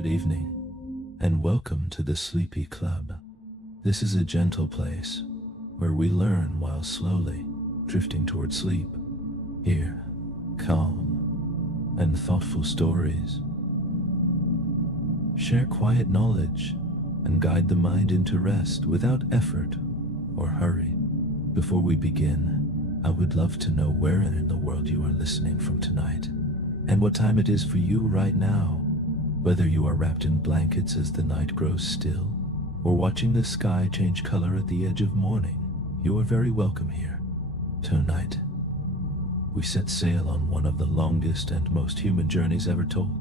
Good evening, and welcome to the Sleepy Club. This is a gentle place where we learn while slowly drifting toward sleep. Here, calm and thoughtful stories share quiet knowledge and guide the mind into rest without effort or hurry. Before we begin, I would love to know where in the world you are listening from tonight, and what time it is for you right now. Whether you are wrapped in blankets as the night grows still, or watching the sky change color at the edge of morning, you are very welcome here. Tonight, we set sail on one of the longest and most human journeys ever told.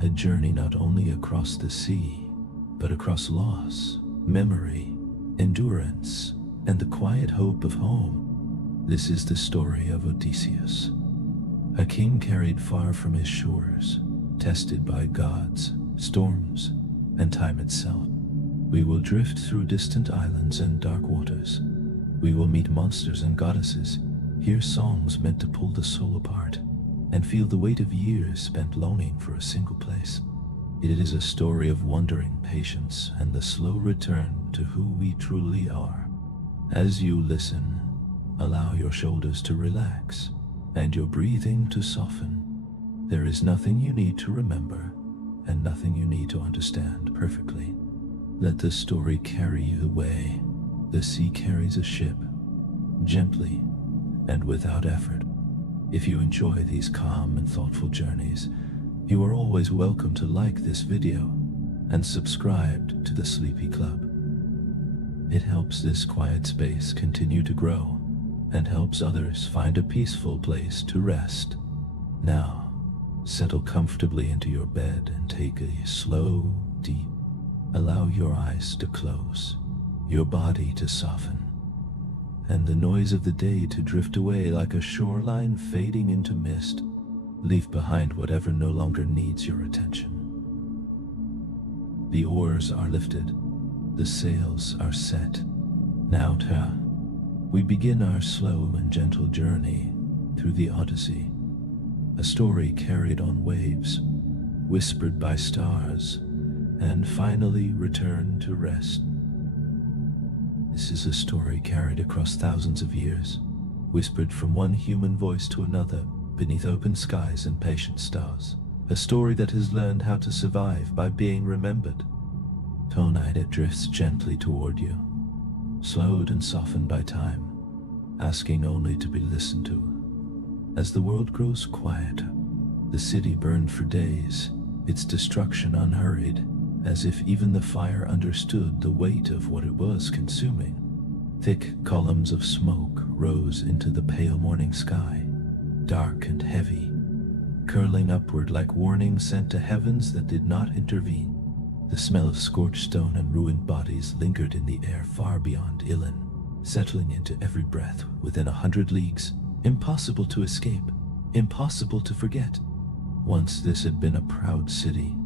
A journey not only across the sea, but across loss, memory, endurance, and the quiet hope of home. This is the story of Odysseus, a king carried far from his shores, tested by gods, storms, and time itself. We will drift through distant islands and dark waters. We will meet monsters and goddesses, hear songs meant to pull the soul apart, and feel the weight of years spent longing for a single place. It is a story of wandering patience and the slow return to who we truly are. As you listen, allow your shoulders to relax and your breathing to soften. There is nothing you need to remember and nothing you need to understand perfectly. Let the story carry you away. The sea carries a ship, gently and without effort. If you enjoy these calm and thoughtful journeys, you are always welcome to like this video and subscribe to the Sleepy Club. It helps this quiet space continue to grow and helps others find a peaceful place to rest. Now, settle comfortably into your bed and take a slow, deep. Allow your eyes to close, your body to soften, and the noise of the day to drift away like a shoreline fading into mist. Leave behind whatever no longer needs your attention. The oars are lifted, the sails are set. Now, we begin our slow and gentle journey through the Odyssey, a story carried on waves, whispered by stars, and finally returned to rest. This is a story carried across thousands of years, whispered from one human voice to another beneath open skies and patient stars. A story that has learned how to survive by being remembered. Tonight it drifts gently toward you, slowed and softened by time, asking only to be listened to. As the world grows quieter, the city burned for days, its destruction unhurried, as if even the fire understood the weight of what it was consuming. Thick columns of smoke rose into the pale morning sky, dark and heavy, curling upward like warnings sent to heavens that did not intervene. The smell of scorched stone and ruined bodies lingered in the air far beyond Ilan, settling into every breath within 100 leagues. Impossible to escape, impossible to forget. Once this had been a proud city,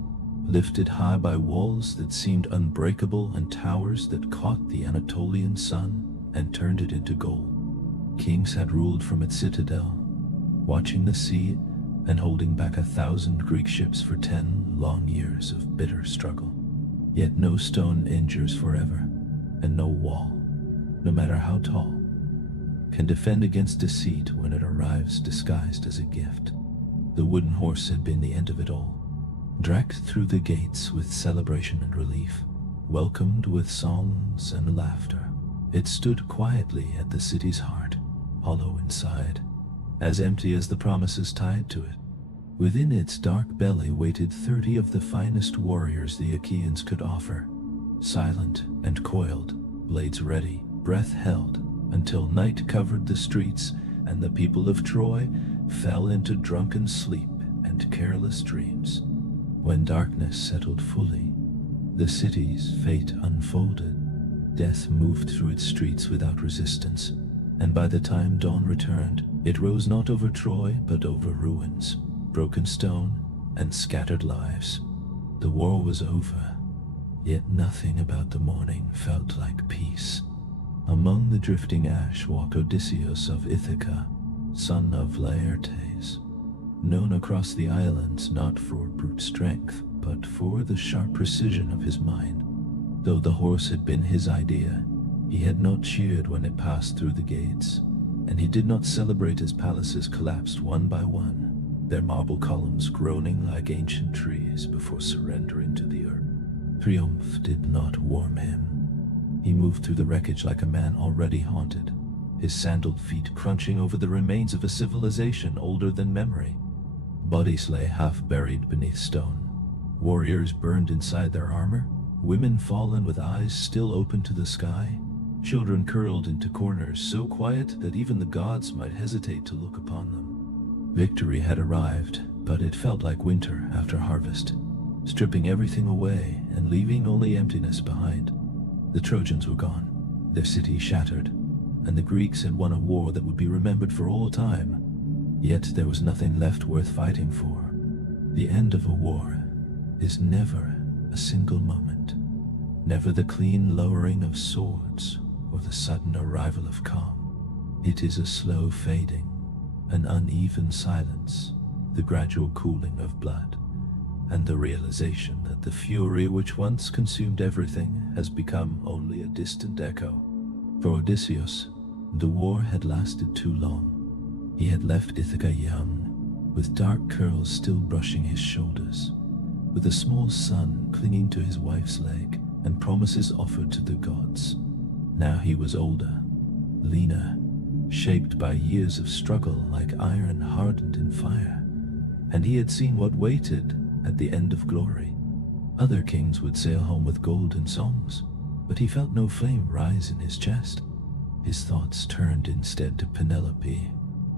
lifted high by walls that seemed unbreakable and towers that caught the Anatolian sun and turned it into gold. Kings had ruled from its citadel, watching the sea and holding back 1,000 Greek ships for 10 long years of bitter struggle. Yet no stone endures forever, and no wall, no matter how tall, can defend against deceit when it arrives disguised as a gift. The wooden horse had been the end of it all. Dragged through the gates with celebration and relief, welcomed with songs and laughter, it stood quietly at the city's heart, hollow inside, as empty as the promises tied to it. Within its dark belly waited 30 of the finest warriors the Achaeans could offer, silent and coiled, blades ready, breath held, until night covered the streets and the people of Troy fell into drunken sleep and careless dreams. When darkness settled fully, the city's fate unfolded. Death moved through its streets without resistance, and by the time dawn returned, it rose not over Troy but over ruins, broken stone, and scattered lives. The war was over, yet nothing about the morning felt like peace. Among the drifting ash walked Odysseus of Ithaca, son of Laertes, known across the islands not for brute strength, but for the sharp precision of his mind. Though the horse had been his idea, he had not cheered when it passed through the gates, and he did not celebrate as palaces collapsed one by one, their marble columns groaning like ancient trees before surrendering to the earth. Triumph did not warm him. He moved through the wreckage like a man already haunted, his sandaled feet crunching over the remains of a civilization older than memory. Bodies lay half buried beneath stone, warriors burned inside their armor, women fallen with eyes still open to the sky, children curled into corners so quiet that even the gods might hesitate to look upon them. Victory had arrived, but it felt like winter after harvest, stripping everything away and leaving only emptiness behind. The Trojans were gone, their city shattered, and the Greeks had won a war that would be remembered for all time. Yet there was nothing left worth fighting for. The end of a war is never a single moment, never the clean lowering of swords or the sudden arrival of calm. It is a slow fading, an uneven silence, the gradual cooling of blood, and the realization that the fury which once consumed everything has become only a distant echo. For Odysseus, the war had lasted too long. He had left Ithaca young, with dark curls still brushing his shoulders, with a small son clinging to his wife's leg, and promises offered to the gods. Now he was older, leaner, shaped by years of struggle like iron hardened in fire, and he had seen what waited at the end of glory. Other kings would sail home with gold and songs, but he felt no flame rise in his chest. His thoughts turned instead to Penelope,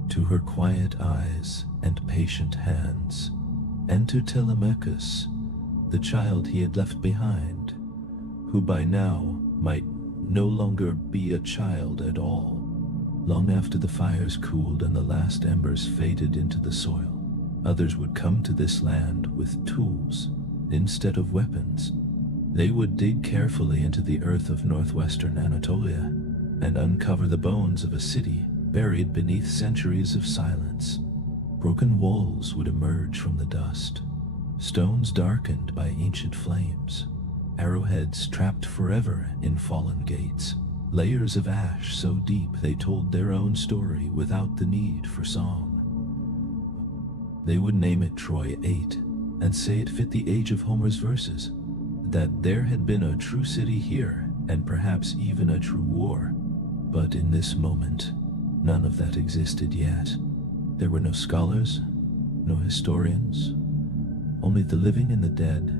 to her quiet eyes and patient hands, and to Telemachus, the child he had left behind, who by now might no longer be a child at all. Long after the fires cooled and the last embers faded into the soil, others would come to this land with tools instead of weapons. They would dig carefully into the earth of northwestern Anatolia and uncover the bones of a city buried beneath centuries of silence. Broken walls would emerge from the dust, stones darkened by ancient flames, arrowheads trapped forever in fallen gates, layers of ash so deep they told their own story without the need for song. They would name it Troy 8 and say it fit the age of Homer's verses, that there had been a true city here and perhaps even a true war. But in this moment, none of that existed yet. There were no scholars, no historians, only the living and the dead,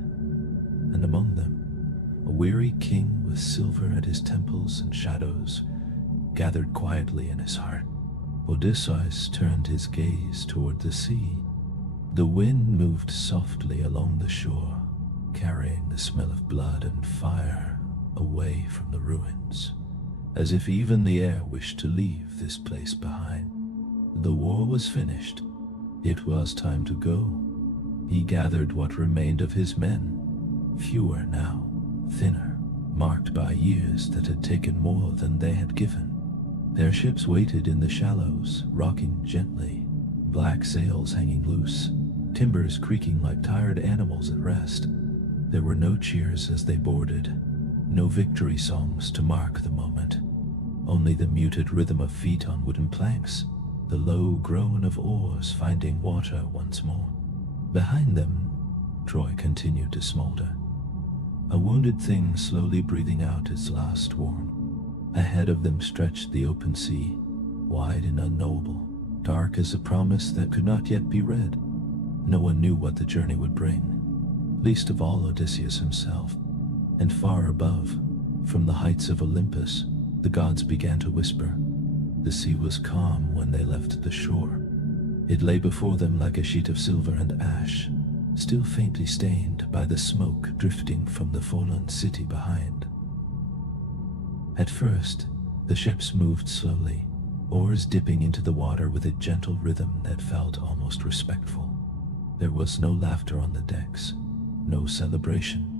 and among them, a weary king with silver at his temples and shadows gathered quietly in his heart. Odysseus turned his gaze toward the sea. The wind moved softly along the shore, carrying the smell of blood and fire away from the ruins, as if even the air wished to leave this place behind. The war was finished. It was time to go. He gathered what remained of his men, fewer now, thinner, marked by years that had taken more than they had given. Their ships waited in the shallows, rocking gently, black sails hanging loose, timbers creaking like tired animals at rest. There were no cheers as they boarded, no victory songs to mark the moment, only the muted rhythm of feet on wooden planks, the low groan of oars finding water once more. Behind them, Troy continued to smolder, a wounded thing slowly breathing out its last warmth. Ahead of them stretched the open sea, wide and unknowable, dark as a promise that could not yet be read. No one knew what the journey would bring, least of all Odysseus himself. And far above, from the heights of Olympus, the gods began to whisper. The sea was calm when they left the shore. It lay before them like a sheet of silver and ash, still faintly stained by the smoke drifting from the fallen city behind. At first, the ships moved slowly, oars dipping into the water with a gentle rhythm that felt almost respectful. There was no laughter on the decks, no celebration.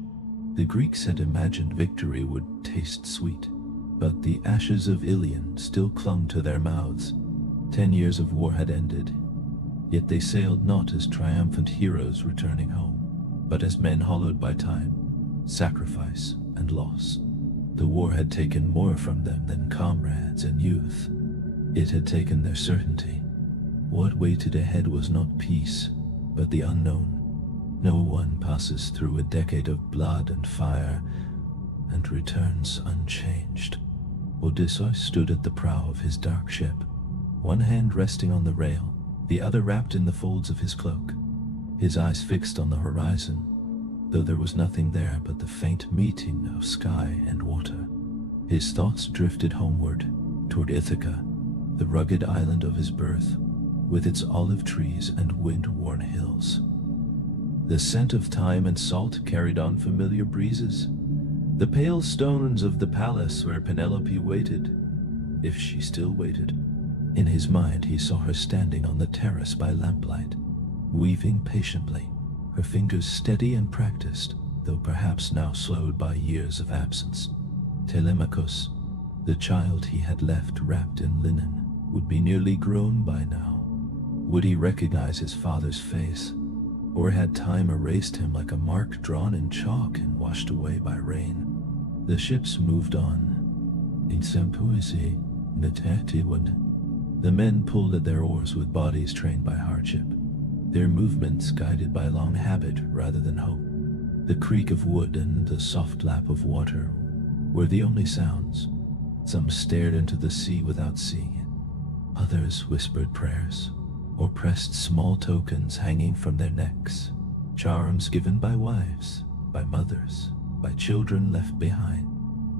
The Greeks had imagined victory would taste sweet, but the ashes of Ilion still clung to their mouths. 10 years of war had ended, yet they sailed not as triumphant heroes returning home. but as men hollowed by time, sacrifice, and loss. The war had taken more from them than comrades and youth. It had taken their certainty. What waited ahead was not peace, but the unknown. No one passes through a decade of blood and fire and returns unchanged. Odysseus stood at the prow of his dark ship, one hand resting on the rail, the other wrapped in the folds of his cloak, his eyes fixed on the horizon, though there was nothing there but the faint meeting of sky and water. His thoughts drifted homeward, toward Ithaca, the rugged island of his birth, with its olive trees and wind-worn hills. The scent of thyme and salt carried on familiar breezes. The pale stones of the palace where Penelope waited, if she still waited. In his mind he saw her standing on the terrace by lamplight, weaving patiently, her fingers steady and practiced, though perhaps now slowed by years of absence. Telemachus, the child he had left wrapped in linen, would be nearly grown by now. Would he recognize his father's face, or had time erased him like a mark drawn in chalk and washed away by rain? The ships moved on. In Poesie, the men pulled at their oars with bodies trained by hardship, their movements guided by long habit rather than hope. The creak of wood and the soft lap of water were the only sounds. Some stared into the sea without seeing it. Others whispered prayers, or pressed small tokens hanging from their necks, charms given by wives, by mothers, by children left behind.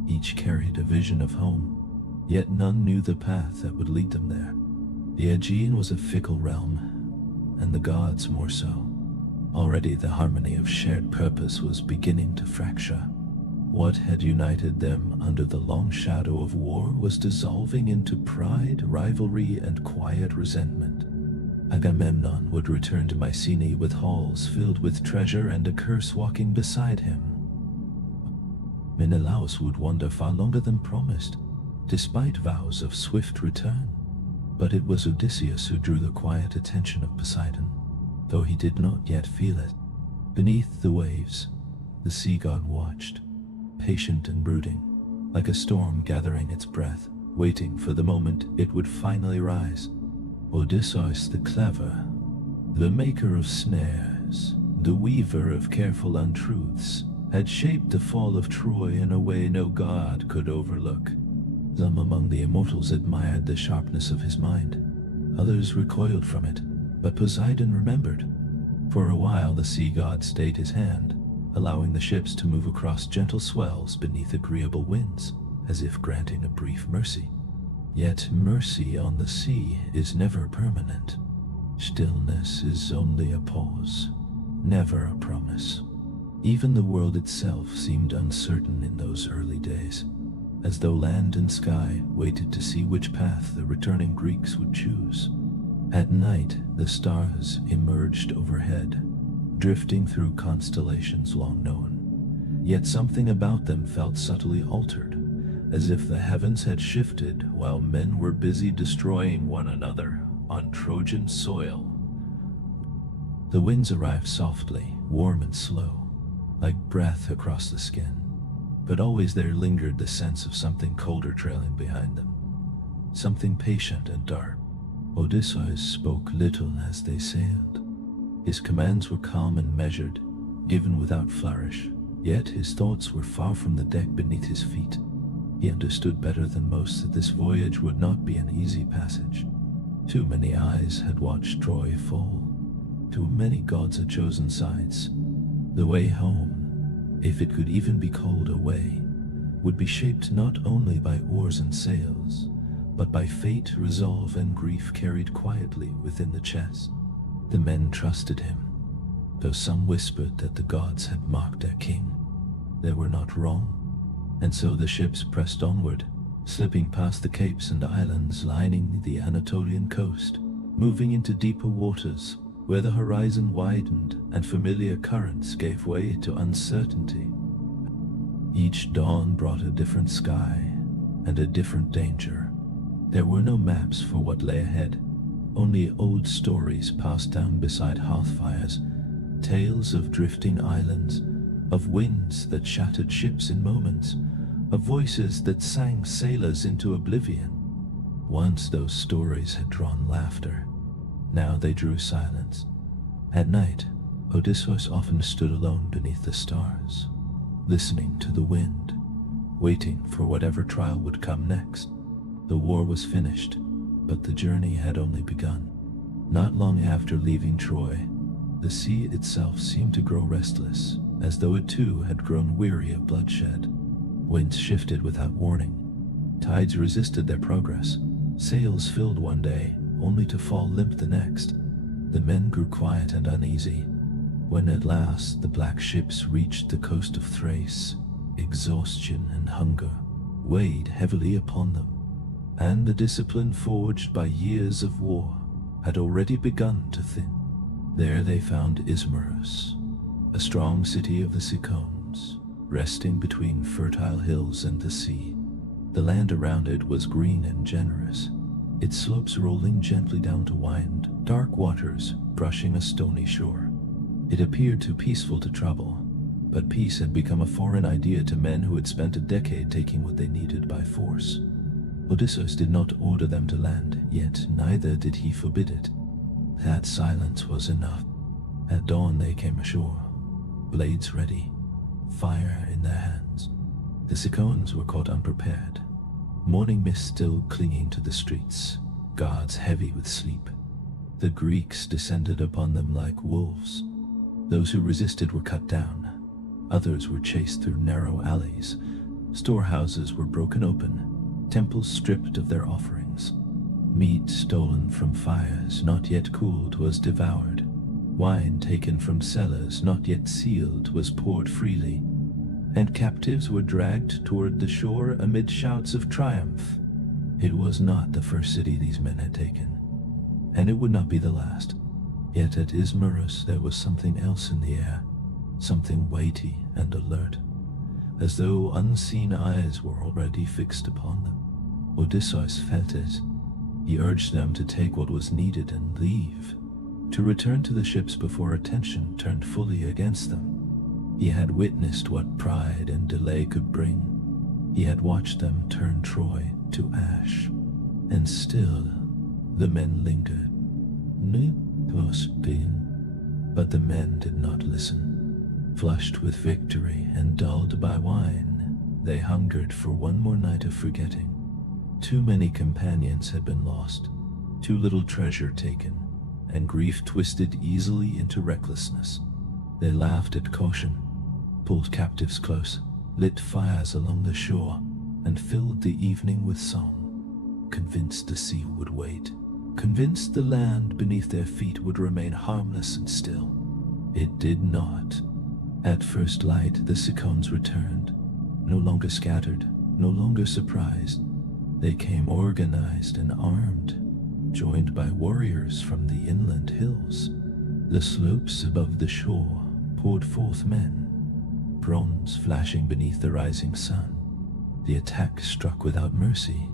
Each carried a vision of home, yet none knew the path that would lead them there. The Aegean was a fickle realm, and the gods more so. Already the harmony of shared purpose was beginning to fracture. What had united them under the long shadow of war was dissolving into pride, rivalry, and quiet resentment. Agamemnon would return to Mycenae with halls filled with treasure and a curse walking beside him. Menelaus would wander far longer than promised, despite vows of swift return. But it was Odysseus who drew the quiet attention of Poseidon, though he did not yet feel it. Beneath the waves, the sea god watched, patient and brooding, like a storm gathering its breath, waiting for the moment it would finally rise. Odysseus the clever, the maker of snares, the weaver of careful untruths, had shaped the fall of Troy in a way no god could overlook. Some among the immortals admired the sharpness of his mind. Others recoiled from it, but Poseidon remembered. For a while the sea god stayed his hand, allowing the ships to move across gentle swells beneath agreeable winds, as if granting a brief mercy. Yet mercy on the sea is never permanent. Stillness is only a pause, never a promise. Even the world itself seemed uncertain in those early days, as though land and sky waited to see which path the returning Greeks would choose. At night, the stars emerged overhead, drifting through constellations long known. Yet something about them felt subtly altered, as if the heavens had shifted while men were busy destroying one another on Trojan soil. The winds arrived softly, warm and slow, like breath across the skin, but always there lingered the sense of something colder trailing behind them, something patient and dark. Odysseus spoke little as they sailed. His commands were calm and measured, given without flourish, yet his thoughts were far from the deck beneath his feet. He understood better than most that this voyage would not be an easy passage. Too many eyes had watched Troy fall. Too many gods had chosen sides. The way home, if it could even be called a way, would be shaped not only by oars and sails, but by fate, resolve, and grief carried quietly within the chest. The men trusted him, though some whispered that the gods had mocked their king. They were not wrong. And so the ships pressed onward, slipping past the capes and islands lining the Anatolian coast, moving into deeper waters where the horizon widened and familiar currents gave way to uncertainty. Each dawn brought a different sky and a different danger. There were no maps for what lay ahead, only old stories passed down beside hearth fires, Tales of drifting islands, of winds that shattered ships in moments, of voices that sang sailors into oblivion. Once those stories had drawn laughter, now they drew silence. At night, Odysseus often stood alone beneath the stars, listening to the wind, waiting for whatever trial would come next. The war was finished, but the journey had only begun. Not long after leaving Troy, the sea itself seemed to grow restless, as though it too had grown weary of bloodshed. Winds shifted without warning. Tides resisted their progress. Sails filled one day, only to fall limp the next. The men grew quiet and uneasy. When at last the black ships reached the coast of Thrace, exhaustion and hunger weighed heavily upon them, and the discipline forged by years of war had already begun to thin. There they found Ismarus, a strong city of the Cyclops, resting between fertile hills and the sea. The land around it was green and generous, its slopes rolling gently down to wind, dark waters brushing a stony shore. It appeared too peaceful to trouble, but peace had become a foreign idea to men who had spent a decade taking what they needed by force. Odysseus did not order them to land, yet neither did he forbid it. That silence was enough. At dawn they came ashore, blades ready, fire in their hands. The Cyclones were caught unprepared, morning mist still clinging to the streets, guards heavy with sleep. The Greeks descended upon them like wolves. Those who resisted were cut down. Others were chased through narrow alleys. Storehouses were broken open, temples stripped of their offerings. Meat stolen from fires not yet cooled was devoured. Wine taken from cellars not yet sealed was poured freely. And captives were dragged toward the shore amid shouts of triumph. It was not the first city these men had taken, and it would not be the last. Yet at Ismarus there was something else in the air, something weighty and alert, as though unseen eyes were already fixed upon them. Odysseus felt it. He urged them to take what was needed and leave, to return to the ships before attention turned fully against them. He had witnessed what pride and delay could bring. He had watched them turn Troy to ash. And still, the men lingered. But the men did not listen. Flushed with victory and dulled by wine, they hungered for one more night of forgetting. Too many companions had been lost, too little treasure taken, and grief twisted easily into recklessness. They laughed at caution, pulled captives close, lit fires along the shore, and filled the evening with song, convinced the sea would wait, convinced the land beneath their feet would remain harmless and still. It did not. At first light, the Cyclones returned, no longer scattered, no longer surprised. They came organized and armed, joined by warriors from the inland hills. The slopes above the shore poured forth men, bronze flashing beneath the rising sun. The attack struck without mercy.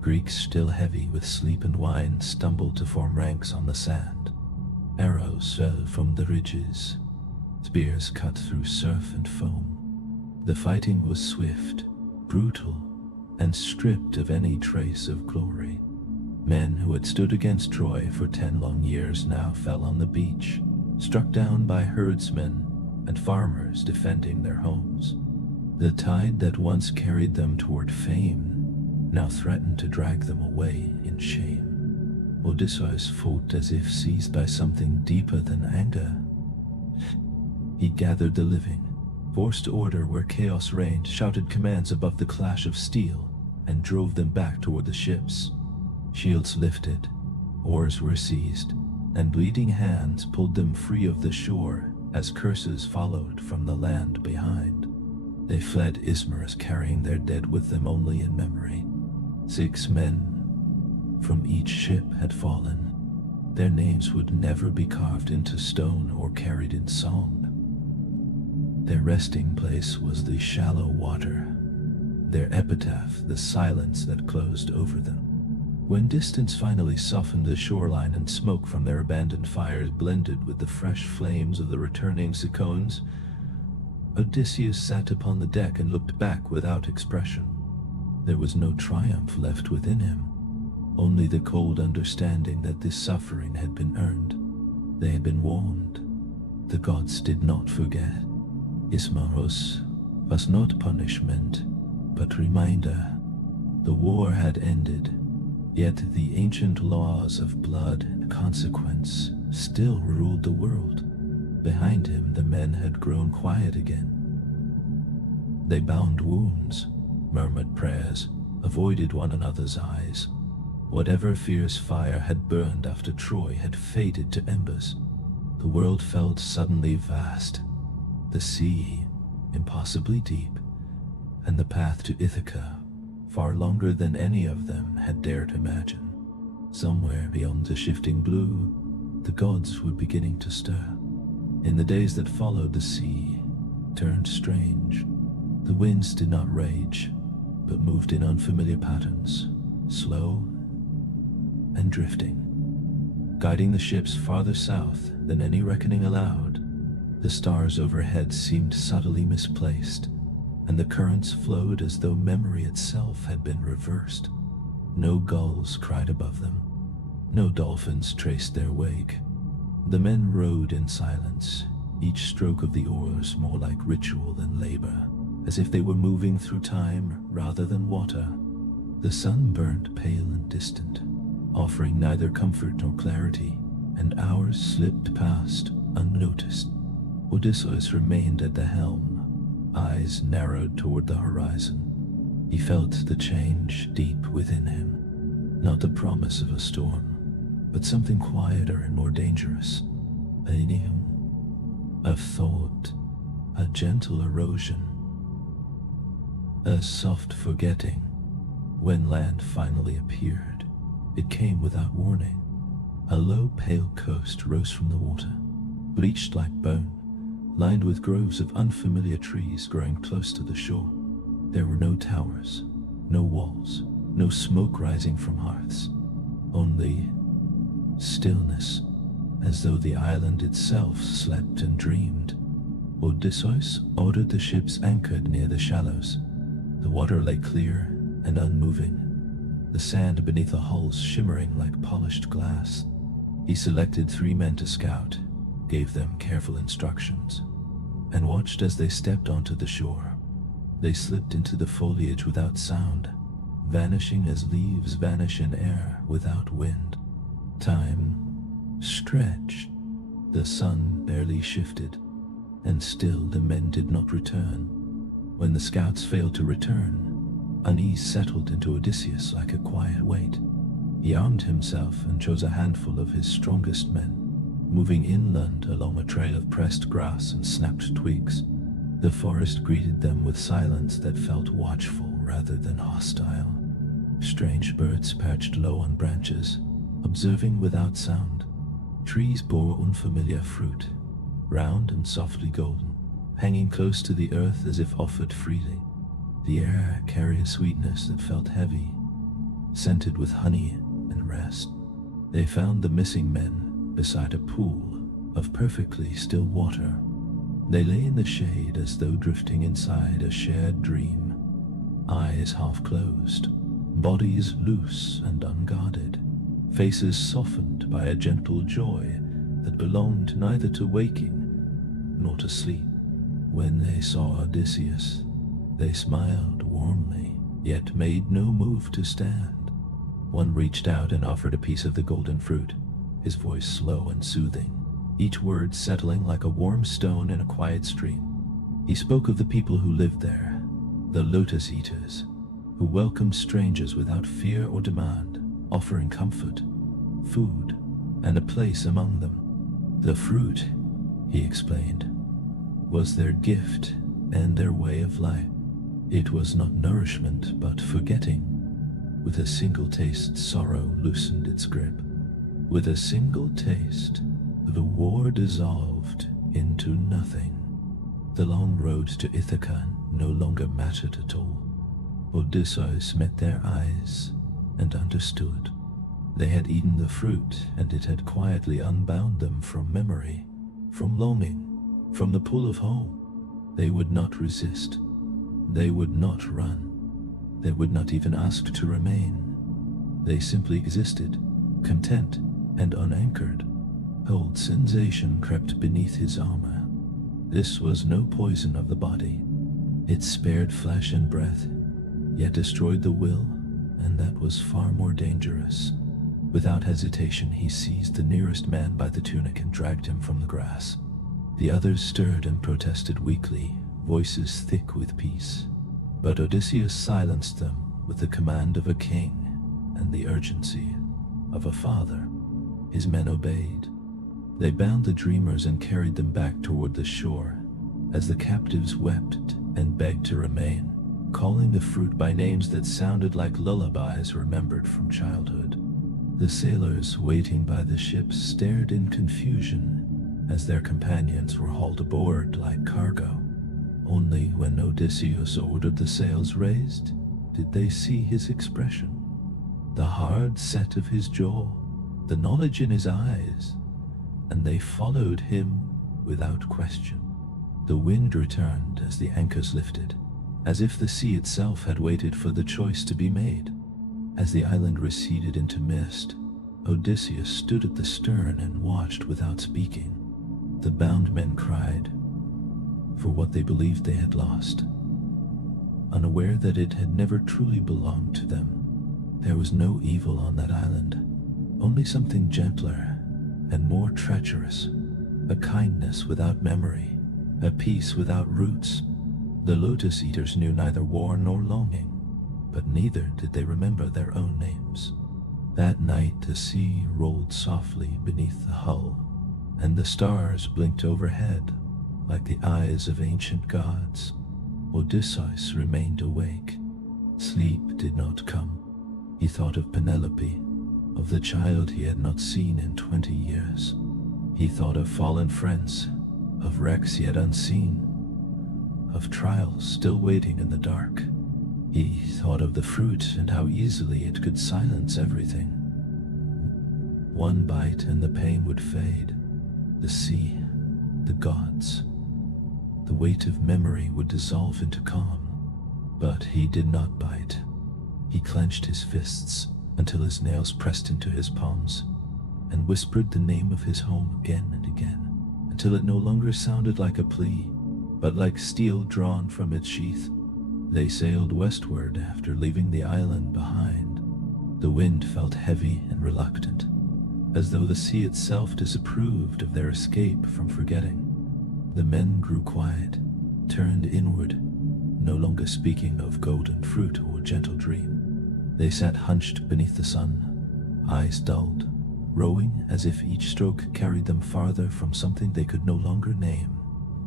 Greeks, still heavy with sleep and wine, stumbled to form ranks on the sand. Arrows fell from the ridges. Spears cut through surf and foam. The fighting was swift, brutal, and stripped of any trace of glory. Men who had stood against Troy for 10 long years now fell on the beach, struck down by herdsmen and farmers defending their homes. The tide that once carried them toward fame now threatened to drag them away in shame. Odysseus fought as if seized by something deeper than anger. He gathered the living, forced order where chaos reigned, shouted commands above the clash of steel, and drove them back toward the ships. Shields lifted, oars were seized, and bleeding hands pulled them free of the shore as curses followed from the land behind. They fled Ismarus, carrying their dead with them only in memory. 6 men from each ship had fallen. Their names would never be carved into stone or carried in song. Their resting place was the shallow water, their epitaph the silence that closed over them. When distance finally softened the shoreline and smoke from their abandoned fires blended with the fresh flames of the returning Cyclones, Odysseus sat upon the deck and looked back without expression. There was no triumph left within him, only the cold understanding that this suffering had been earned. They had been warned. The gods did not forget. Ismaros was not punishment, but reminder. The war had ended, yet the ancient laws of blood and consequence still ruled the world. Behind him, the men had grown quiet again. They bound wounds, murmured prayers, avoided one another's eyes. Whatever fierce fire had burned after Troy had faded to embers. The world felt suddenly vast. The sea, impossibly deep, and the path to Ithaca, far longer than any of them had dared imagine. Somewhere beyond the shifting blue, the gods were beginning to stir. In the days that followed, the sea turned strange. The winds did not rage, but moved in unfamiliar patterns, slow and drifting, guiding the ships farther south than any reckoning allowed. The stars overhead seemed subtly misplaced, and the currents flowed as though memory itself had been reversed. No gulls cried above them. No dolphins traced their wake. The men rowed in silence, each stroke of the oars more like ritual than labor, as if they were moving through time rather than water. The sun burned pale and distant, offering neither comfort nor clarity, and hours slipped past unnoticed. Odysseus remained at the helm, eyes narrowed toward the horizon. He felt the change deep within him, not the promise of a storm, but something quieter and more dangerous. A neum of thought, a gentle erosion, a soft forgetting. When land finally appeared, it came without warning. A low, pale coast rose from the water, bleached like bone, lined with groves of unfamiliar trees growing close to the shore. There were no towers, no walls, no smoke rising from hearths, only stillness, as though the island itself slept and dreamed. Odysseus ordered the ships anchored near the shallows. The water lay clear and unmoving, the sand beneath the hulls shimmering like polished glass. He selected 3 men to scout, gave them careful instructions, and watched as they stepped onto the shore. They slipped into the foliage without sound, vanishing as leaves vanish in air without wind. Time stretched. The sun barely shifted, and still the men did not return. When the scouts failed to return, unease settled into Odysseus like a quiet weight. He armed himself and chose a handful of his strongest men, moving inland along a trail of pressed grass and snapped twigs. The forest greeted them with silence that felt watchful rather than hostile. Strange birds perched low on branches, observing without sound. Trees bore unfamiliar fruit, round and softly golden, hanging close to the earth as if offered freely. The air carried a sweetness that felt heavy, scented with honey and rest. They found the missing men beside a pool of perfectly still water. They lay in the shade as though drifting inside a shared dream, eyes half closed, bodies loose and unguarded, faces softened by a gentle joy that belonged neither to waking nor to sleep. When they saw Odysseus, they smiled warmly, yet made no move to stand. One reached out and offered a piece of the golden fruit, his voice slow and soothing, each word settling like a warm stone in a quiet stream. He spoke of the people who lived there, the lotus eaters, who welcomed strangers without fear or demand, offering comfort, food, and a place among them. The fruit, he explained, was their gift and their way of life. It was not nourishment, but forgetting. With a single taste, sorrow loosened its grip. With a single taste, the war dissolved into nothing. The long road to Ithaca no longer mattered at all. Odysseus met their eyes and understood. They had eaten the fruit, and it had quietly unbound them from memory, from longing, from the pull of home. They would not resist. They would not run. They would not even ask to remain. They simply existed, content and unanchored. Cold sensation crept beneath his armor. This was no poison of the body. It spared flesh and breath, yet destroyed the will, and that was far more dangerous. Without hesitation, he seized the nearest man by the tunic and dragged him from the grass. The others stirred and protested weakly, voices thick with peace. But Odysseus silenced them with the command of a king and the urgency of a father. His men obeyed. They bound the dreamers and carried them back toward the shore, as the captives wept and begged to remain, calling the fruit by names that sounded like lullabies remembered from childhood. The sailors waiting by the ship stared in confusion as their companions were hauled aboard like cargo. Only when Odysseus ordered the sails raised did they see his expression. The hard set of his jaw, the knowledge in his eyes, and they followed him without question. The wind returned as the anchors lifted, as if the sea itself had waited for the choice to be made. As the island receded into mist, Odysseus stood at the stern and watched without speaking. The bound men cried for what they believed they had lost, unaware that it had never truly belonged to them. There was no evil on that island, only something gentler and more treacherous, a kindness without memory, a peace without roots. The Lotus Eaters knew neither war nor longing, but neither did they remember their own names. That night the sea rolled softly beneath the hull, and the stars blinked overhead like the eyes of ancient gods. Odysseus remained awake. Sleep did not come. He thought of Penelope, of the child he had not seen in 20 years. He thought of fallen friends, of wrecks yet unseen, of trials still waiting in the dark. He thought of the fruit and how easily it could silence everything. One bite and the pain would fade. The sea, the gods, the weight of memory would dissolve into calm. But he did not bite. He clenched his fists until his nails pressed into his palms, and whispered the name of his home again and again, until it no longer sounded like a plea, but like steel drawn from its sheath. They sailed westward after leaving the island behind. The wind felt heavy and reluctant, as though the sea itself disapproved of their escape from forgetting. The men grew quiet, turned inward, no longer speaking of golden fruit or gentle dream. They sat hunched beneath the sun, eyes dulled, rowing as if each stroke carried them farther from something they could no longer name,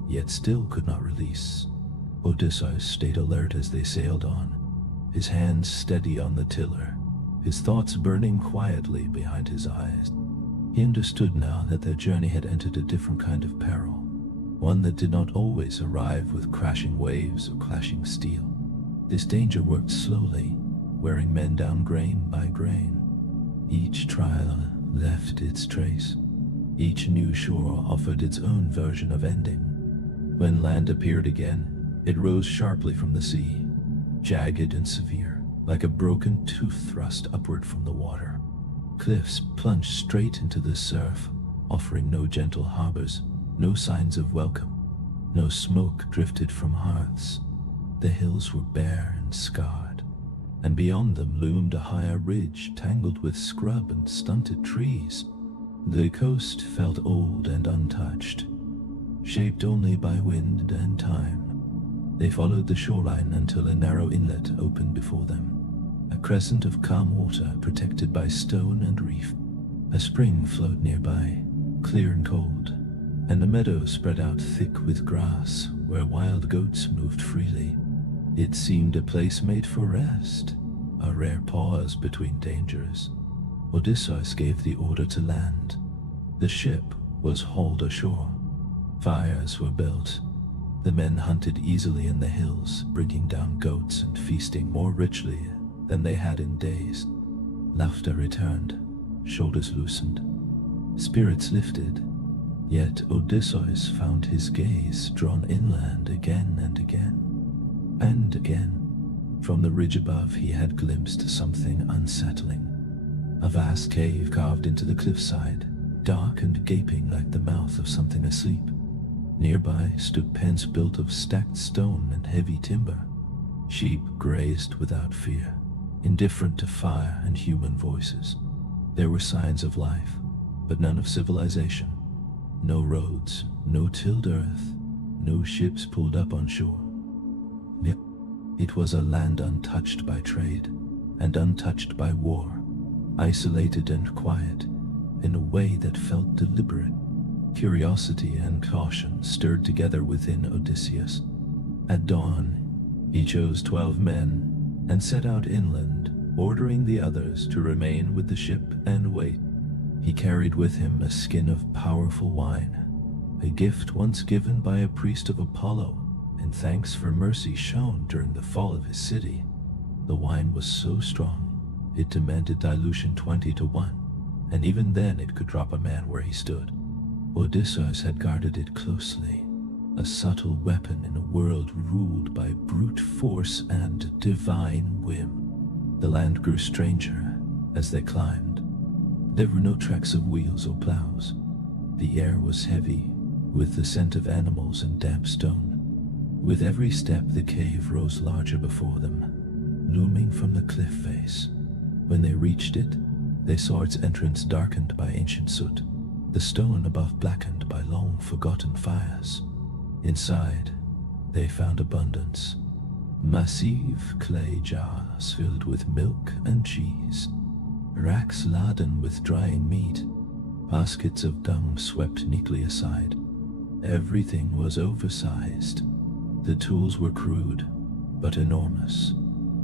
yet still could not release. Odysseus stayed alert as they sailed on, his hands steady on the tiller, his thoughts burning quietly behind his eyes. He understood now that their journey had entered a different kind of peril, one that did not always arrive with crashing waves or clashing steel. This danger worked slowly, wearing men down grain by grain. Each trial left its trace. Each new shore offered its own version of ending. When land appeared again, it rose sharply from the sea, jagged and severe, like a broken tooth thrust upward from the water. Cliffs plunged straight into the surf, offering no gentle harbors, no signs of welcome. No smoke drifted from hearths. The hills were bare and scarred, and beyond them loomed a higher ridge tangled with scrub and stunted trees. The coast felt old and untouched, shaped only by wind and time. They followed the shoreline until a narrow inlet opened before them, a crescent of calm water protected by stone and reef. A spring flowed nearby, clear and cold, and a meadow spread out thick with grass where wild goats moved freely. It seemed a place made for rest, a rare pause between dangers. Odysseus gave the order to land. The ship was hauled ashore. Fires were built. The men hunted easily in the hills, bringing down goats and feasting more richly than they had in days. Laughter returned, shoulders loosened, spirits lifted. Yet Odysseus found his gaze drawn inland again and again, and again. From the ridge above he had glimpsed something unsettling. A vast cave carved into the cliffside, dark and gaping like the mouth of something asleep. Nearby stood pens built of stacked stone and heavy timber. Sheep grazed without fear, indifferent to fire and human voices. There were signs of life, but none of civilization. No roads, no tilled earth, no ships pulled up on shore. It was a land untouched by trade, and untouched by war, isolated and quiet, in a way that felt deliberate. Curiosity and caution stirred together within Odysseus. At dawn, he chose 12 men and set out inland, ordering the others to remain with the ship and wait. He carried with him a skin of powerful wine, a gift once given by a priest of Apollo in thanks for mercy shown during the fall of his city. The wine was so strong, it demanded dilution 20-1, and even then it could drop a man where he stood. Odysseus had guarded it closely, a subtle weapon in a world ruled by brute force and divine whim. The land grew stranger as they climbed. There were no tracks of wheels or plows. The air was heavy, with the scent of animals and damp stone. With every step, the cave rose larger before them, looming from the cliff face. When they reached it, they saw its entrance darkened by ancient soot, the stone above blackened by long-forgotten fires. Inside, they found abundance. Massive clay jars filled with milk and cheese, racks laden with drying meat, baskets of dung swept neatly aside. Everything was oversized. The tools were crude, but enormous.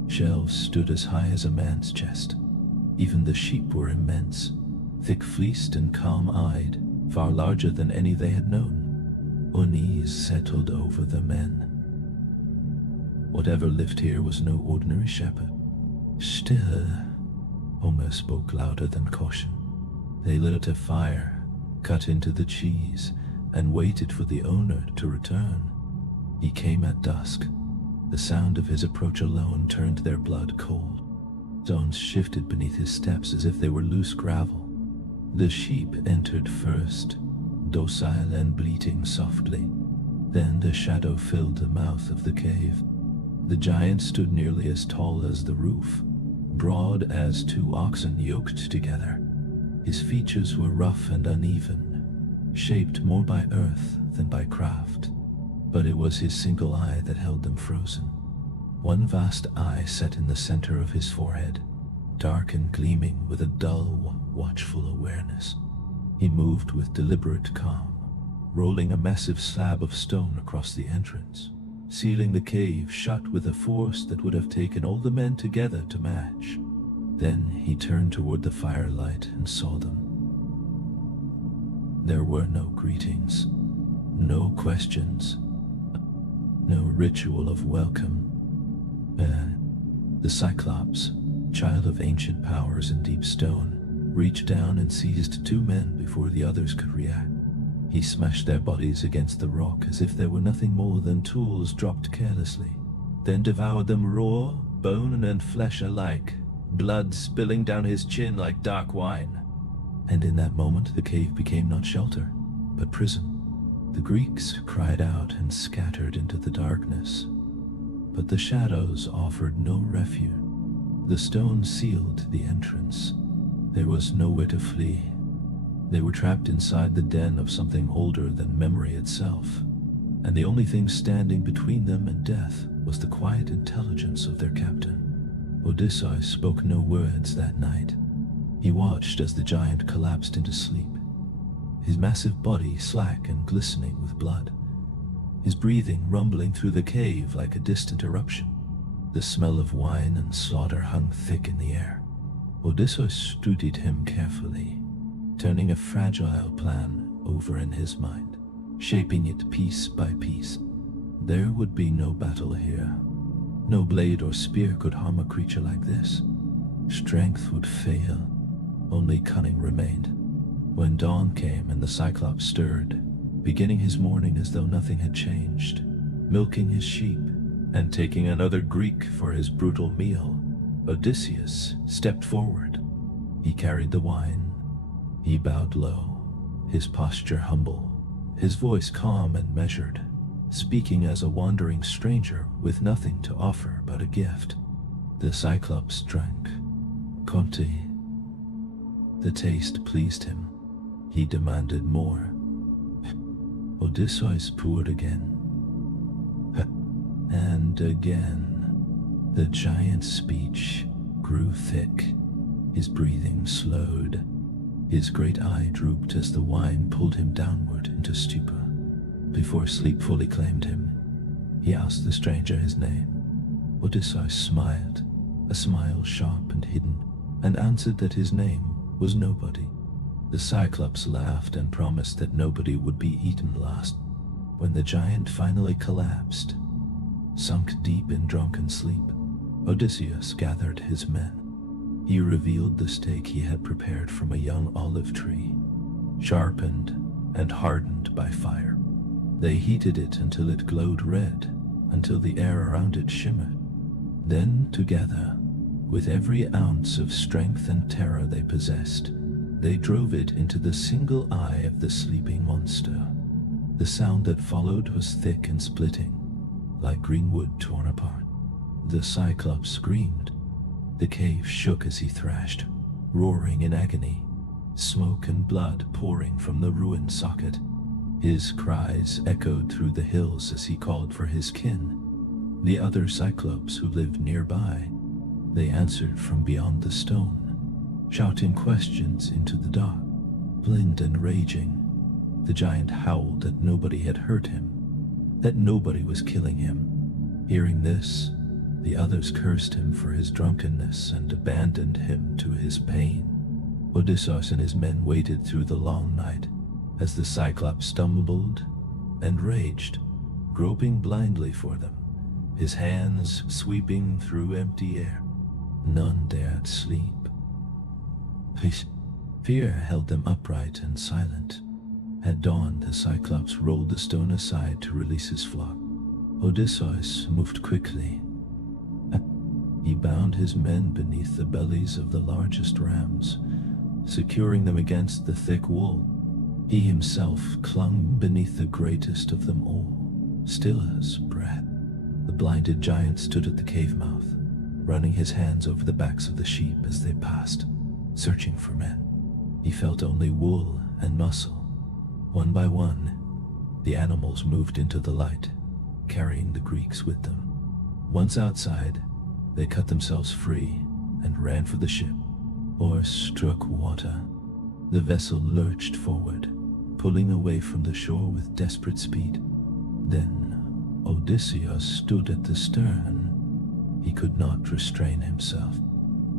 Shelves stood as high as a man's chest. Even the sheep were immense, thick-fleeced and calm-eyed, far larger than any they had known. Unease settled over the men. Whatever lived here was no ordinary shepherd. Still, Homer spoke louder than caution. They lit a fire, cut into the cheese, and waited for the owner to return. He came at dusk. The sound of his approach alone turned their blood cold. Stones shifted beneath his steps as if they were loose gravel. The sheep entered first, docile and bleating softly. Then the shadow filled the mouth of the cave. The giant stood nearly as tall as the roof, broad as 2 oxen yoked together. His features were rough and uneven, shaped more by earth than by craft. But it was his single eye that held them frozen. One vast eye set in the center of his forehead, dark and gleaming with a dull, watchful awareness. He moved with deliberate calm, rolling a massive slab of stone across the entrance, sealing the cave shut with a force that would have taken all the men together to match. Then he turned toward the firelight and saw them. There were no greetings, no questions, no ritual of welcome. The Cyclops, child of ancient powers in deep stone, reached down and seized 2 men before the others could react. He smashed their bodies against the rock as if they were nothing more than tools dropped carelessly, then devoured them raw, bone and flesh alike, blood spilling down his chin like dark wine. And in that moment the cave became not shelter, but prison. The Greeks cried out and scattered into the darkness, but the shadows offered no refuge. The stone sealed the entrance. There was nowhere to flee. They were trapped inside the den of something older than memory itself, and the only thing standing between them and death was the quiet intelligence of their captain. Odysseus spoke no words that night. He watched as the giant collapsed into sleep, his massive body slack and glistening with blood, his breathing rumbling through the cave like a distant eruption. The smell of wine and slaughter hung thick in the air. Odysseus studied him carefully, turning a fragile plan over in his mind, shaping it piece by piece. There would be no battle here. No blade or spear could harm a creature like this. Strength would fail. Only cunning remained. When dawn came and the Cyclops stirred, beginning his morning as though nothing had changed, milking his sheep and taking another Greek for his brutal meal, Odysseus stepped forward. He carried the wine. He bowed low, his posture humble, his voice calm and measured, speaking as a wandering stranger with nothing to offer but a gift. The Cyclops drank. Conti. The taste pleased him. He demanded more. Odysseus poured again. And again. The giant's speech grew thick. His breathing slowed. His great eye drooped as the wine pulled him downward into stupor. Before sleep fully claimed him, he asked the stranger his name. Odysseus smiled, a smile sharp and hidden, and answered that his name was Nobody. The Cyclops laughed and promised that nobody would be eaten last. When the giant finally collapsed, sunk deep in drunken sleep, Odysseus gathered his men. He revealed the steak he had prepared from a young olive tree, sharpened and hardened by fire. They heated it until it glowed red, until the air around it shimmered. Then, together, with every ounce of strength and terror they possessed, they drove it into the single eye of the sleeping monster. The sound that followed was thick and splitting, like green wood torn apart. The Cyclops screamed. The cave shook as he thrashed, roaring in agony, smoke and blood pouring from the ruined socket. His cries echoed through the hills as he called for his kin, the other Cyclops who lived nearby. They answered from beyond the stone, shouting questions into the dark. Blind and raging, the giant howled that nobody had hurt him, that nobody was killing him. Hearing this, the others cursed him for his drunkenness and abandoned him to his pain. Odysseus and his men waited through the long night as the Cyclops stumbled and raged, groping blindly for them, his hands sweeping through empty air. None dared sleep. Fear held them upright and silent. At dawn, the Cyclops rolled the stone aside to release his flock. Odysseus moved quickly. He bound his men beneath the bellies of the largest rams, securing them against the thick wool. He himself clung beneath the greatest of them all, still as breath. The blinded giant stood at the cave mouth, running his hands over the backs of the sheep as they passed, searching for men. He felt only wool and muscle. One by one, the animals moved into the light, carrying the Greeks with them. Once outside, they cut themselves free and ran for the ship, or struck water. The vessel lurched forward, pulling away from the shore with desperate speed. Then Odysseus stood at the stern. He could not restrain himself.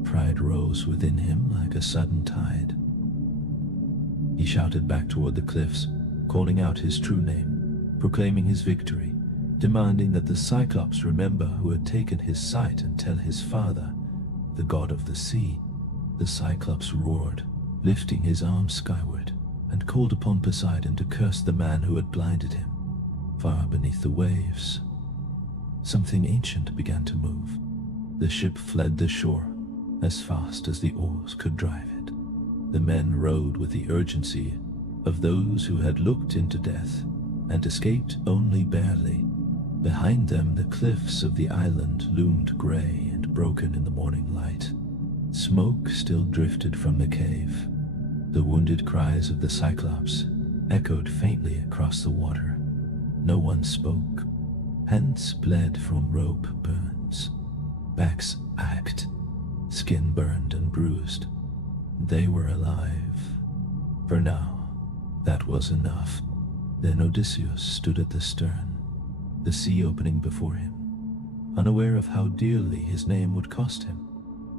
Pride rose within him like a sudden tide. He shouted back toward the cliffs, calling out his true name, proclaiming his victory, demanding that the Cyclops remember who had taken his sight and tell his father, the god of the sea. The Cyclops roared, lifting his arms skyward, and called upon Poseidon to curse the man who had blinded him. Far beneath the waves, something ancient began to move. The ship fled the shore as fast as the oars could drive it. The men rowed with the urgency of those who had looked into death and escaped only barely. Behind them, the cliffs of the island loomed gray and broken in the morning light. Smoke still drifted from the cave. The wounded cries of the Cyclops echoed faintly across the water. No one spoke. Hands bled from rope burns. Backs ached. Skin burned and bruised. They were alive. For now, that was enough. Then Odysseus stood at the stern, the sea opening before him, unaware of how dearly his name would cost him.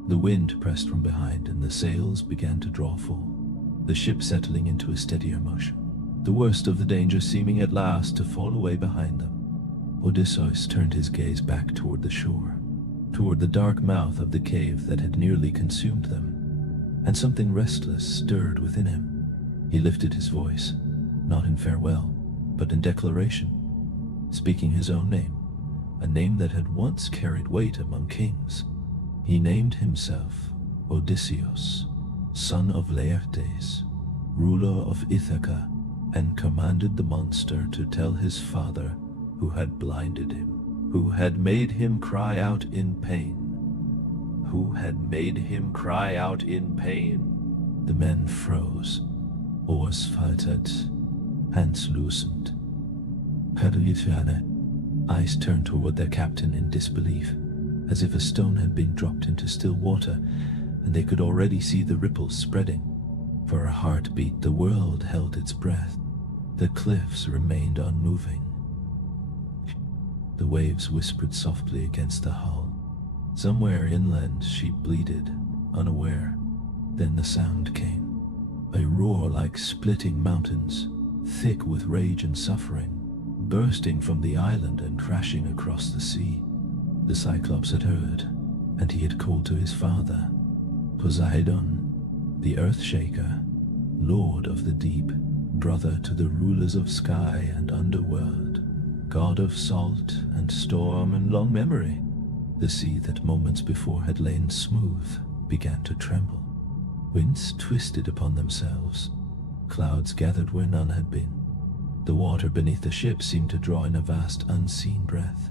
The wind pressed from behind and the sails began to draw full, the ship settling into a steadier motion, the worst of the danger seeming at last to fall away behind them. Odysseus turned his gaze back toward the shore, toward the dark mouth of the cave that had nearly consumed them. and something restless stirred within him. He lifted his voice, not in farewell, but in declaration, speaking his own name, a name that had once carried weight among kings. He named himself Odysseus, son of Laertes, ruler of Ithaca, and commanded the monster to tell his father, who had blinded him, who had made him cry out in pain. Who had made him cry out in pain? The men froze, oars faltered, hands loosened. Eyes turned toward their captain in disbelief, as if a stone had been dropped into still water, and they could already see the ripples spreading. For a heartbeat, the world held its breath. The cliffs remained unmoving. The waves whispered softly against the hull. Somewhere inland she bleated, unaware. Then the sound came. A roar like splitting mountains, thick with rage and suffering, bursting from the island and crashing across the sea. The Cyclops had heard, and he had called to his father, Poseidon, the Earthshaker, Lord of the Deep, brother to the rulers of sky and underworld, god of salt and storm and long memory. The sea that moments before had lain smooth began to tremble. Winds twisted upon themselves. Clouds gathered where none had been. The water beneath the ship seemed to draw in a vast unseen breath.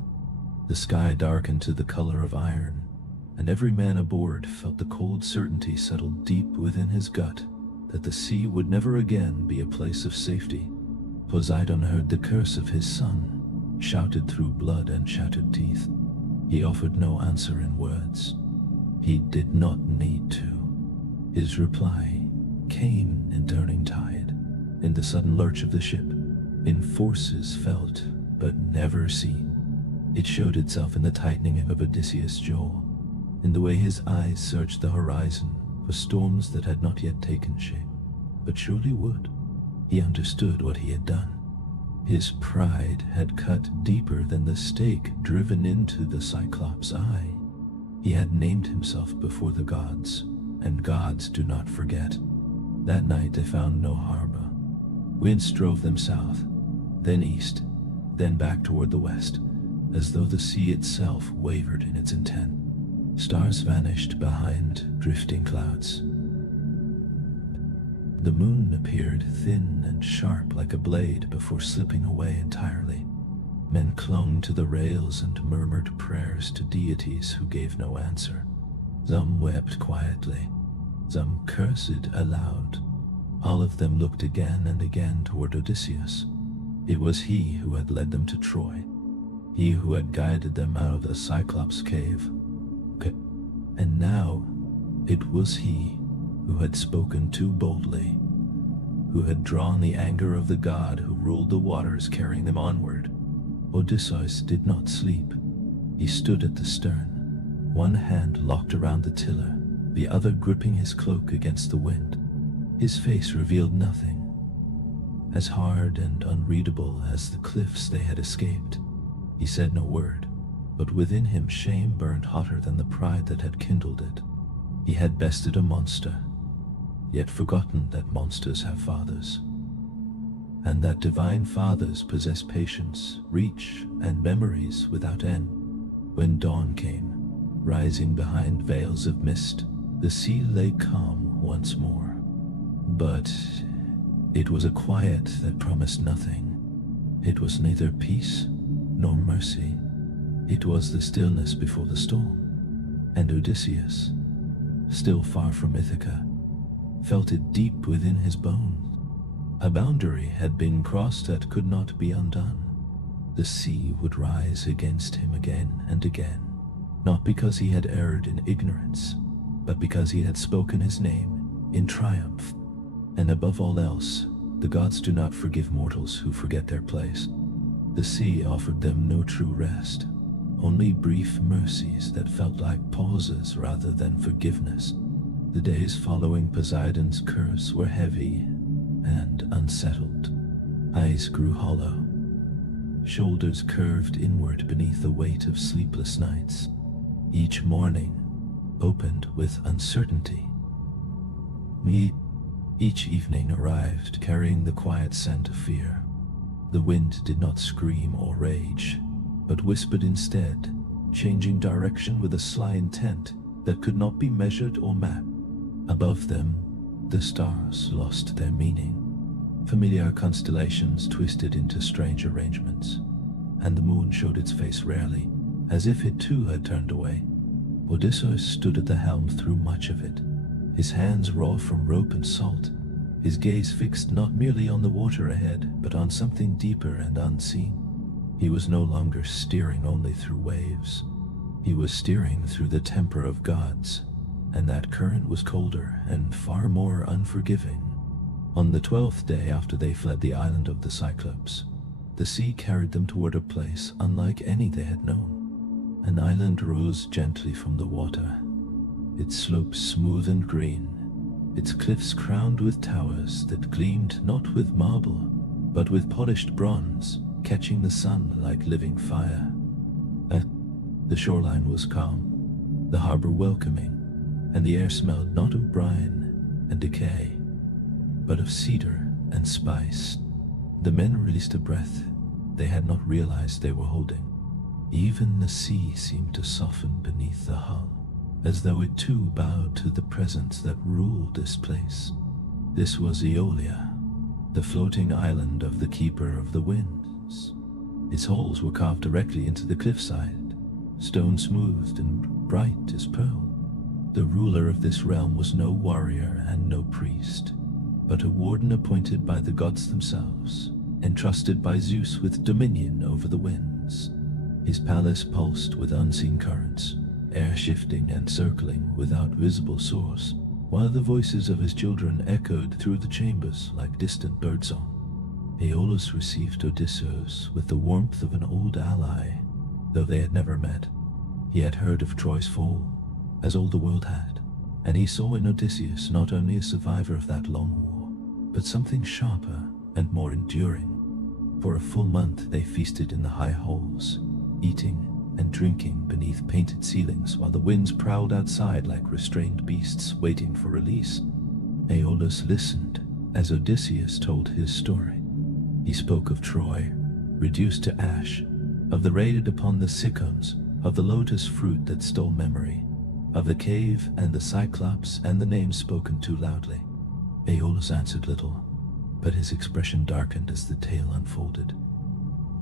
The sky darkened to the color of iron, and every man aboard felt the cold certainty settle deep within his gut that the sea would never again be a place of safety. Poseidon heard the curse of his son, shouted through blood and shattered teeth. He offered no answer in words. He did not need to. His reply came in turning tide, in the sudden lurch of the ship, in forces felt but never seen. It showed itself in the tightening of Odysseus' jaw, in the way his eyes searched the horizon for storms that had not yet taken shape, but surely would. He understood what he had done. His pride had cut deeper than the stake driven into the Cyclops' eye. He had named himself before the gods, and gods do not forget. That night they found no harbor. Winds drove them south, then east, then back toward the west, as though the sea itself wavered in its intent. Stars vanished behind drifting clouds. The moon appeared thin and sharp like a blade before slipping away entirely. Men clung to the rails and murmured prayers to deities who gave no answer. Some wept quietly, some cursed aloud. All of them looked again and again toward Odysseus. It was he who had led them to Troy, he who had guided them out of the Cyclops cave. And now it was he who had spoken too boldly, who had drawn the anger of the god who ruled the waters, carrying them onward. Odysseus did not sleep. He stood at the stern, one hand locked around the tiller, the other gripping his cloak against the wind. His face revealed nothing, as hard and unreadable as the cliffs they had escaped. He said no word, but within him shame burned hotter than the pride that had kindled it. He had bested a monster, yet forgotten that monsters have fathers, and that divine fathers possess patience, reach, and memories without end. When dawn came, rising behind veils of mist, the sea lay calm once more. But it was a quiet that promised nothing. It was neither peace nor mercy. It was the stillness before the storm. And Odysseus, still far from Ithaca, felt it deep within his bones. A boundary had been crossed that could not be undone. The sea would rise against him again and again, not because he had erred in ignorance, but because he had spoken his name in triumph. And above all else, the gods do not forgive mortals who forget their place. The sea offered them no true rest, only brief mercies that felt like pauses rather than forgiveness. The days following Poseidon's curse were heavy and unsettled. Eyes grew hollow, shoulders curved inward beneath the weight of sleepless nights. Each morning opened with uncertainty. Me, each evening arrived carrying the quiet scent of fear. The wind did not scream or rage, but whispered instead, changing direction with a sly intent that could not be measured or mapped. Above them, the stars lost their meaning. Familiar constellations twisted into strange arrangements, and the moon showed its face rarely, as if it too had turned away. Odysseus stood at the helm through much of it, his hands raw from rope and salt, his gaze fixed not merely on the water ahead, but on something deeper and unseen. He was no longer steering only through waves. He was steering through the temper of gods, and that current was colder and far more unforgiving. On the 12th day after they fled the island of the Cyclops, the sea carried them toward a place unlike any they had known. An island rose gently from the water, its slopes smooth and green, its cliffs crowned with towers that gleamed not with marble, but with polished bronze, catching the sun like living fire. The shoreline was calm, the harbor welcoming, and the air smelled not of brine and decay, but of cedar and spice. The men released a breath they had not realized they were holding. Even the sea seemed to soften beneath the hull, as though it too bowed to the presence that ruled this place. This was Aeolia, the floating island of the Keeper of the Winds. Its holes were carved directly into the cliffside, stone smoothed and bright as pearl. The ruler of this realm was no warrior and no priest, but a warden appointed by the gods themselves, entrusted by Zeus with dominion over the winds. His palace pulsed with unseen currents, air shifting and circling without visible source, while the voices of his children echoed through the chambers like distant birdsong. Aeolus received Odysseus with the warmth of an old ally, though they had never met. He had heard of Troy's fall, as all the world had, and he saw in Odysseus not only a survivor of that long war, but something sharper and more enduring. For a full month they feasted in the high halls, eating and drinking beneath painted ceilings while the winds prowled outside like restrained beasts waiting for release. Aeolus listened as Odysseus told his story. He spoke of Troy, reduced to ash, of the raid upon the Sicons, of the lotus fruit that stole memory, of the cave and the Cyclops and the names spoken too loudly. Aeolus answered little, but his expression darkened as the tale unfolded,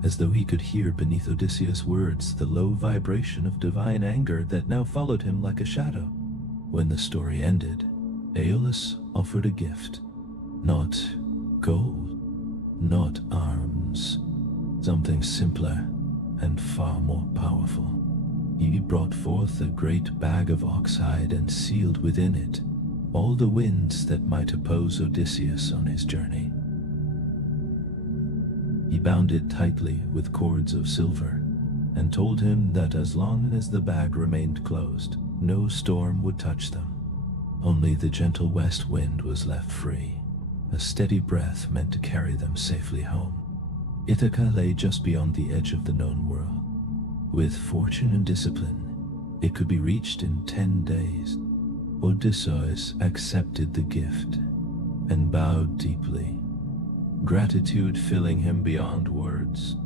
as though he could hear beneath Odysseus' words the low vibration of divine anger that now followed him like a shadow. When the story ended, Aeolus offered a gift. Not gold, not arms, something simpler and far more powerful. He brought forth a great bag of oxhide and sealed within it all the winds that might oppose Odysseus on his journey. He bound it tightly with cords of silver, and told him that as long as the bag remained closed, no storm would touch them. Only the gentle west wind was left free, a steady breath meant to carry them safely home. Ithaca lay just beyond the edge of the known world. With fortune and discipline, it could be reached in 10 days. Odysseus accepted the gift and bowed deeply, gratitude filling him beyond words.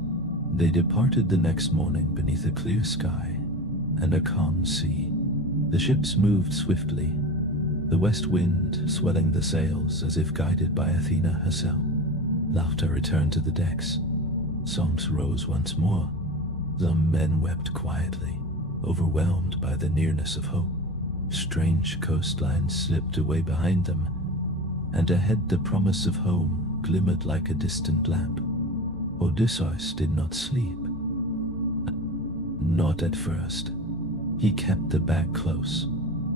They departed the next morning beneath a clear sky and a calm sea. The ships moved swiftly, the west wind swelling the sails as if guided by Athena herself. Laughter returned to the decks. Songs rose once more. Some men wept quietly, overwhelmed by the nearness of hope. Strange coastlines slipped away behind them, and ahead the promise of home glimmered like a distant lamp. Odysseus did not sleep. Not at first. He kept the bag close,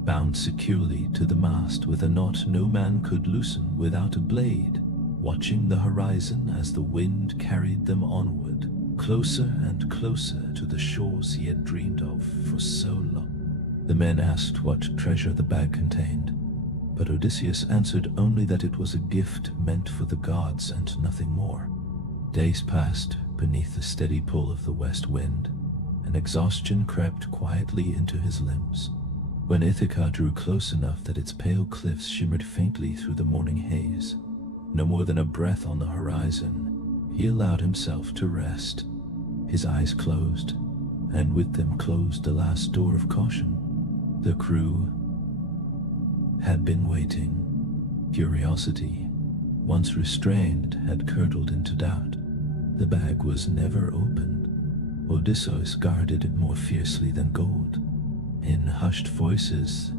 bound securely to the mast with a knot no man could loosen without a blade, watching the horizon as the wind carried them onward, closer and closer to the shores he had dreamed of for so long. The men asked what treasure the bag contained, but Odysseus answered only that it was a gift meant for the gods and nothing more. Days passed beneath the steady pull of the west wind, and exhaustion crept quietly into his limbs. When Ithaca drew close enough that its pale cliffs shimmered faintly through the morning haze, no more than a breath on the horizon, he allowed himself to rest. His eyes closed, and with them closed the last door of caution. The crew had been waiting. Curiosity, once restrained, had curdled into doubt. The bag was never opened. Odysseus guarded it more fiercely than gold. In hushed voices,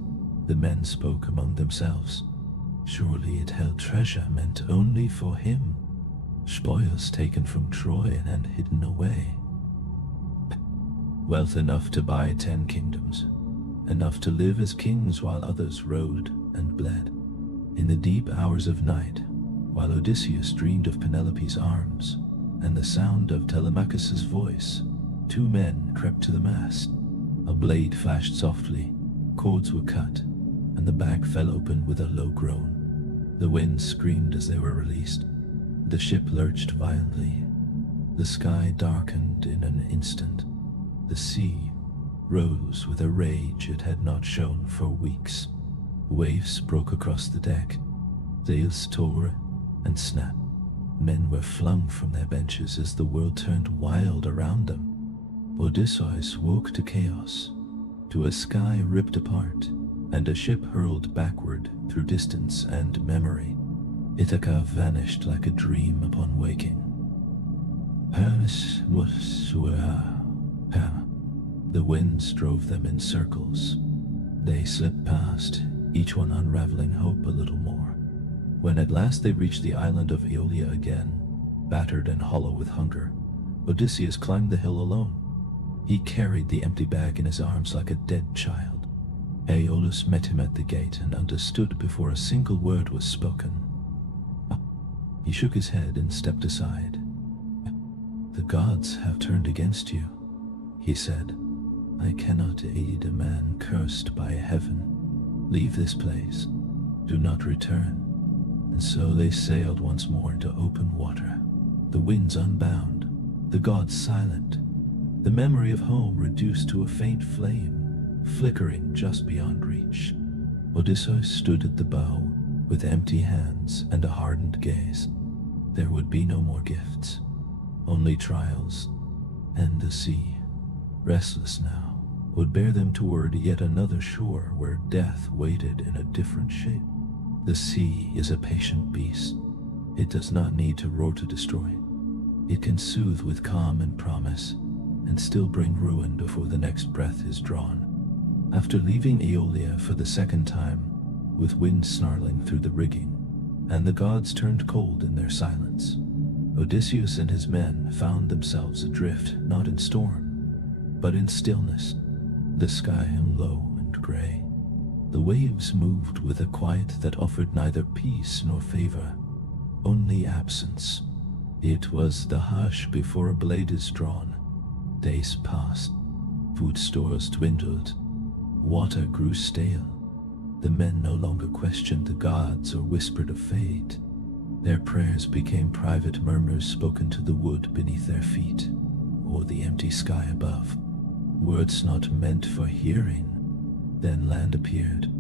the men spoke among themselves. Surely it held treasure meant only for him, spoils taken from Troy and hidden away. Wealth enough to buy 10 kingdoms, enough to live as kings while others rode and bled. In the deep hours of night, while Odysseus dreamed of Penelope's arms and the sound of Telemachus's voice, 2 men crept to the mast. A blade flashed softly, cords were cut, and the bag fell open with a low groan. The wind screamed as they were released. The ship lurched violently. The sky darkened in an instant. The sea rose with a rage it had not shown for weeks. Waves broke across the deck. Sails tore and snapped. Men were flung from their benches as the world turned wild around them. Odysseus woke to chaos, to a sky ripped apart, and a ship hurled backward through distance and memory. Ithaca vanished like a dream upon waking. The winds drove them in circles. They slipped past, each one unraveling hope a little more. When at last they reached the island of Aeolia again, battered and hollow with hunger, Odysseus climbed the hill alone. He carried the empty bag in his arms like a dead child. Aeolus met him at the gate and understood before a single word was spoken. He shook his head and stepped aside. "The gods have turned against you," he said. "I cannot aid a man cursed by heaven. Leave this place. Do not return." And so they sailed once more into open water, the winds unbound, the gods silent, the memory of home reduced to a faint flame, flickering just beyond reach. Odysseus stood at the bow, with empty hands and a hardened gaze. There would be no more gifts, only trials, and the sea, restless now, would bear them toward yet another shore where death waited in a different shape. The sea is a patient beast. It does not need to roar to destroy. It can soothe with calm and promise, and still bring ruin before the next breath is drawn. After leaving Aeolia for the second time, with wind snarling through the rigging, and the gods turned cold in their silence, Odysseus and his men found themselves adrift not in storm, but in stillness. The sky hung low and gray. The waves moved with a quiet that offered neither peace nor favor, only absence. It was the hush before a blade is drawn. Days passed. Food stores dwindled. Water grew stale. The men no longer questioned the gods or whispered of fate. Their prayers became private murmurs spoken to the wood beneath their feet, or the empty sky above. Words not meant for hearing. Then land appeared.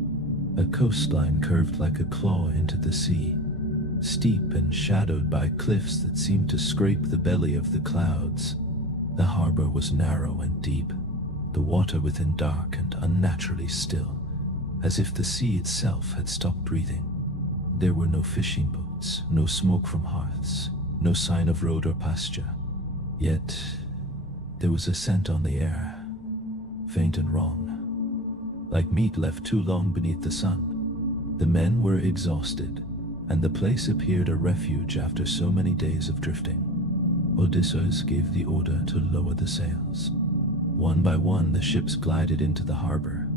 A coastline curved like a claw into the sea, steep and shadowed by cliffs that seemed to scrape the belly of the clouds. The harbor was narrow and deep, the water within dark and unnaturally still, as if the sea itself had stopped breathing. There were no fishing boats, no smoke from hearths, no sign of road or pasture. Yet there was a scent on the air, faint and wrong, like meat left too long beneath the sun. The men were exhausted, and the place appeared a refuge after so many days of drifting. Odysseus gave the order to lower the sails. One by one the ships glided into the harbor,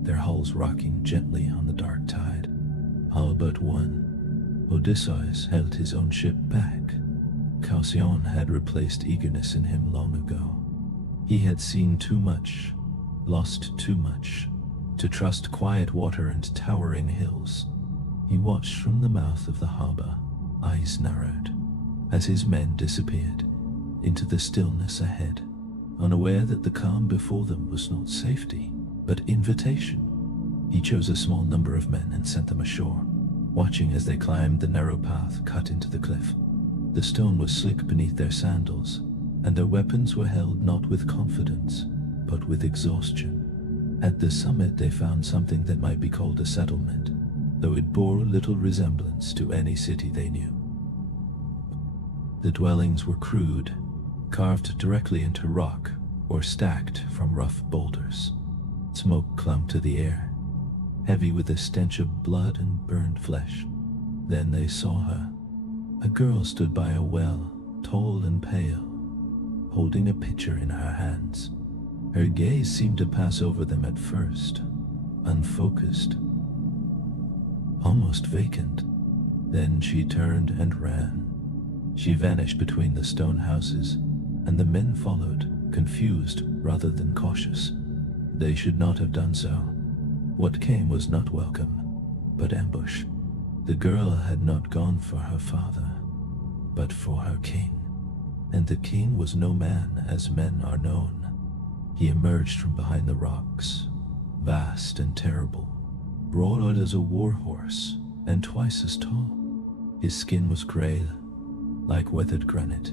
their hulls rocking gently on the dark tide. All but one. Odysseus held his own ship back. Caution had replaced eagerness in him long ago. He had seen too much, lost too much, to trust quiet water and towering hills. He watched from the mouth of the harbor, eyes narrowed, as his men disappeared into the stillness ahead, unaware that the calm before them was not safety, but invitation. He chose a small number of men and sent them ashore, watching as they climbed the narrow path cut into the cliff. The stone was slick beneath their sandals, and their weapons were held not with confidence, but with exhaustion. At the summit they found something that might be called a settlement, though it bore little resemblance to any city they knew. The dwellings were crude, carved directly into rock or stacked from rough boulders. Smoke clung to the air, heavy with the stench of blood and burned flesh. Then they saw her. A girl stood by a well, tall and pale, holding a pitcher in her hands. Her gaze seemed to pass over them at first, unfocused, almost vacant. Then she turned and ran. She vanished between the stone houses, and the men followed, confused rather than cautious. They should not have done so. What came was not welcome, but ambush. The girl had not gone for her father, but for her king. And the king was no man as men are known. He emerged from behind the rocks, vast and terrible, broad as a war horse, and twice as tall. His skin was grey, like weathered granite.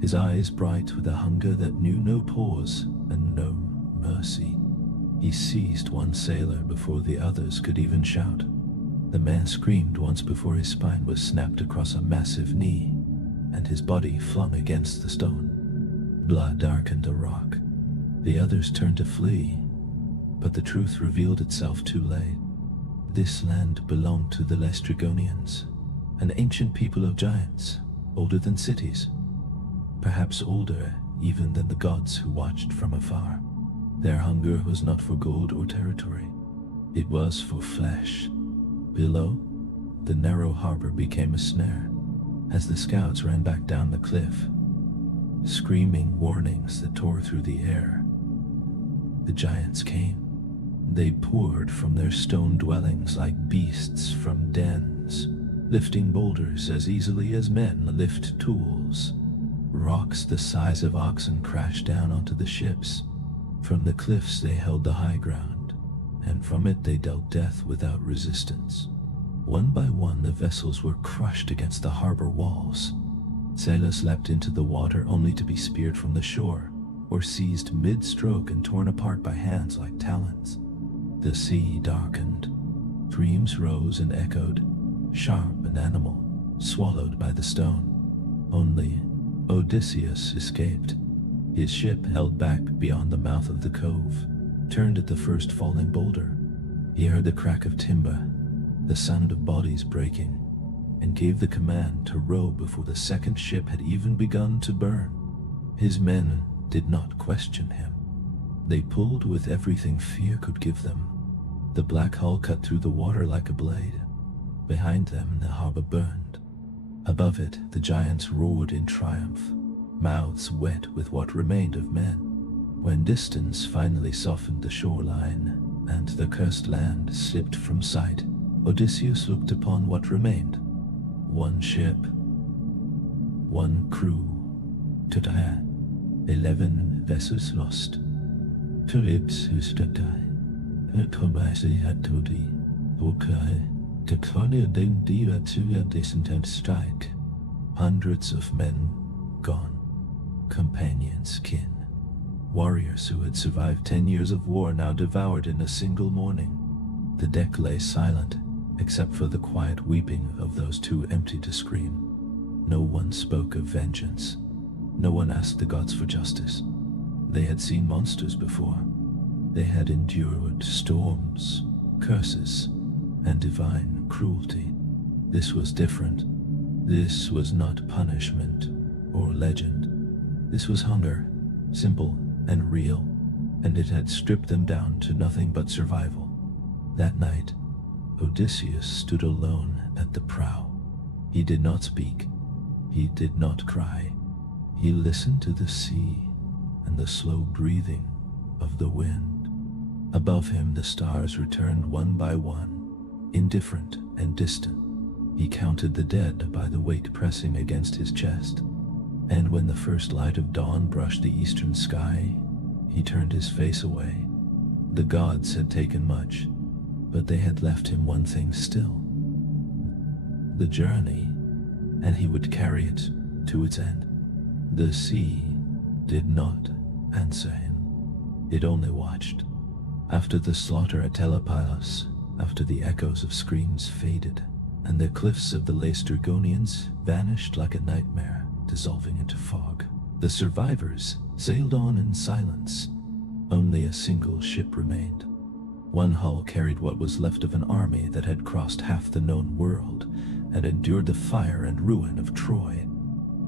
His eyes bright with a hunger that knew no pause and no mercy. He seized one sailor before the others could even shout. The man screamed once before his spine was snapped across a massive knee, and his body flung against the stone. Blood darkened the rock. The others turned to flee, but the truth revealed itself too late. This land belonged to the Lestrygonians, an ancient people of giants, older than cities, perhaps older even than the gods who watched from afar. Their hunger was not for gold or territory. It was for flesh. Below, the narrow harbor became a snare as the scouts ran back down the cliff, screaming warnings that tore through the air. The giants came. They poured from their stone dwellings like beasts from dens, lifting boulders as easily as men lift tools. Rocks the size of oxen crashed down onto the ships. From the cliffs they held the high ground, and from it they dealt death without resistance. One by one the vessels were crushed against the harbor walls. Sailors leapt into the water only to be speared from the shore, or seized mid-stroke and torn apart by hands like talons. The sea darkened. Screams rose and echoed, sharp and animal, swallowed by the stone. Only Odysseus escaped. His ship, held back beyond the mouth of the cove, turned at the first falling boulder. He heard the crack of timber, the sound of bodies breaking, and gave the command to row before the second ship had even begun to burn. His men did not question him. They pulled with everything fear could give them. The black hull cut through the water like a blade. Behind them the harbor burned. Above it the giants roared in triumph, mouths wet with what remained of men. When distance finally softened the shoreline, and the cursed land slipped from sight, Odysseus looked upon what remained. One ship, one crew, to die. 11 vessels lost. To Ipsus to die. Tomasi had to die. Okay. To Konya den dia to a distant strike. Hundreds of men gone. Companions, kin. Warriors who had survived 10 years of war now devoured in a single morning. The deck lay silent, except for the quiet weeping of those too empty to scream. No one spoke of vengeance. No one asked the gods for justice. They had seen monsters before. They had endured storms, curses, and divine cruelty. This was different. This was not punishment or legend. This was hunger, simple and real, and it had stripped them down to nothing but survival. That night, Odysseus stood alone at the prow. He did not speak. He did not cry. He listened to the sea and the slow breathing of the wind. Above him the stars returned one by one, indifferent and distant. He counted the dead by the weight pressing against his chest. And when the first light of dawn brushed the eastern sky, he turned his face away. The gods had taken much, But they had left him one thing still: the journey, and he would carry it to its end. The sea did not answer him. It only watched. After the slaughter at Telepilos, after the echoes of screams faded, and the cliffs of the Laestrygonians vanished like a nightmare, dissolving into fog, the survivors sailed on in silence. Only a single ship remained. One hull carried what was left of an army that had crossed half the known world and endured the fire and ruin of Troy.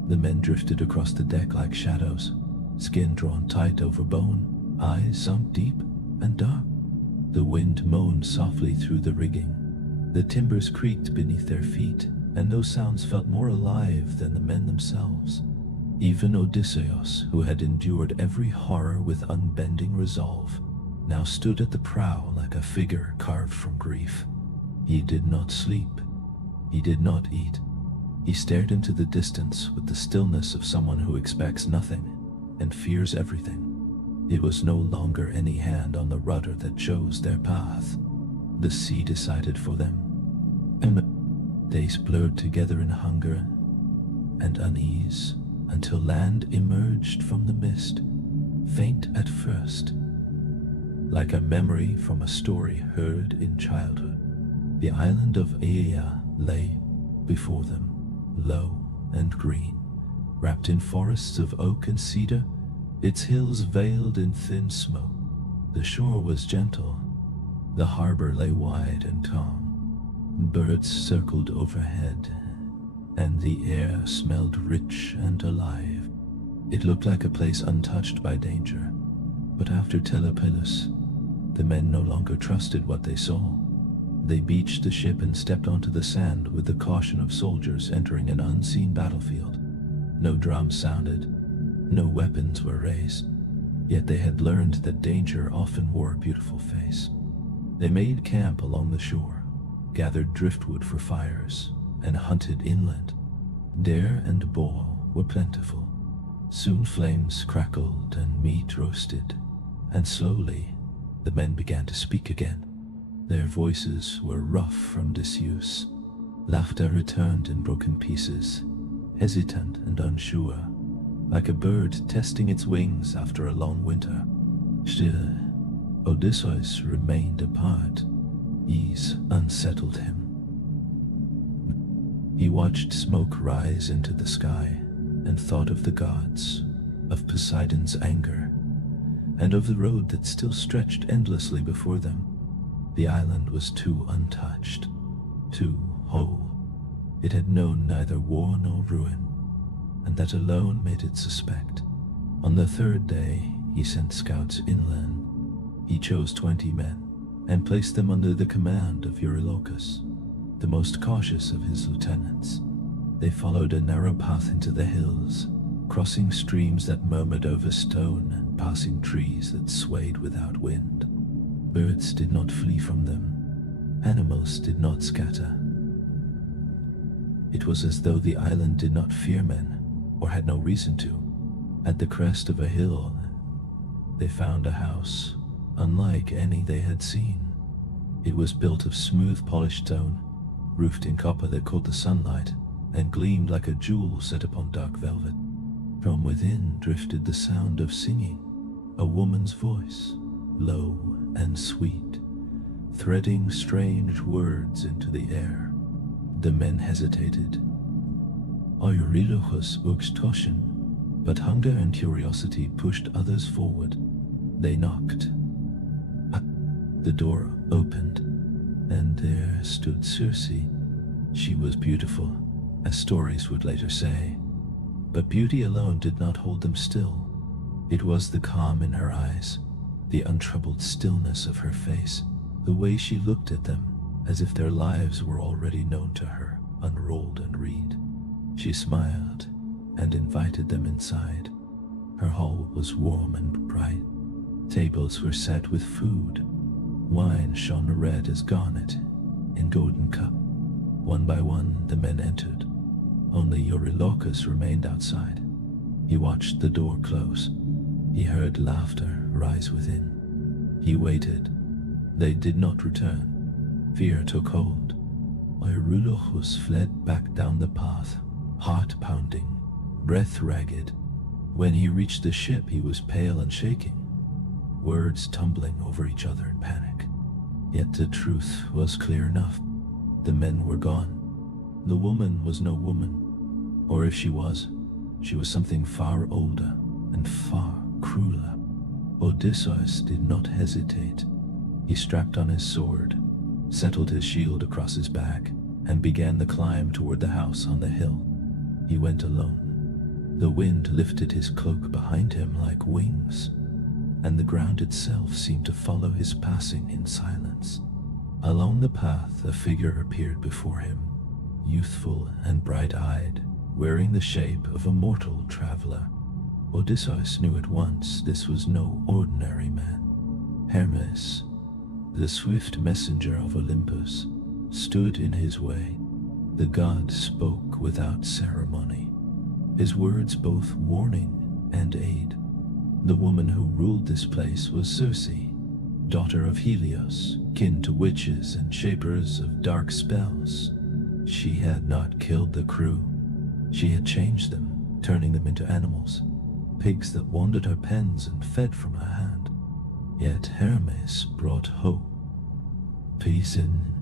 The men drifted across the deck like shadows, skin drawn tight over bone, eyes sunk deep and dark. The wind moaned softly through the rigging. The timbers creaked beneath their feet, and no sounds felt more alive than the men themselves. Even Odysseus, who had endured every horror with unbending resolve, now stood at the prow like a figure carved from grief. He did not sleep. He did not eat. He stared into the distance with the stillness of someone who expects nothing and fears everything. It was no longer any hand on the rudder that chose their path. The sea decided for them, and days blurred together in hunger and unease until land emerged from the mist, faint at first, like a memory from a story heard in childhood. The island of Aea lay before them, low and green, wrapped in forests of oak and cedar, its hills veiled in thin smoke. The shore was gentle. The harbor lay wide and calm. Birds circled overhead, and the air smelled rich and alive. It looked like a place untouched by danger. But after Telepilos, the men no longer trusted what they saw. They beached the ship and stepped onto the sand with the caution of soldiers entering an unseen battlefield. No drums sounded, no weapons were raised, yet they had learned that danger often wore a beautiful face. They made camp along the shore, gathered driftwood for fires, and hunted inland. Deer and boar were plentiful. Soon flames crackled and meat roasted, and slowly the men began to speak again. Their voices were rough from disuse. Laughter returned in broken pieces, hesitant and unsure, like a bird testing its wings after a long winter. Still, Odysseus remained apart. Ease unsettled him. He watched smoke rise into the sky and thought of the gods, of Poseidon's anger, and of the road that still stretched endlessly before them. The island was too untouched, too whole. It had known neither war nor ruin, and that alone made it suspect. On the third day, he sent scouts inland. He chose 20 men and placed them under the command of Eurylochus, the most cautious of his lieutenants. They followed a narrow path into the hills, crossing streams that murmured over stone and passing trees that swayed without wind. Birds did not flee from them. Animals did not scatter. It was as though the island did not fear men, or had no reason to. At the crest of a hill, they found a house, unlike any they had seen. It was built of smooth polished stone, roofed in copper that caught the sunlight, and gleamed like a jewel set upon dark velvet. From within drifted the sound of singing, a woman's voice, low and sweet, threading strange words into the air. The men hesitated. Eurylochus urged caution, but hunger and curiosity pushed others forward. They knocked. The door opened, and there stood Circe. She was beautiful, as stories would later say. But beauty alone did not hold them still. It was the calm in her eyes, the untroubled stillness of her face, the way she looked at them, as if their lives were already known to her, unrolled and read. She smiled and invited them inside. Her hall was warm and bright. Tables were set with food. Wine shone red as garnet in golden cup. One by one the men entered. Only Eurylochus remained outside. He watched the door close. He heard laughter rise within. He waited. They did not return. Fear took hold. Eurylochus fled back down the path, heart pounding, breath ragged. When he reached the ship, he was pale and shaking, words tumbling over each other in panic. Yet the truth was clear enough. The men were gone. The woman was no woman, or if she was something far older and far crueler. Odysseus did not hesitate. He strapped on his sword, settled his shield across his back, and began the climb toward the house on the hill. He went alone. The wind lifted his cloak behind him like wings, and the ground itself seemed to follow his passing in silence. Along the path, a figure appeared before him, youthful and bright-eyed, wearing the shape of a mortal traveler. Odysseus knew at once this was no ordinary man. Hermes, the swift messenger of Olympus, stood in his way. The god spoke without ceremony, his words both warning and aid. The woman who ruled this place was Circe, daughter of Helios, kin to witches and shapers of dark spells. She had not killed the crew. She had changed them, turning them into animals, pigs that wandered her pens and fed from her hand. Yet Hermes brought hope. Poseidon.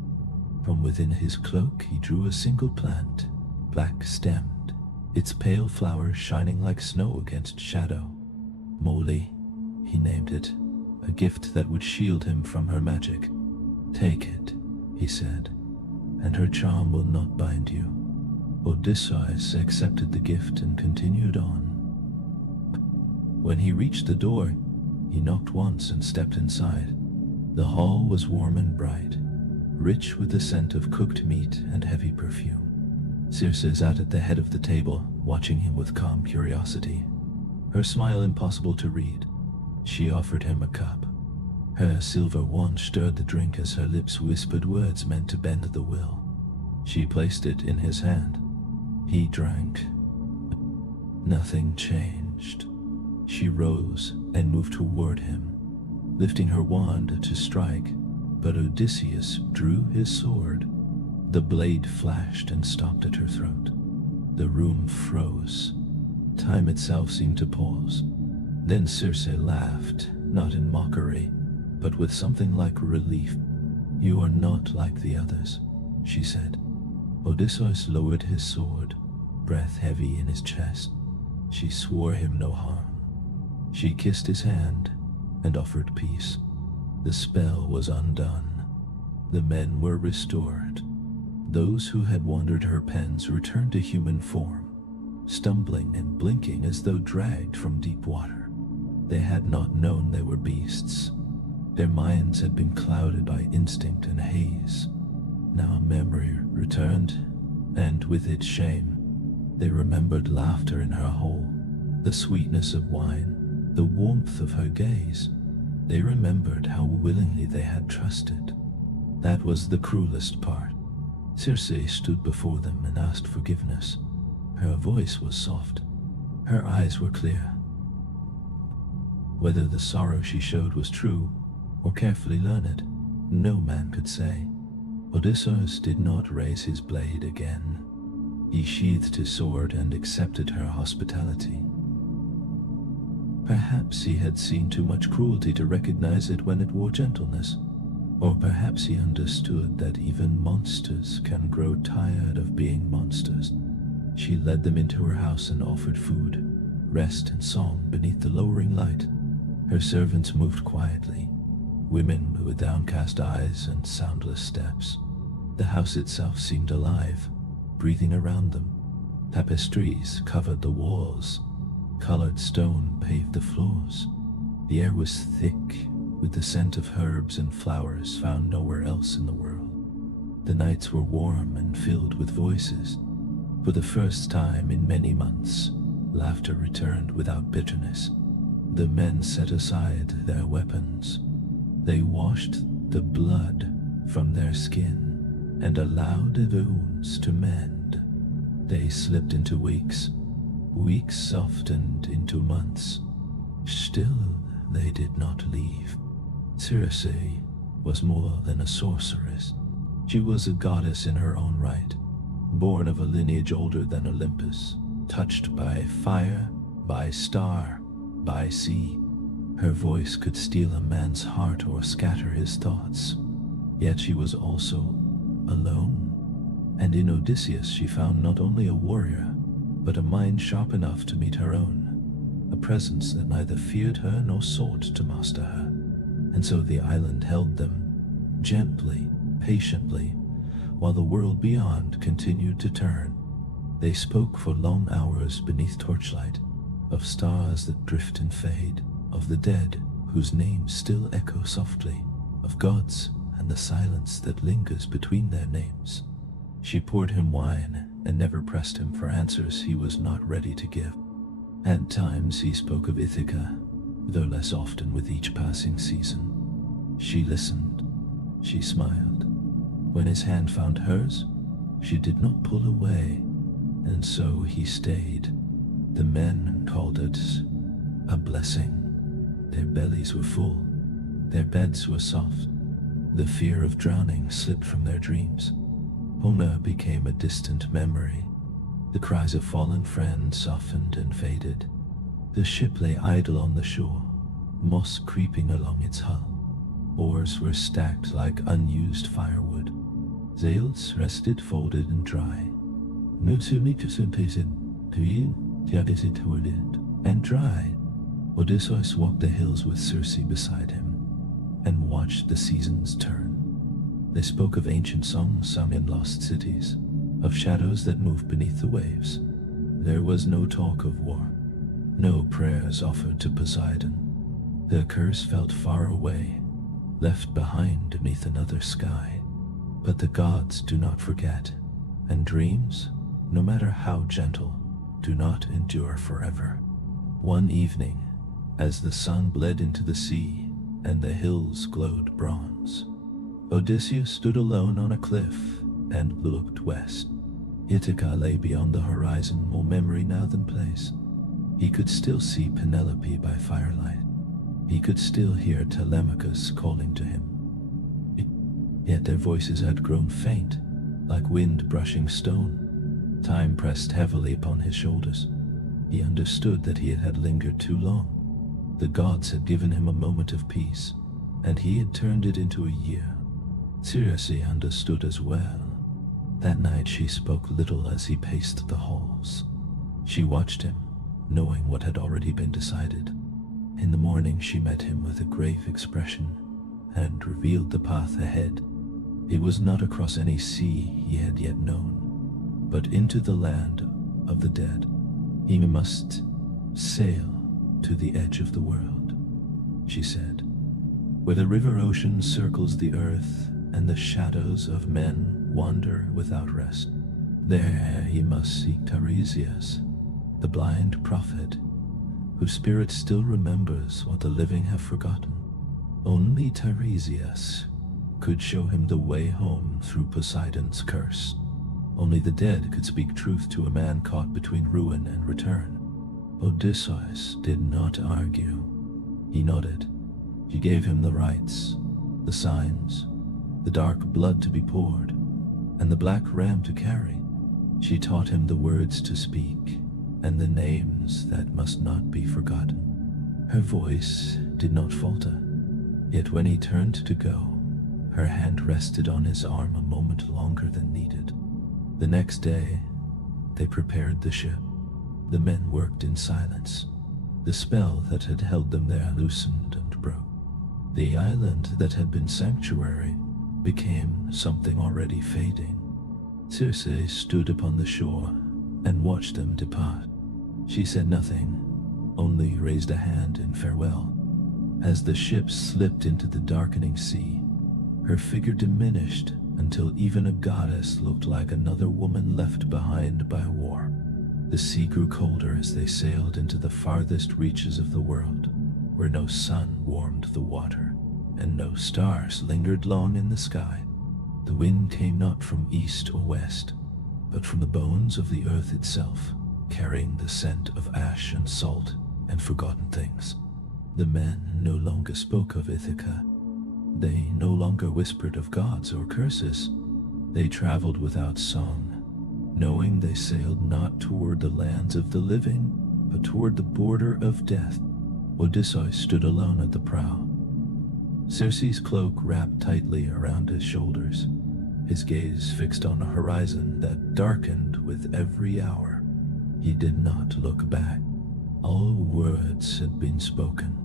From within his cloak he drew a single plant, black-stemmed, its pale flowers shining like snow against shadow. Moly, he named it, a gift that would shield him from her magic. "Take it," he said, "and her charm will not bind you." Odysseus accepted the gift and continued on. When he reached the door, he knocked once and stepped inside. The hall was warm and bright, rich with the scent of cooked meat and heavy perfume. Circe sat at the head of the table, watching him with calm curiosity, her smile impossible to read. She offered him a cup. Her silver wand stirred the drink as her lips whispered words meant to bend the will. She placed it in his hand. He drank. Nothing changed. She rose and moved toward him, lifting her wand to strike, but Odysseus drew his sword. The blade flashed and stopped at her throat. The room froze. Time itself seemed to pause. Then Circe laughed, not in mockery, but with something like relief. "You are not like the others," she said. Odysseus lowered his sword, breath heavy in his chest. She swore him no harm. She kissed his hand and offered peace. The spell was undone. The men were restored. Those who had wandered her pens returned to human form, stumbling and blinking as though dragged from deep water. They had not known they were beasts. Their minds had been clouded by instinct and haze. Now memory returned, and with it shame. They remembered laughter in her hole, the sweetness of wine, the warmth of her gaze. They remembered how willingly they had trusted. That was the cruelest part. Circe stood before them and asked forgiveness. Her voice was soft. Her eyes were clear. Whether the sorrow she showed was true or carefully learned, no man could say. Odysseus did not raise his blade again. He sheathed his sword and accepted her hospitality. Perhaps he had seen too much cruelty to recognize it when it wore gentleness. Or perhaps he understood that even monsters can grow tired of being monsters. She led them into her house and offered food, rest and song beneath the lowering light. Her servants moved quietly, women with downcast eyes and soundless steps. The house itself seemed alive, breathing around them. Tapestries covered the walls. Colored stone paved the floors. The air was thick with the scent of herbs and flowers found nowhere else in the world. The nights were warm and filled with voices. For the first time in many months, laughter returned without bitterness. The men set aside their weapons. They washed the blood from their skin and allowed the wounds to mend. They slipped into weeks. Weeks softened into months. Still, they did not leave. Circe was more than a sorceress. She was a goddess in her own right, born of a lineage older than Olympus, touched by fire, by star, by sea. Her voice could steal a man's heart or scatter his thoughts. Yet she was also alone. And in Odysseus she found not only a warrior, but a mind sharp enough to meet her own, a presence that neither feared her nor sought to master her. And so the island held them, gently, patiently, while the world beyond continued to turn. They spoke for long hours beneath torchlight, of stars that drift and fade, of the dead whose names still echo softly, of gods and the silence that lingers between their names. She poured him wine and never pressed him for answers he was not ready to give. At times he spoke of Ithaca, though less often with each passing season. She listened, she smiled. When his hand found hers, she did not pull away, and so he stayed. The men called it a blessing. Their bellies were full, their beds were soft. The fear of drowning slipped from their dreams. Homer became a distant memory. The cries of fallen friends softened and faded. The ship lay idle on the shore, moss creeping along its hull. Oars were stacked like unused firewood. Sails rested, folded, and dry. And dry. Odysseus walked the hills with Circe beside him, and watched the seasons turn. They spoke of ancient songs sung in lost cities, of shadows that moved beneath the waves. There was no talk of war, no prayers offered to Poseidon. The curse felt far away, left behind beneath another sky. But the gods do not forget, and dreams, no matter how gentle, do not endure forever. One evening, as the sun bled into the sea and the hills glowed bronze, Odysseus stood alone on a cliff and looked west. Ithaca lay beyond the horizon, more memory now than place. He could still see Penelope by firelight. He could still hear Telemachus calling to him. Yet their voices had grown faint, like wind brushing stone. Time pressed heavily upon his shoulders. He understood that he had lingered too long. The gods had given him a moment of peace, and he had turned it into a year. Circe understood as well. That night she spoke little as he paced the halls. She watched him, knowing what had already been decided. In the morning she met him with a grave expression and revealed the path ahead. It was not across any sea he had yet known, but into the land of the dead. He must sail to the edge of the world, she said, where the river ocean circles the earth and the shadows of men wander without rest. There he must seek Tiresias, the blind prophet, whose spirit still remembers what the living have forgotten. Only Tiresias could show him the way home through Poseidon's curse. Only the dead could speak truth to a man caught between ruin and return. Odysseus did not argue. He nodded. She gave him the rites, the signs, the dark blood to be poured, and the black ram to carry. She taught him the words to speak, and the names that must not be forgotten. Her voice did not falter, yet when he turned to go, her hand rested on his arm a moment longer than needed. The next day, they prepared the ship. The men worked in silence. The spell that had held them there loosened and broke. The island that had been sanctuary became something already fading. Circe stood upon the shore and watched them depart. She said nothing, only raised a hand in farewell. As the ship slipped into the darkening sea, her figure diminished until even a goddess looked like another woman left behind by war. The sea grew colder as they sailed into the farthest reaches of the world, where no sun warmed the water, and no stars lingered long in the sky. The wind came not from east or west, but from the bones of the earth itself, carrying the scent of ash and salt and forgotten things. The men no longer spoke of Ithaca. They no longer whispered of gods or curses. They traveled without song, knowing they sailed not toward the lands of the living, but toward the border of death. Odysseus stood alone at the prow, Circe's cloak wrapped tightly around his shoulders, his gaze fixed on a horizon that darkened with every hour. He did not look back. All words had been spoken.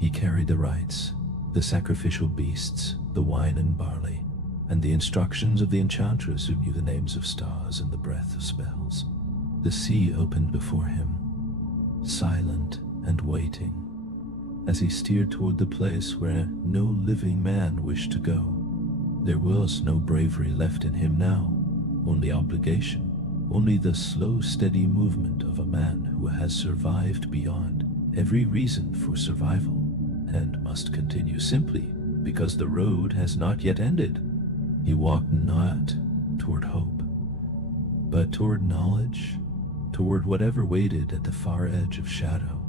He carried the rites, the sacrificial beasts, the wine and barley, and the instructions of the enchantress who knew the names of stars and the breath of spells. The sea opened before him, silent and waiting, as he steered toward the place where no living man wished to go. There was no bravery left in him now, only obligation, only the slow, steady movement of a man who has survived beyond every reason for survival, and must continue simply because the road has not yet ended. He walked not toward hope, but toward knowledge, toward whatever waited at the far edge of shadow.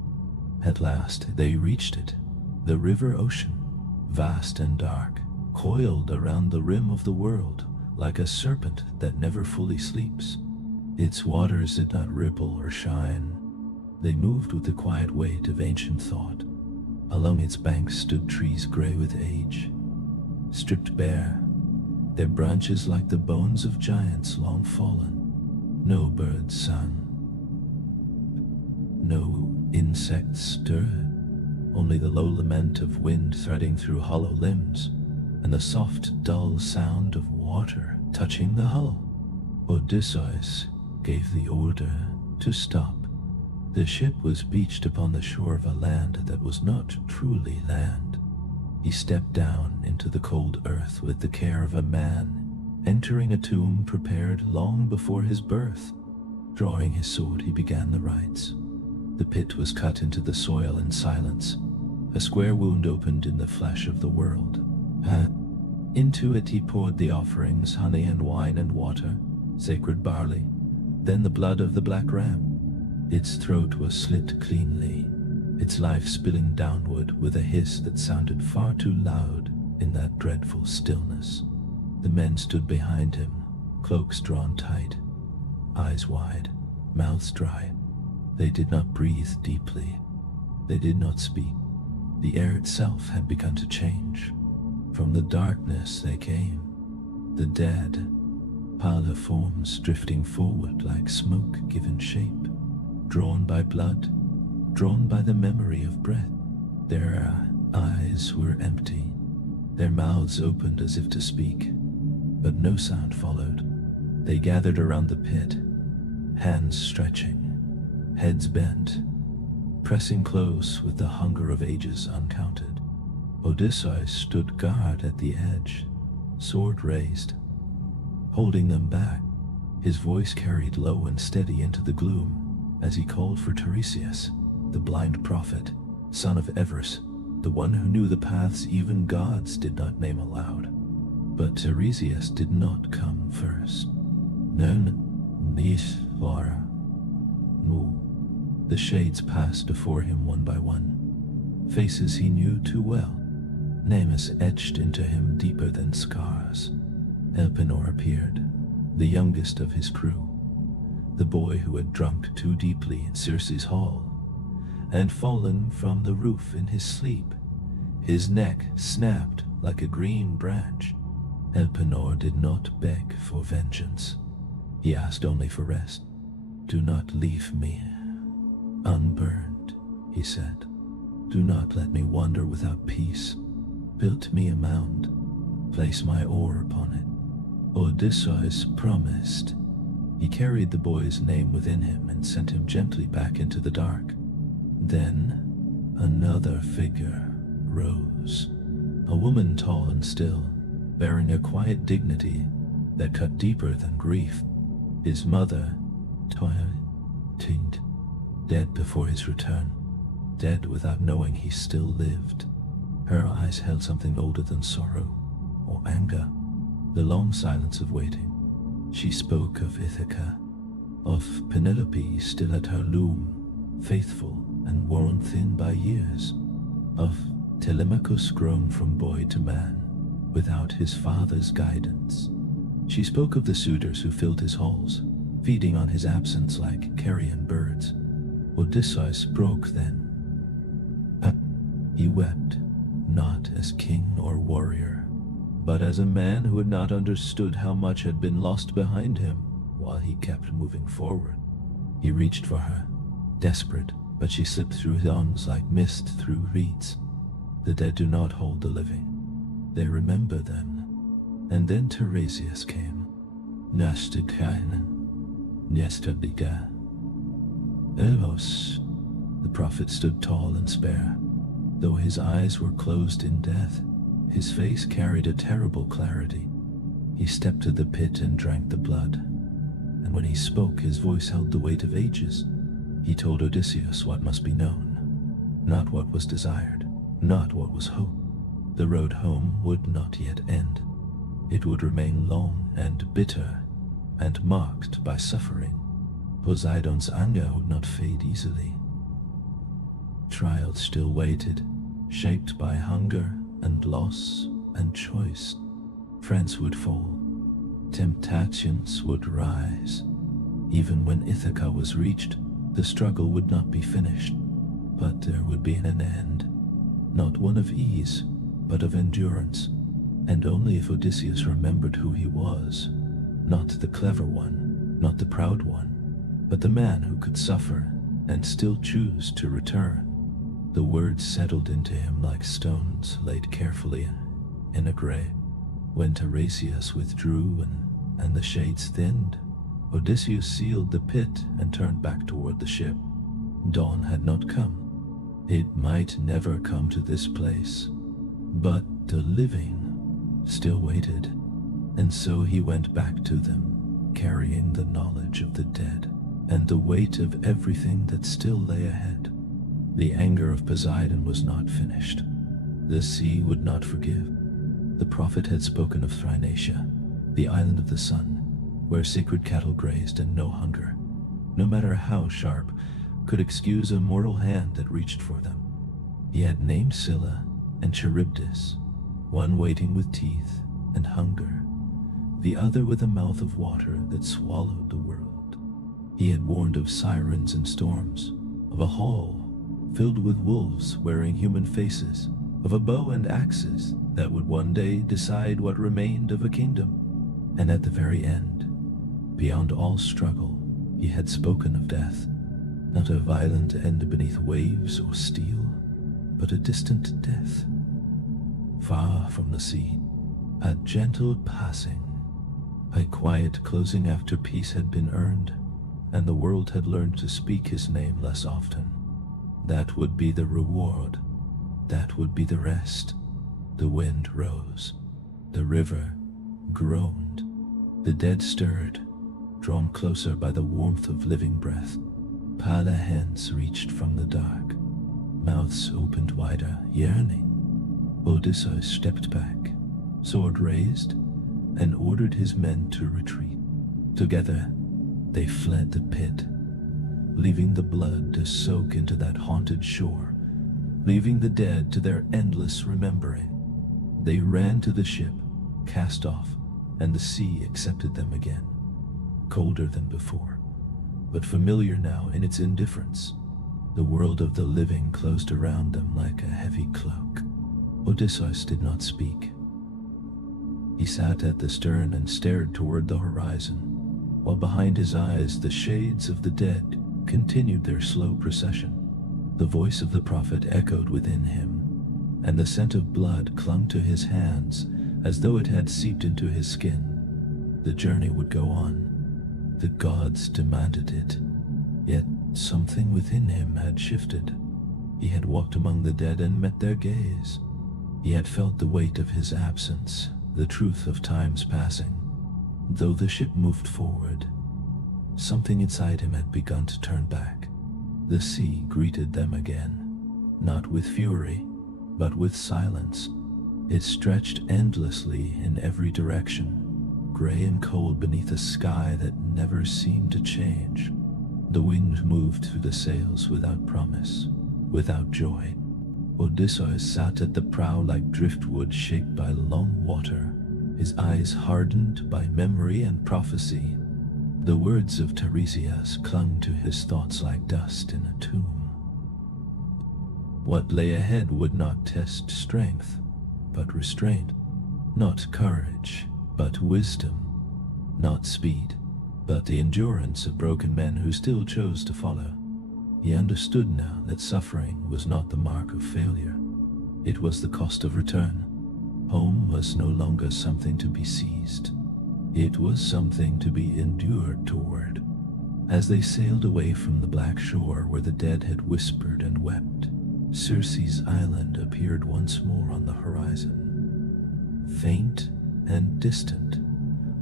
At last they reached it, the river ocean, vast and dark, coiled around the rim of the world like a serpent that never fully sleeps. Its waters did not ripple or shine. They moved with the quiet weight of ancient thought. Along its banks stood trees gray with age, stripped bare, their branches like the bones of giants long fallen. No birds sang, no insects stirred, only the low lament of wind threading through hollow limbs, and the soft, dull sound of water touching the hull. Odysseus gave the order to stop. The ship was beached upon the shore of a land that was not truly land. He stepped down into the cold earth with the care of a man entering a tomb prepared long before his birth. Drawing his sword, he began the rites. The pit was cut into the soil in silence. A square wound opened in the flesh of the world. Into it he poured the offerings, honey and wine and water, sacred barley, then the blood of the black ram. Its throat was slit cleanly, its life spilling downward with a hiss that sounded far too loud in that dreadful stillness. The men stood behind him, cloaks drawn tight, eyes wide, mouths dry. They did not breathe deeply. They did not speak. The air itself had begun to change. From the darkness they came, the dead, pallor forms drifting forward like smoke given shape, drawn by blood, drawn by the memory of breath. Their eyes were empty, their mouths opened as if to speak, but no sound followed. They gathered around the pit, hands stretching, heads bent, pressing close with the hunger of ages uncounted. Odysseus stood guard at the edge, sword raised, holding them back. His voice carried low and steady into the gloom as he called for Tiresias, the blind prophet, son of Evrus, the one who knew the paths even gods did not name aloud. But Tiresias did not come first. The shades passed before him one by one, faces he knew too well, names etched into him deeper than scars. Elpenor appeared, the youngest of his crew, the boy who had drunk too deeply in Circe's hall, and fallen from the roof in his sleep. His neck snapped like a green branch. Elpenor did not beg for vengeance. He asked only for rest. "Do not leave me unburned," he said. "Do not let me wander without peace. Build me a mound. Place my oar upon it." Odysseus promised. He carried the boy's name within him and sent him gently back into the dark. Then another figure rose, a woman tall and still, bearing a quiet dignity that cut deeper than grief. His mother, dead before his return, dead without knowing he still lived. Her eyes held something older than sorrow or anger, the long silence of waiting. She spoke of Ithaca, of Penelope still at her loom, faithful and worn thin by years, of Telemachus grown from boy to man without his father's guidance. She spoke of the suitors who filled his halls, feeding on his absence like carrion birds. Odysseus broke then. He wept, not as king or warrior, but as a man who had not understood how much had been lost behind him while he kept moving forward. He reached for her, desperate, but she slipped through his arms like mist through reeds. The dead do not hold the living. They remember them. And then Tiresias came. Nestadiga. Elos. The prophet stood tall and spare. Though his eyes were closed in death, his face carried a terrible clarity. He stepped to the pit and drank the blood. And when he spoke, his voice held the weight of ages. He told Odysseus what must be known, not what was desired, not what was hoped. The road home would not yet end. It would remain long and bitter, and marked by suffering. Poseidon's anger would not fade easily. Trials still waited, shaped by hunger and loss and choice. Friends would fall. Temptations would rise. Even when Ithaca was reached, the struggle would not be finished, but there would be an end. Not one of ease, but of endurance. And only if Odysseus remembered who he was, not the clever one, not the proud one, but the man who could suffer and still choose to return. The words settled into him like stones laid carefully in a grave. When Tiresias withdrew and the shades thinned, Odysseus sealed the pit and turned back toward the ship. Dawn had not come. It might never come to this place, but the living still waited, and so he went back to them, carrying the knowledge of the dead and the weight of everything that still lay ahead. The anger of Poseidon was not finished. The sea would not forgive. The prophet had spoken of Thrinacia, the island of the sun, where sacred cattle grazed and no hunger, no matter how sharp, could excuse a mortal hand that reached for them. He had named Scylla and Charybdis, one waiting with teeth and hunger, the other with a mouth of water that swallowed the world. He had warned of sirens and storms, of a hall filled with wolves wearing human faces, of a bow and axes that would one day decide what remained of a kingdom. And at the very end, beyond all struggle, he had spoken of death, not a violent end beneath waves or steel, but a distant death, far from the sea, a gentle passing, a quiet closing after peace had been earned, and the world had learned to speak his name less often. That would be the reward. That would be the rest. The wind rose. The river groaned. The dead stirred, drawn closer by the warmth of living breath. Pale hands reached from the dark. Mouths opened wider, yearning. Odysseus stepped back, sword raised, and ordered his men to retreat. Together, they fled the pit, leaving the blood to soak into that haunted shore, leaving the dead to their endless remembering. They ran to the ship, cast off, and the sea accepted them again, colder than before, but familiar now in its indifference. The world of the living closed around them like a heavy cloak. Odysseus did not speak. He sat at the stern and stared toward the horizon, while behind his eyes the shades of the dead continued their slow procession. The voice of the prophet echoed within him, and the scent of blood clung to his hands as though it had seeped into his skin. The journey would go on. The gods demanded it. Yet something within him had shifted. He had walked among the dead and met their gaze. He had felt the weight of his absence, the truth of time's passing. Though the ship moved forward, something inside him had begun to turn back. The sea greeted them again, not with fury, but with silence. It stretched endlessly in every direction, gray and cold beneath a sky that never seemed to change. The wind moved through the sails without promise, without joy. Odysseus sat at the prow like driftwood shaped by long water, his eyes hardened by memory and prophecy. The words of Tiresias clung to his thoughts like dust in a tomb. What lay ahead would not test strength, but restraint. Not courage, but wisdom. Not speed, but the endurance of broken men who still chose to follow. He understood now that suffering was not the mark of failure. It was the cost of return. Home was no longer something to be seized. It was something to be endured toward. As they sailed away from the black shore where the dead had whispered and wept, Circe's island appeared once more on the horizon. Faint and distant,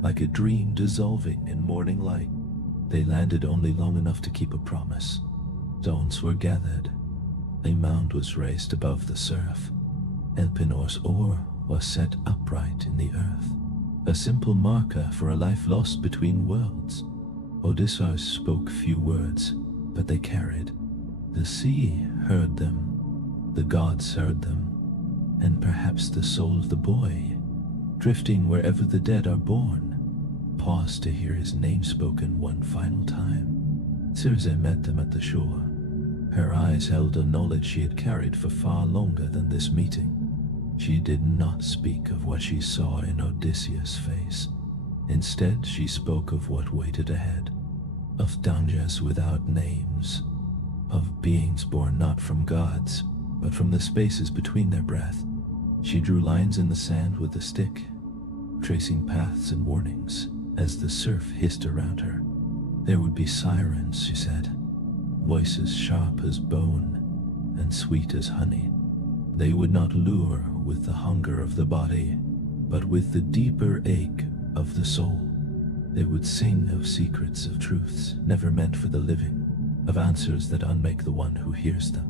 like a dream dissolving in morning light. They landed only long enough to keep a promise. Stones were gathered. A mound was raised above the surf. Elpenor's oar was set upright in the earth, a simple marker for a life lost between worlds. Odysseus spoke few words, but they carried. The sea heard them, the gods heard them, and perhaps the soul of the boy, drifting wherever the dead are born, paused to hear his name spoken one final time. Circe met them at the shore. Her eyes held a knowledge she had carried for far longer than this meeting. She did not speak of what she saw in Odysseus' face. Instead, she spoke of what waited ahead, of dangers without names, of beings born not from gods, but from the spaces between their breath. She drew lines in the sand with a stick, tracing paths and warnings as the surf hissed around her. There would be sirens, she said, voices sharp as bone and sweet as honey. They would not lure with the hunger of the body, but with the deeper ache of the soul. They would sing of secrets, of truths never meant for the living, of answers that unmake the one who hears them.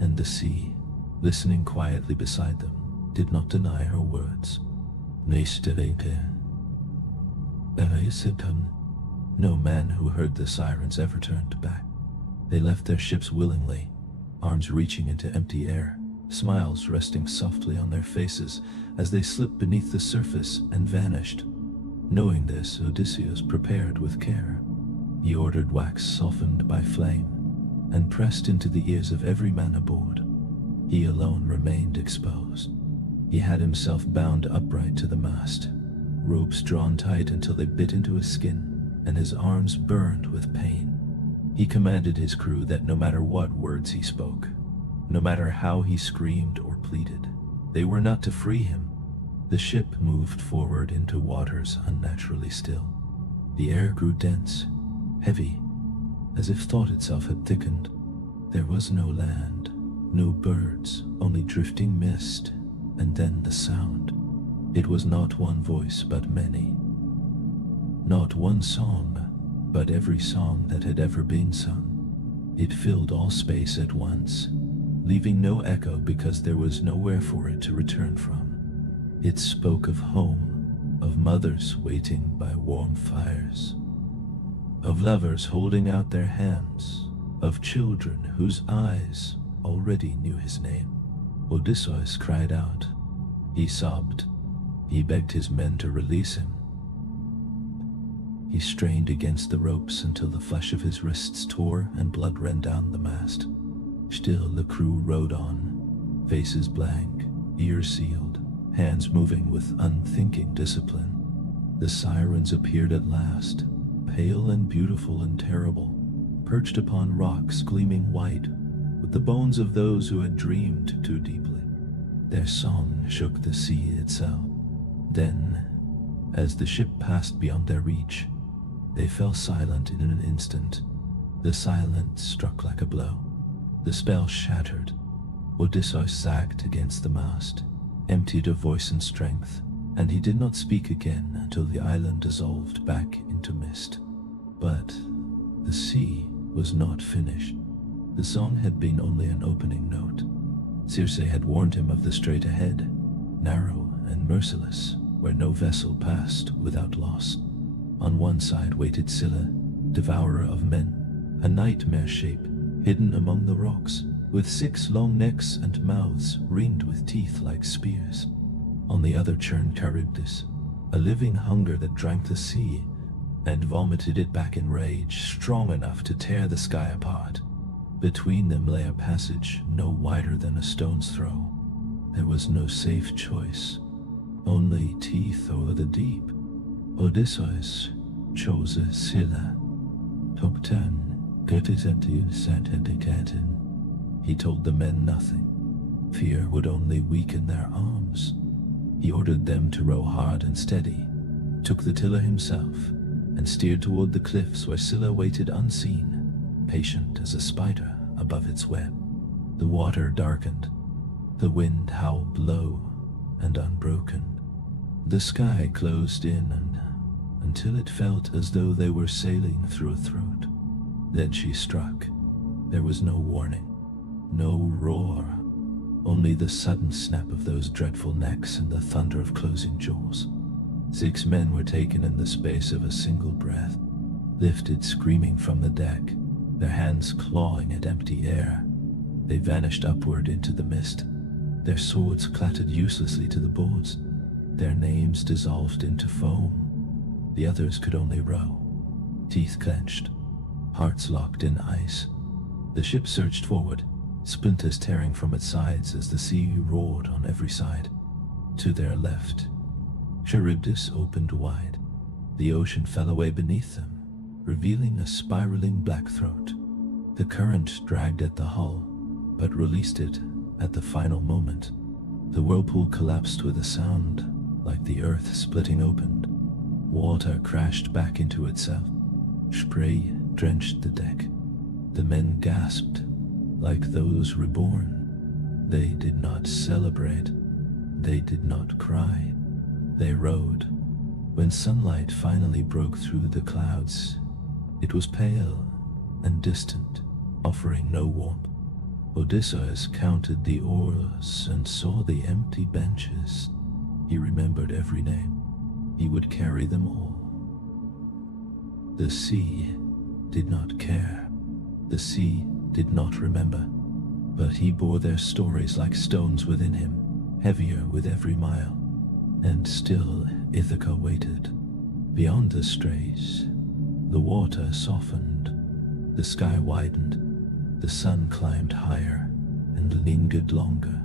And the sea, listening quietly beside them, did not deny her words. No man who heard the sirens ever turned back. They left their ships willingly, arms reaching into empty air, smiles resting softly on their faces as they slipped beneath the surface and vanished. Knowing this, Odysseus prepared with care. He ordered wax softened by flame and pressed into the ears of every man aboard. He alone remained exposed. He had himself bound upright to the mast, ropes drawn tight until they bit into his skin, and his arms burned with pain. He commanded his crew that no matter what words he spoke, no matter how he screamed or pleaded, they were not to free him. The ship moved forward into waters unnaturally still. The air grew dense, heavy, as if thought itself had thickened. There was no land, no birds, only drifting mist, and then the sound. It was not one voice, but many. Not one song, but every song that had ever been sung. It filled all space at once, leaving no echo because there was nowhere for it to return from. It spoke of home, of mothers waiting by warm fires, of lovers holding out their hands, of children whose eyes already knew his name. Odysseus cried out. He sobbed. He begged his men to release him. He strained against the ropes until the flesh of his wrists tore and blood ran down the mast. Still the crew rowed on, faces blank, ears sealed, hands moving with unthinking discipline. The sirens appeared at last, pale and beautiful and terrible, perched upon rocks gleaming white, with the bones of those who had dreamed too deeply. Their song shook the sea itself. Then, as the ship passed beyond their reach, they fell silent in an instant. The silence struck like a blow. The spell shattered. Odysseus sagged against the mast, emptied of voice and strength, and he did not speak again until the island dissolved back into mist. But the sea was not finished. The song had been only an opening note. Circe had warned him of the strait ahead, narrow and merciless, where no vessel passed without loss. On one side waited Scylla, devourer of men, a nightmare shape hidden among the rocks, with 6 long necks and mouths ringed with teeth like spears. On the other churned Charybdis, a living hunger that drank the sea and vomited it back in rage, strong enough to tear the sky apart. Between them lay a passage no wider than a stone's throw. There was no safe choice, only teeth over the deep. Odysseus chose a Scylla. Toktan, Gertisentil Satedikatin. He told the men nothing. Fear would only weaken their arms. He ordered them to row hard and steady, took the tiller himself, and steered toward the cliffs where Scylla waited unseen, patient as a spider above its web. The water darkened. The wind howled low and unbroken. The sky closed in until it felt as though they were sailing through a throat. Then she struck. There was no warning, no roar, only the sudden snap of those dreadful necks and the thunder of closing jaws. 6 men were taken in the space of a single breath, lifted screaming from the deck, their hands clawing at empty air. They vanished upward into the mist. Their swords clattered uselessly to the boards, their names dissolved into foam. The others could only row, teeth clenched, hearts locked in ice. The ship surged forward, splinters tearing from its sides as the sea roared on every side. To their left, Charybdis opened wide. The ocean fell away beneath them, revealing a spiraling black throat. The current dragged at the hull, but released it at the final moment. The whirlpool collapsed with a sound like the earth splitting open. Water crashed back into itself. Spray drenched the deck. The men gasped, like those reborn. They did not celebrate. They did not cry. They rode. When sunlight finally broke through the clouds, it was pale and distant, offering no warmth. Odysseus counted the oars and saw the empty benches. He remembered every name. He would carry them all. The sea did not care. The sea did not remember. But he bore their stories like stones within him, heavier with every mile. And still Ithaca waited. Beyond the straits, the water softened. The sky widened. The sun climbed higher and lingered longer,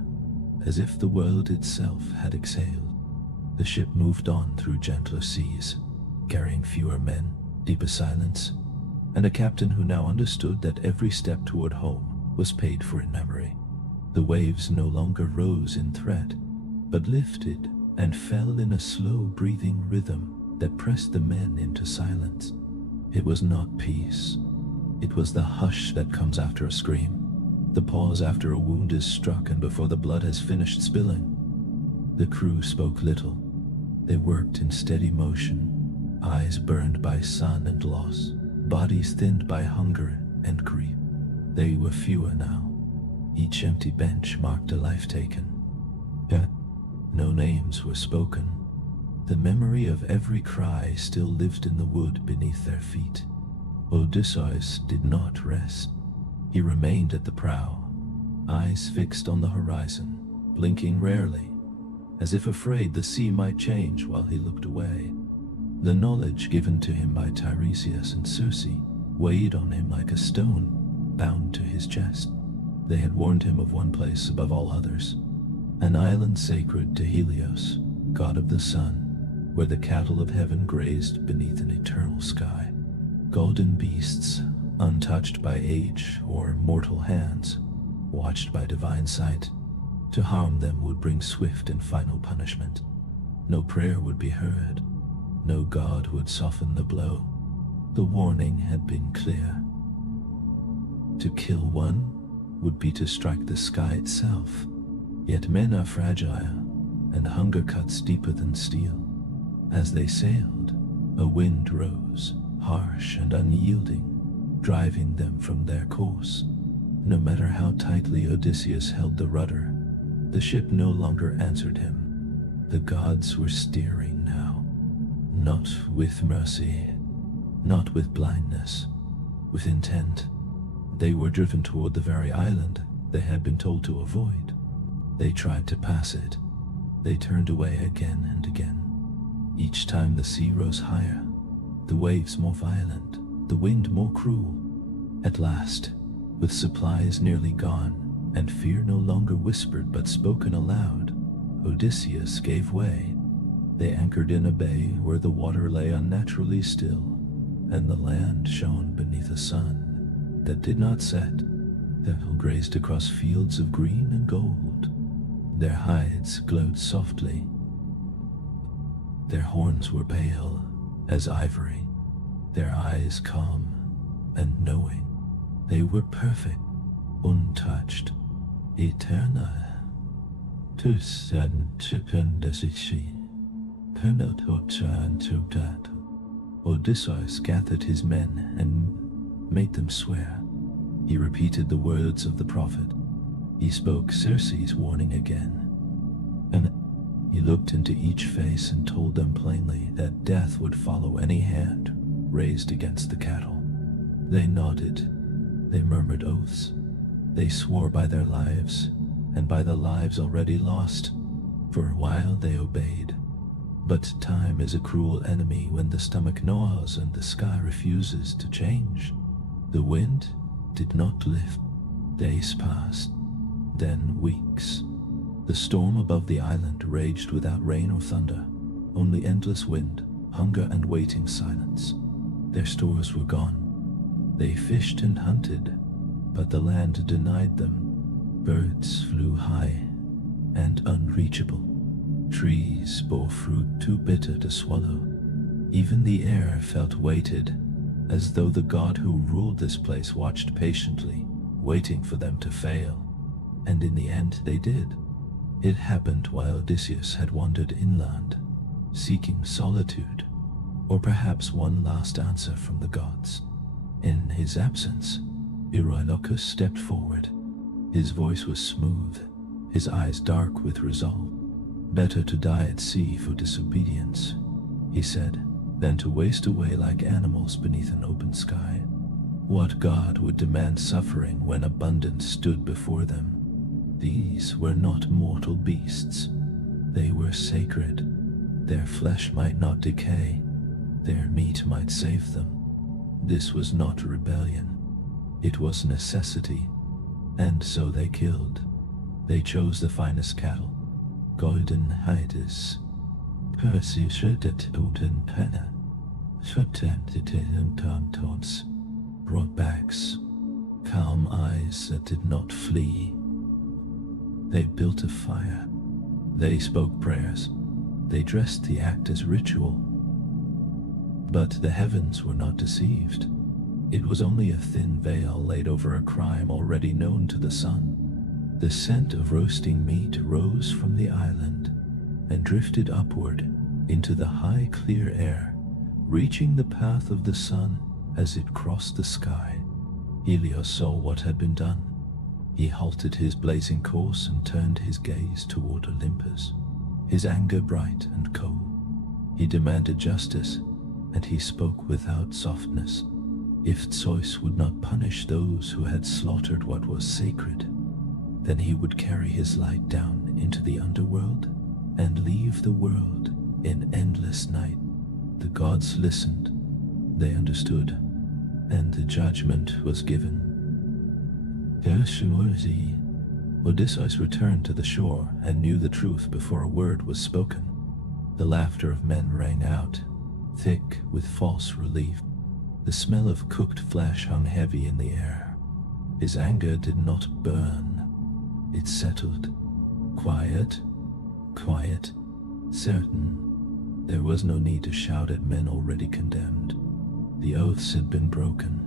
as if the world itself had exhaled. The ship moved on through gentler seas, carrying fewer men, deeper silence, and a captain who now understood that every step toward home was paid for in memory. The waves no longer rose in threat, but lifted and fell in a slow-breathing rhythm that pressed the men into silence. It was not peace. It was the hush that comes after a scream, the pause after a wound is struck and before the blood has finished spilling. The crew spoke little. They worked in steady motion, eyes burned by sun and loss, bodies thinned by hunger and grief. They were fewer now. Each empty bench marked a life taken. Yet no names were spoken. The memory of every cry still lived in the wood beneath their feet. Odysseus did not rest. He remained at the prow, eyes fixed on the horizon, blinking rarely, as if afraid the sea might change while he looked away. The knowledge given to him by Tiresias and Circe weighed on him like a stone bound to his chest. They had warned him of one place above all others, an island sacred to Helios, god of the sun, where the cattle of heaven grazed beneath an eternal sky. Golden beasts, untouched by age or mortal hands, watched by divine sight. To harm them would bring swift and final punishment. No prayer would be heard. No god would soften the blow. The warning had been clear. To kill one would be to strike the sky itself. Yet men are fragile, and hunger cuts deeper than steel. As they sailed, a wind rose, harsh and unyielding, driving them from their course. No matter how tightly Odysseus held the rudder, the ship no longer answered him. The gods were steering now, not with mercy, not with blindness, with intent. They were driven toward the very island they had been told to avoid. They tried to pass it. They turned away again and again. Each time the sea rose higher, the waves more violent, the wind more cruel. At last, with supplies nearly gone, and fear no longer whispered but spoken aloud, Odysseus gave way. They anchored in a bay where the water lay unnaturally still, and the land shone beneath a sun that did not set. They grazed across fields of green and gold. Their hides glowed softly. Their horns were pale as ivory, their eyes calm and knowing. They were perfect, untouched, eternal. Tus and Chippendesici, Penelope and Tugad. Odysseus gathered his men and made them swear. He repeated the words of the prophet. He spoke Circe's warning again. And he looked into each face and told them plainly that death would follow any hand raised against the cattle. They nodded. They murmured oaths. They swore by their lives and by the lives already lost. For a while they obeyed. But time is a cruel enemy when the stomach gnaws and the sky refuses to change. The wind did not lift. Days passed, then weeks. The storm above the island raged without rain or thunder, only endless wind, hunger and waiting silence. Their stores were gone. They fished and hunted, but the land denied them. Birds flew high and unreachable. Trees bore fruit too bitter to swallow. Even the air felt weighted, as though the god who ruled this place watched patiently, waiting for them to fail. And in the end they did. It happened while Odysseus had wandered inland, seeking solitude, or perhaps one last answer from the gods. In his absence, Eurylochus stepped forward. His voice was smooth, his eyes dark with resolve. Better to die at sea for disobedience, he said, than to waste away like animals beneath an open sky. What god would demand suffering when abundance stood before them? These were not mortal beasts. They were sacred. Their flesh might not decay. Their meat might save them. This was not rebellion. It was necessity. And so they killed. They chose the finest cattle, golden hides, Perseushoden penna, tons, broad backs, calm eyes that did not flee. They built a fire. They spoke prayers. They dressed the act as ritual. But the heavens were not deceived. It was only a thin veil laid over a crime already known to the sun. The scent of roasting meat rose from the island and drifted upward into the high, clear air, reaching the path of the sun as it crossed the sky. Helios saw what had been done. He halted his blazing course and turned his gaze toward Olympus, his anger bright and cold. He demanded justice, and he spoke without softness. If Zeus would not punish those who had slaughtered what was sacred, then he would carry his light down into the underworld and leave the world in endless night. The gods listened, they understood, and the judgment was given. Odysseus returned to the shore and knew the truth before a word was spoken. The laughter of men rang out, thick with false relief. The smell of cooked flesh hung heavy in the air. His anger did not burn. It settled. Quiet, certain. There was no need to shout at men already condemned. The oaths had been broken,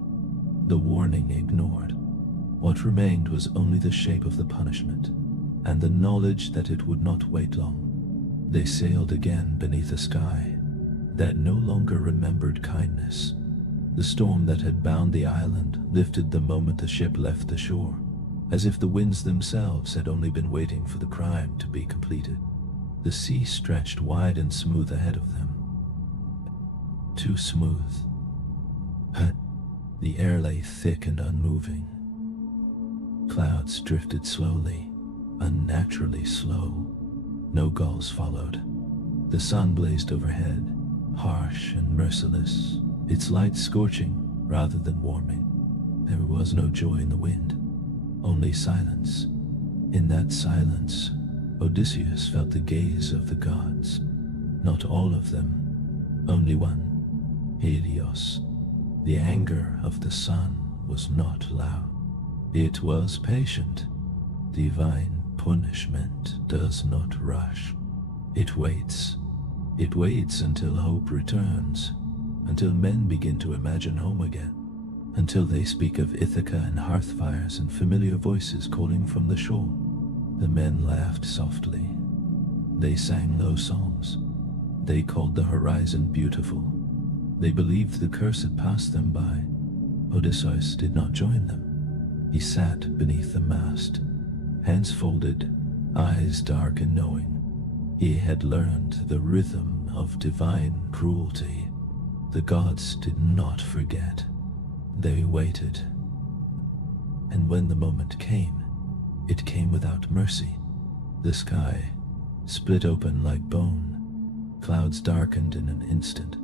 the warning ignored. What remained was only the shape of the punishment, and the knowledge that it would not wait long. They sailed again beneath a sky that no longer remembered kindness. The storm that had bound the island lifted the moment the ship left the shore, as if the winds themselves had only been waiting for the crime to be completed. The sea stretched wide and smooth ahead of them. Too smooth. The air lay thick and unmoving. Clouds drifted slowly, unnaturally slow. No gulls followed. The sun blazed overhead, harsh and merciless, its light scorching rather than warming. There was no joy in the wind, only silence. In that silence, Odysseus felt the gaze of the gods. Not all of them, only one, Helios. The anger of the sun was not loud. It was patient. Divine punishment does not rush. It waits. It waits until hope returns, until men begin to imagine home again, until they speak of Ithaca and hearth fires and familiar voices calling from the shore. The men laughed softly. They sang low songs. They called the horizon beautiful. They believed the curse had passed them by. Odysseus did not join them. He sat beneath the mast, hands folded, eyes dark and knowing. He had learned the rhythm of divine cruelty. The gods did not forget. They waited. And when the moment came, it came without mercy. The sky split open like bone. Clouds darkened in an instant,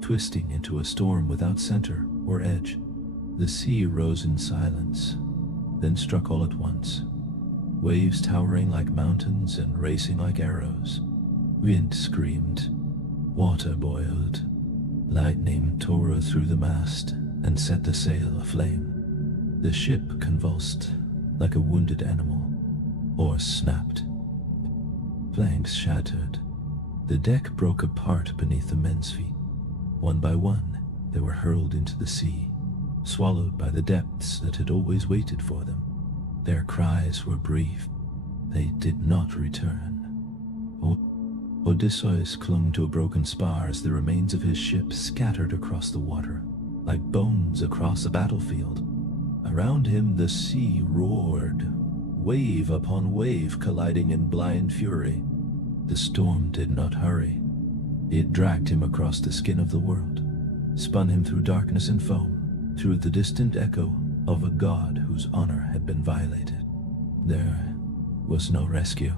twisting into a storm without center or edge. The sea rose in silence, then struck all at once. Waves towering like mountains and racing like arrows. Wind screamed. Water boiled. Lightning tore through the mast and set the sail aflame. The ship convulsed like a wounded animal. Oars snapped. Planks shattered. The deck broke apart beneath the men's feet. One by one, they were hurled into the sea, swallowed by the depths that had always waited for them. Their cries were brief. They did not return. Odysseus clung to a broken spar as the remains of his ship scattered across the water, like bones across a battlefield. Around him the sea roared, wave upon wave colliding in blind fury. The storm did not hurry. It dragged him across the skin of the world, spun him through darkness and foam, through the distant echo of a god whose honor had been violated. There was no rescue,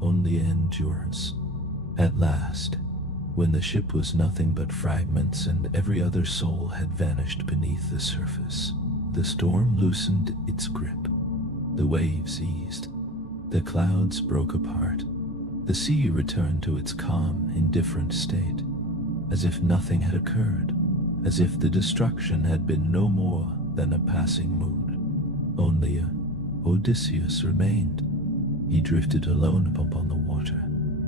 only endurance. At last, when the ship was nothing but fragments and every other soul had vanished beneath the surface, the storm loosened its grip. The waves eased. The clouds broke apart. The sea returned to its calm, indifferent state, as if nothing had occurred, as if the destruction had been no more than a passing mood. Only Odysseus remained. He drifted alone upon the water,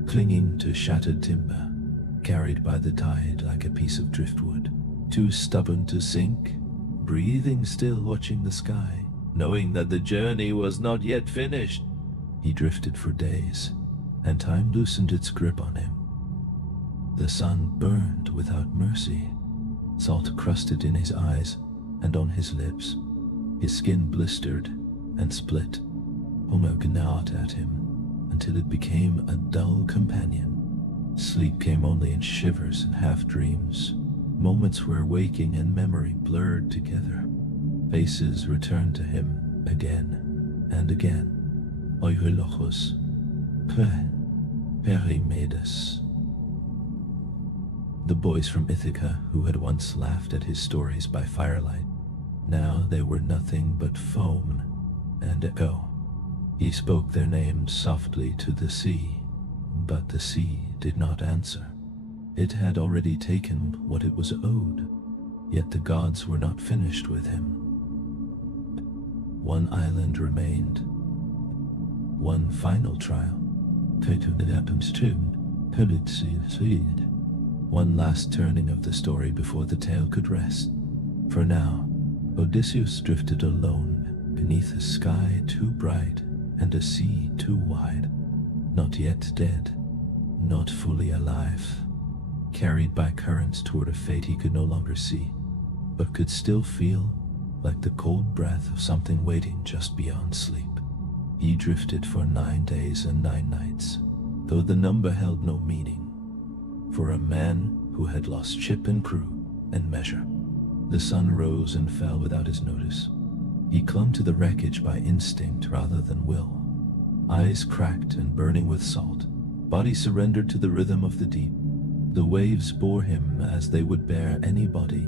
clinging to shattered timber, carried by the tide like a piece of driftwood, too stubborn to sink, breathing still, watching the sky, knowing that the journey was not yet finished. He drifted for days, and time loosened its grip on him. The sun burned without mercy. Salt crusted in his eyes and on his lips. His skin blistered and split. Homer gnawed at him until it became a dull companion. Sleep came only in shivers and half-dreams, moments where waking and memory blurred together. Faces returned to him again and again. Oihulochos, Perimedes. The boys from Ithaca who had once laughed at his stories by firelight. Now they were nothing but foam and echo. He spoke their names softly to the sea, but the sea did not answer. It had already taken what it was owed, yet the gods were not finished with him. One island remained. One final trial. One last turning of the story before the tale could rest. For now, Odysseus drifted alone beneath a sky too bright and a sea too wide. Not yet dead, not fully alive, carried by currents toward a fate he could no longer see, but could still feel like the cold breath of something waiting just beyond sleep. He drifted for 9 days and 9 nights, though the number held no meaning, for a man who had lost ship and crew and measure. The sun rose and fell without his notice. He clung to the wreckage by instinct rather than will, eyes cracked and burning with salt, body surrendered to the rhythm of the deep. The waves bore him as they would bear any body,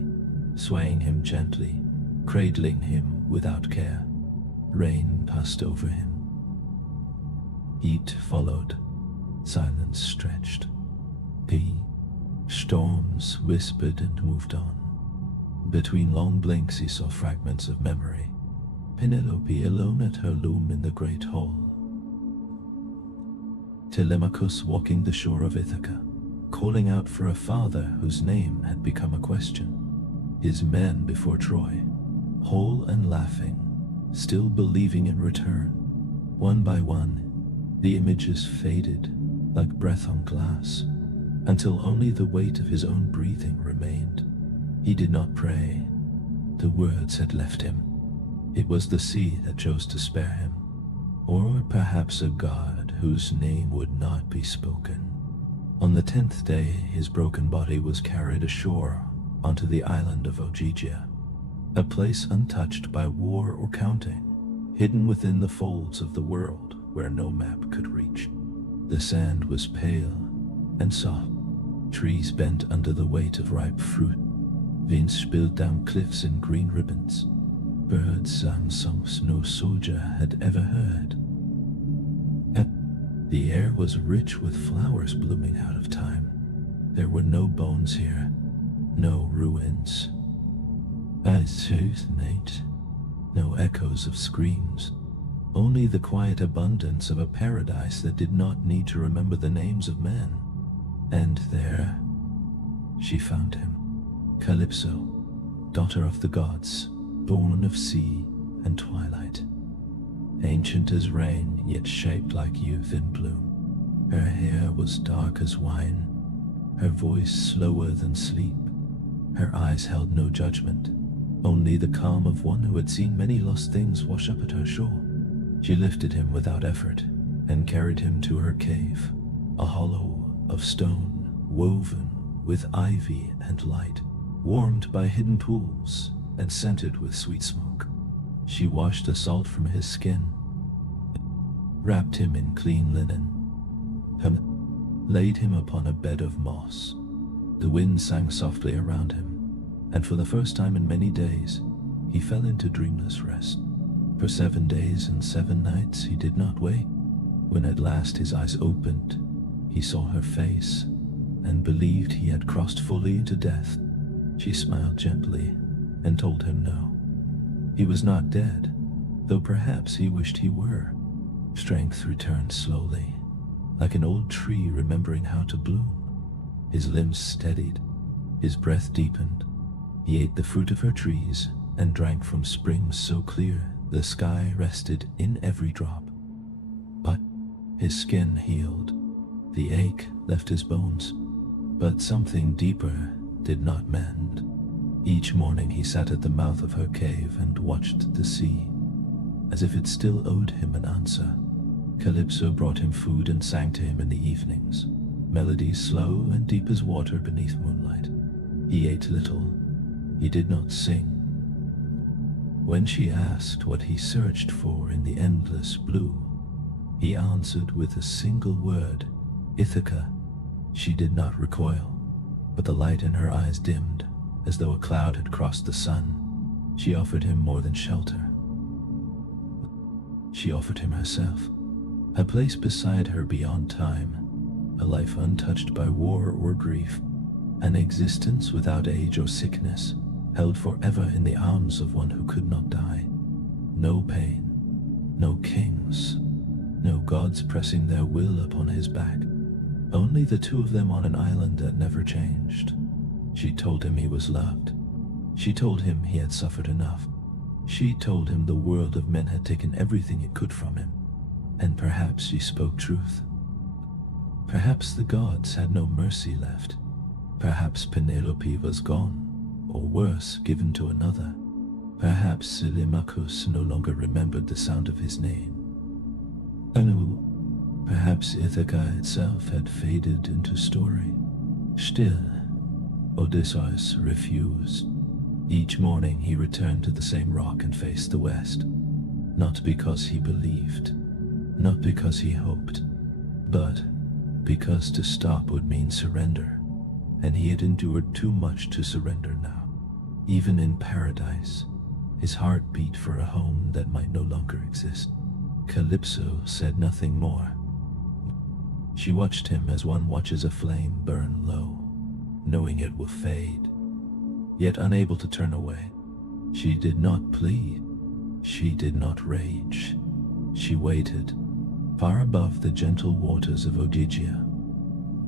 swaying him gently, cradling him without care. Rain passed over him. Heat followed. Silence stretched. Storms whispered and moved on. Between long blinks he saw fragments of memory. Penelope alone at her loom in the great hall. Telemachus walking the shore of Ithaca, calling out for a father whose name had become a question. His men before Troy, whole and laughing, still believing in return. One by one, the images faded like breath on glass, until only the weight of his own breathing remained. He did not pray. The words had left him. It was the sea that chose to spare him, or perhaps a god whose name would not be spoken. On the 10th day, his broken body was carried ashore onto the island of Ogygia, a place untouched by war or counting, hidden within the folds of the world where no map could reach. The sand was pale and soft. Trees bent under the weight of ripe fruit. Veins spilled down cliffs in green ribbons. Birds sang songs no soldier had ever heard. The air was rich with flowers blooming out of time. There were no bones here, no ruins. As truth, mate. No echoes of screams. Only the quiet abundance of a paradise that did not need to remember the names of men. And there, she found him. Calypso, daughter of the gods, born of sea and twilight. Ancient as rain, yet shaped like youth in bloom. Her hair was dark as wine, her voice slower than sleep. Her eyes held no judgment, only the calm of one who had seen many lost things wash up at her shore. She lifted him without effort and carried him to her cave, a hollow of stone woven with ivy and light, warmed by hidden pools and scented with sweet smoke. She washed the salt from his skin, wrapped him in clean linen, laid him upon a bed of moss. The wind sang softly around him, and for the first time in many days, he fell into dreamless rest. For 7 days and 7 nights he did not wake. When at last his eyes opened, he saw her face and believed he had crossed fully into death. She smiled gently and told him no. He was not dead, though perhaps he wished he were. Strength returned slowly, like an old tree remembering how to bloom. His limbs steadied, his breath deepened. He ate the fruit of her trees and drank from springs so clear the sky rested in every drop. But his skin healed. The ache left his bones, but something deeper did not mend. Each morning he sat at the mouth of her cave and watched the sea, as if it still owed him an answer. Calypso brought him food and sang to him in the evenings, melodies slow and deep as water beneath moonlight. He ate little. He did not sing. When she asked what he searched for in the endless blue, he answered with a single word, Ithaca. She did not recoil, but the light in her eyes dimmed, as though a cloud had crossed the sun. She offered him more than shelter. She offered him herself, a place beside her beyond time, a life untouched by war or grief, an existence without age or sickness, held forever in the arms of one who could not die. No pain, no kings, no gods pressing their will upon his back. Only the two of them on an island that never changed. She told him he was loved. She told him he had suffered enough. She told him the world of men had taken everything it could from him. And perhaps she spoke truth. Perhaps the gods had no mercy left. Perhaps Penelope was gone, or worse, given to another. Perhaps Telemachus no longer remembered the sound of his name. And perhaps Ithaca itself had faded into story. Still, Odysseus refused. Each morning he returned to the same rock and faced the west, not because he believed, not because he hoped, but because to stop would mean surrender, and he had endured too much to surrender now. Even in paradise, his heart beat for a home that might no longer exist. Calypso said nothing more. She watched him as one watches a flame burn low, knowing it will fade, yet unable to turn away. She did not plead. She did not rage. She waited, far above the gentle waters of Odyssey,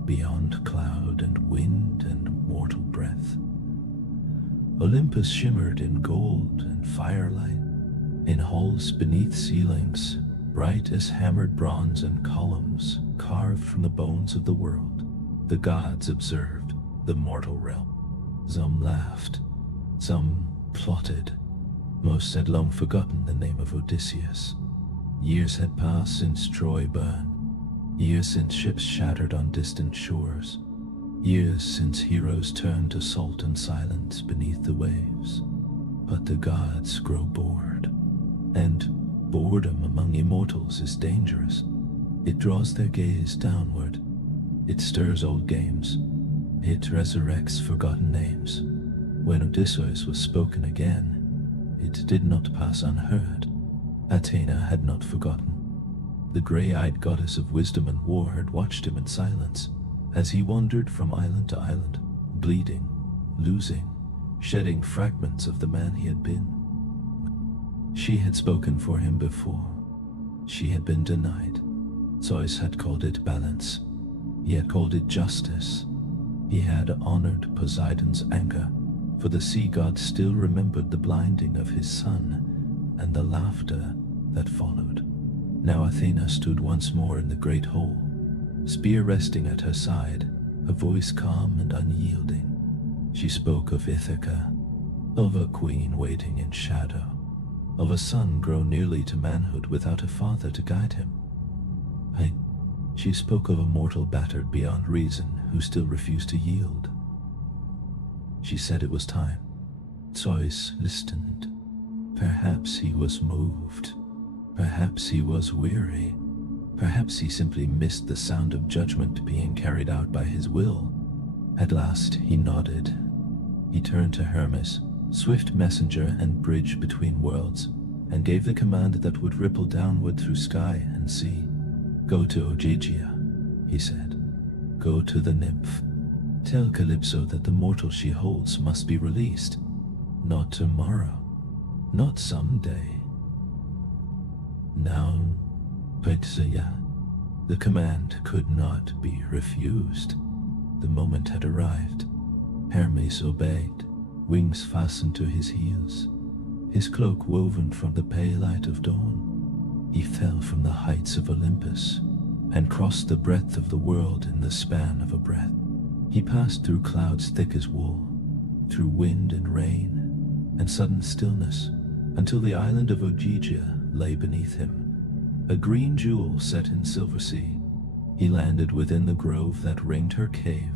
beyond cloud and wind and mortal breath. Olympus shimmered in gold and firelight, in halls beneath ceilings, bright as hammered bronze and columns carved from the bones of the world. The gods observed the mortal realm. Some laughed, some plotted. Most had long forgotten the name of Odysseus. Years had passed since Troy burned, years since ships shattered on distant shores, years since heroes turned to salt and silence beneath the waves. But the gods grow bored, and boredom among immortals is dangerous. It draws their gaze downward. It stirs old games. It resurrects forgotten names. When Odysseus was spoken again, it did not pass unheard. Athena had not forgotten. The gray-eyed goddess of wisdom and war had watched him in silence as he wandered from island to island, bleeding, losing, shedding fragments of the man he had been. She had spoken for him before. She had been denied. Zeus had called it balance. He had called it justice. He had honored Poseidon's anger, for the sea god still remembered the blinding of his son and the laughter that followed. Now Athena stood once more in the great hall, spear resting at her side, her voice calm and unyielding. She spoke of Ithaca, of a queen waiting in shadow, of a son grown nearly to manhood without a father to guide him. She spoke of a mortal battered beyond reason who still refused to yield. She said it was time. Zeus listened. Perhaps he was moved. Perhaps he was weary. Perhaps he simply missed the sound of judgment being carried out by his will. At last he nodded. He turned to Hermes, swift messenger and bridge between worlds, and gave the command that would ripple downward through sky and sea. Go to Ogygia, he said. Go to the nymph. Tell Calypso that the mortal she holds must be released. Not tomorrow. Not someday. Now, Odysseus. The command could not be refused. The moment had arrived. Hermes obeyed, wings fastened to his heels, his cloak woven from the pale light of dawn. He fell from the heights of Olympus and crossed the breadth of the world in the span of a breath. He passed through clouds thick as wool, through wind and rain and sudden stillness, until the island of Ogygia lay beneath him, a green jewel set in silver sea. He landed within the grove that ringed her cave,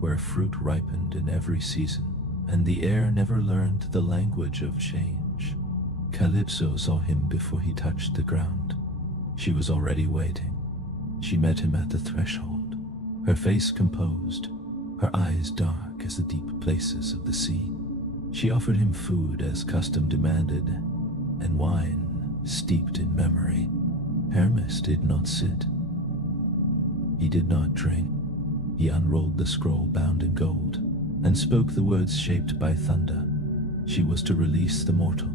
where fruit ripened in every season, and the air never learned the language of change. Calypso saw him before he touched the ground. She was already waiting. She met him at the threshold, her face composed, her eyes dark as the deep places of the sea. She offered him food as custom demanded, and wine steeped in memory. Hermes did not sit. He did not drink. He unrolled the scroll bound in gold, and spoke the words shaped by thunder. She was to release the mortal.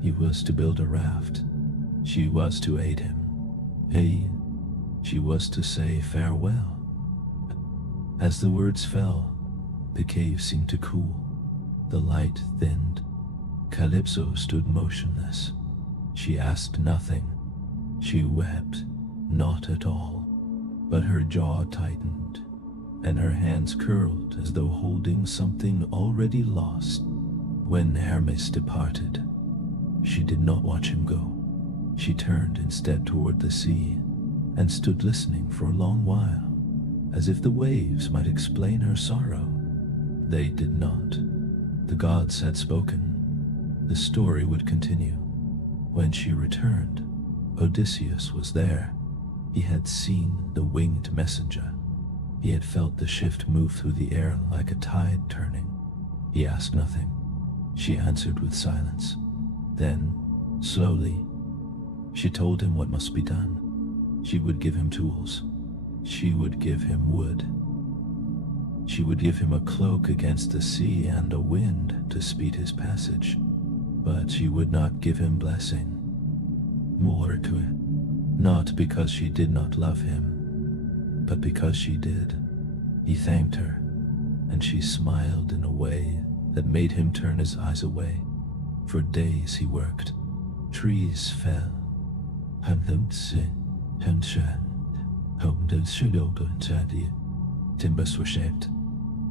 He was to build a raft. She was to aid him. She was to say farewell. As the words fell, the cave seemed to cool. The light thinned. Calypso stood motionless. She asked nothing. She wept not at all, but her jaw tightened, and her hands curled as though holding something already lost. When Hermes departed, she did not watch him go. She turned instead toward the sea, and stood listening for a long while, as if the waves might explain her sorrow. They did not. The gods had spoken. The story would continue. When she returned, Odysseus was there, He had seen the winged messenger. He had felt the shift move through the air like a tide turning. He asked nothing. She answered with silence. Then, slowly, she told him what must be done. She would give him tools. She would give him wood. She would give him a cloak against the sea and a wind to speed his passage. But she would not give him blessing. Mortue. Not because she did not love him, but because she did. He thanked her, and she smiled in a way that made him turn his eyes away. For days he worked. Trees fell. Timbers were shaped.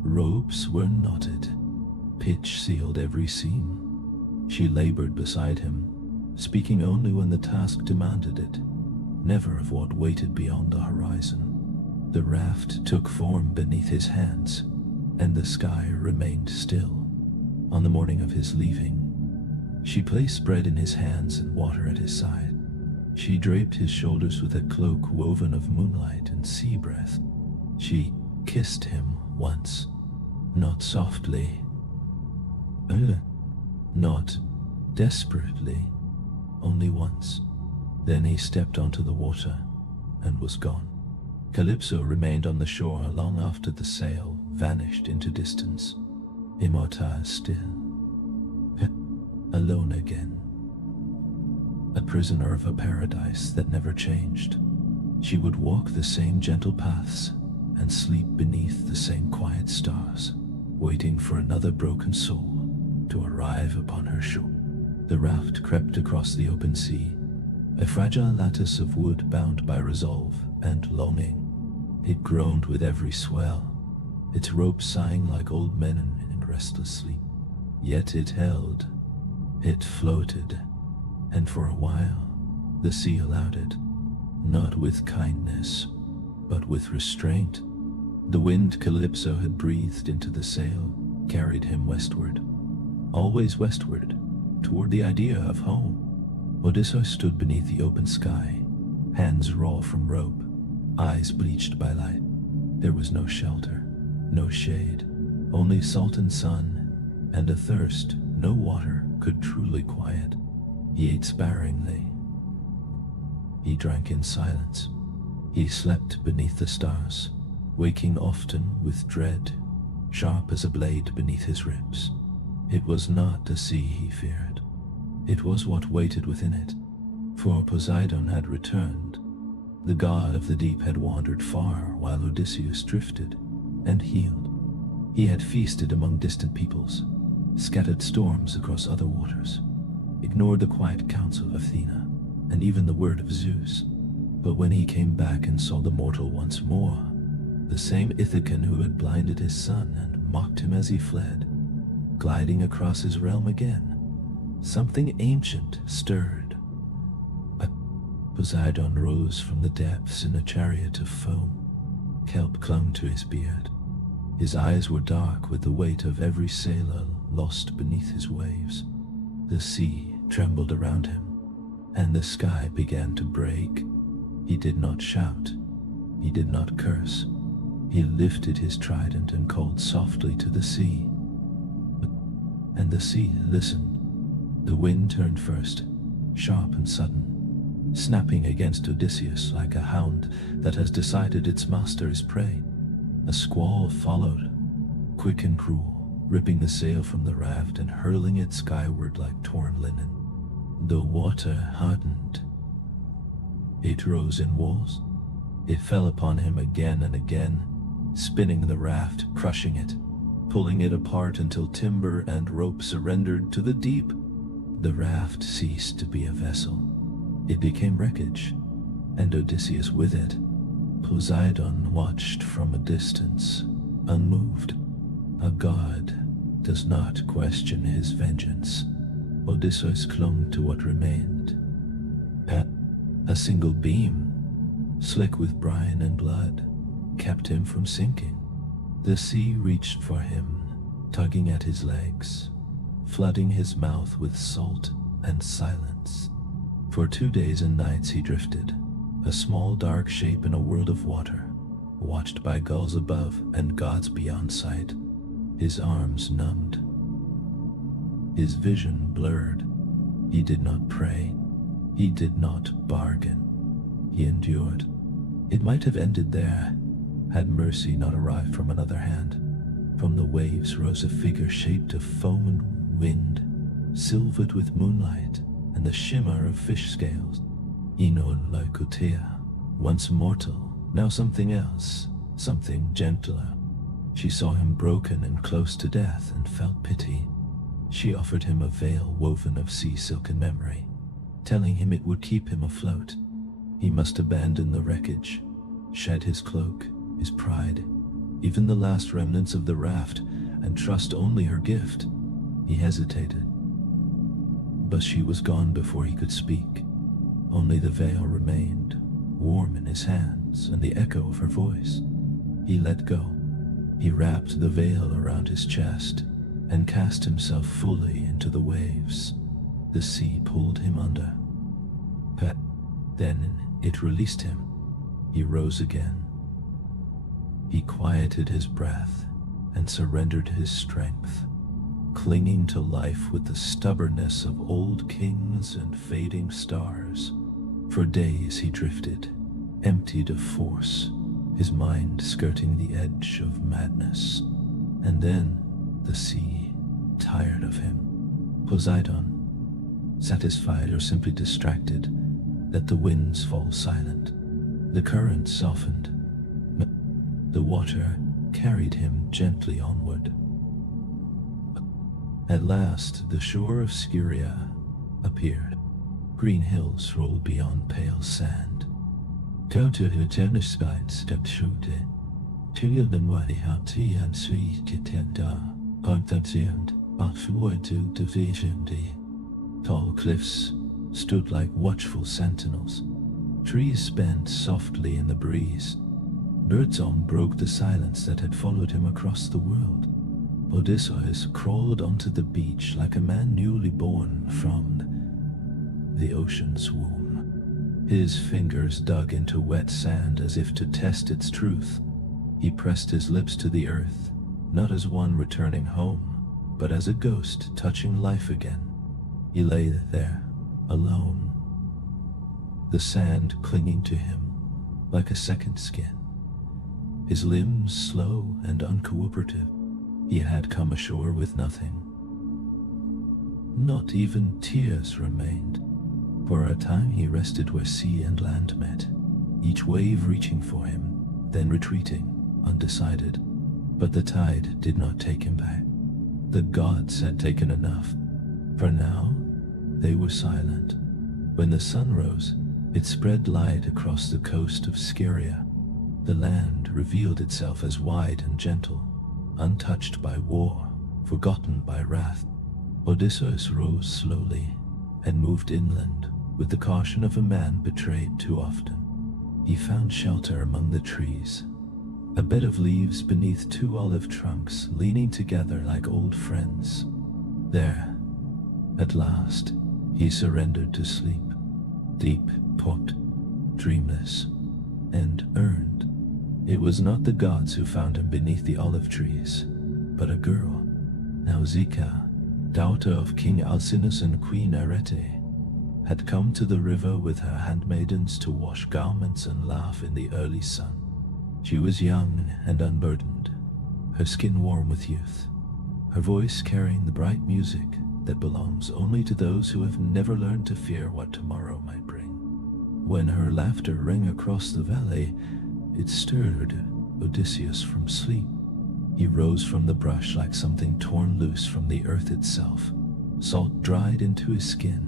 Ropes were knotted. Pitch sealed every seam. She labored beside him, speaking only when the task demanded it, never of what waited beyond the horizon. The raft took form beneath his hands, and the sky remained still. On the morning of his leaving, she placed bread in his hands and water at his side. She draped his shoulders with a cloak woven of moonlight and sea breath. She kissed him once, not softly, not desperately, only once. Then he stepped onto the water and was gone. Calypso remained on the shore long after the sail vanished into distance. Immortale still, alone again, a prisoner of a paradise that never changed. She would walk the same gentle paths and sleep beneath the same quiet stars, waiting for another broken soul to arrive upon her shore. The raft crept across the open sea, a fragile lattice of wood bound by resolve and longing. It groaned with every swell, its ropes sighing like old men in restless sleep. Yet it held, it floated, and for a while the sea allowed it, not with kindness, but with restraint. The wind Calypso had breathed into the sail carried him westward, always westward, toward the idea of home. Odysseus stood beneath the open sky, hands raw from rope, eyes bleached by light. There was no shelter, no shade, only salt and sun, and a thirst no water could truly quiet. He ate sparingly. He drank in silence. He slept beneath the stars, waking often with dread, sharp as a blade beneath his ribs. It was not the sea he feared. It was what waited within it, for Poseidon had returned. The god of the deep had wandered far while Odysseus drifted and healed. He had feasted among distant peoples, scattered storms across other waters, ignored the quiet counsel of Athena and even the word of Zeus. But when he came back and saw the mortal once more, the same Ithacan who had blinded his son and mocked him as he fled, gliding across his realm again, something ancient stirred. Poseidon rose from the depths in a chariot of foam. Kelp clung to his beard. His eyes were dark with the weight of every sailor lost beneath his waves. The sea trembled around him, and the sky began to break. He did not shout. He did not curse. He lifted his trident and called softly to the sea. And the sea listened. The wind turned first, sharp and sudden, snapping against Odysseus like a hound that has decided its master is prey. A squall followed, quick and cruel, ripping the sail from the raft and hurling it skyward like torn linen. The water hardened. It rose in walls. It fell upon him again and again, spinning the raft, crushing it, pulling it apart until timber and rope surrendered to the deep. The raft ceased to be a vessel. It became wreckage, and Odysseus with it. Poseidon watched from a distance, unmoved. A god does not question his vengeance. Odysseus clung to what remained. A single beam, slick with brine and blood, kept him from sinking. The sea reached for him, tugging at his legs, flooding his mouth with salt and silence. For 2 days and nights he drifted, a small dark shape in a world of water, watched by gulls above and gods beyond sight. His arms numbed, his vision blurred. He did not pray, he did not bargain. He endured. It might have ended there, had mercy not arrived from another hand. From the waves rose a figure shaped of foam and wind, silvered with moonlight and the shimmer of fish scales. Enon Lycotea, once mortal, now something else, something gentler. She saw him broken and close to death and felt pity. She offered him a veil woven of sea silk and memory, telling him it would keep him afloat. He must abandon the wreckage, shed his cloak, his pride, even the last remnants of the raft, and trust only her gift. He hesitated, but she was gone before he could speak. Only the veil remained, warm in his hands, and the echo of her voice. He let go. He wrapped the veil around his chest and cast himself fully into the waves. The sea pulled him under. Then it released him. He rose again. He quieted his breath and surrendered his strength, clinging to life with the stubbornness of old kings and fading stars. For days he drifted, emptied of force, his mind skirting the edge of madness. And then the sea tired of him. Poseidon, satisfied or simply distracted, let the winds fall silent. The current softened. The water carried him gently onward. At last, the shore of Scyria appeared. Green hills rolled beyond pale sand. Counter Eternusbite stepped shoote. Tilden wadi hati and sweet kitenda. Contaziend, but forward to division. Tall cliffs stood like watchful sentinels. Trees bent softly in the breeze. Birdsong broke the silence that had followed him across the world. Odysseus crawled onto the beach like a man newly born from the ocean's womb. His fingers dug into wet sand as if to test its truth. He pressed his lips to the earth, not as one returning home, but as a ghost touching life again. He lay there, alone, the sand clinging to him like a second skin. His limbs slow and uncooperative. He had come ashore with nothing. Not even tears remained. For a time he rested where sea and land met, each wave reaching for him, then retreating, undecided. But the tide did not take him back. The gods had taken enough. For now, they were silent. When the sun rose, it spread light across the coast of Scyria. The land revealed itself as wide and gentle, untouched by war, forgotten by wrath. Odysseus rose slowly and moved inland with the caution of a man betrayed too often. He found shelter among the trees, a bed of leaves beneath two olive trunks leaning together like old friends. There, at last, he surrendered to sleep, deep put, dreamless, and earned. It was not the gods who found him beneath the olive trees, but a girl, Nausicaa, daughter of King Alcinous and Queen Arete, had come to the river with her handmaidens to wash garments and laugh in the early sun. She was young and unburdened, her skin warm with youth, her voice carrying the bright music that belongs only to those who have never learned to fear what tomorrow might bring. When her laughter rang across the valley, it stirred Odysseus from sleep. He rose from the brush like something torn loose from the earth itself, salt dried into his skin,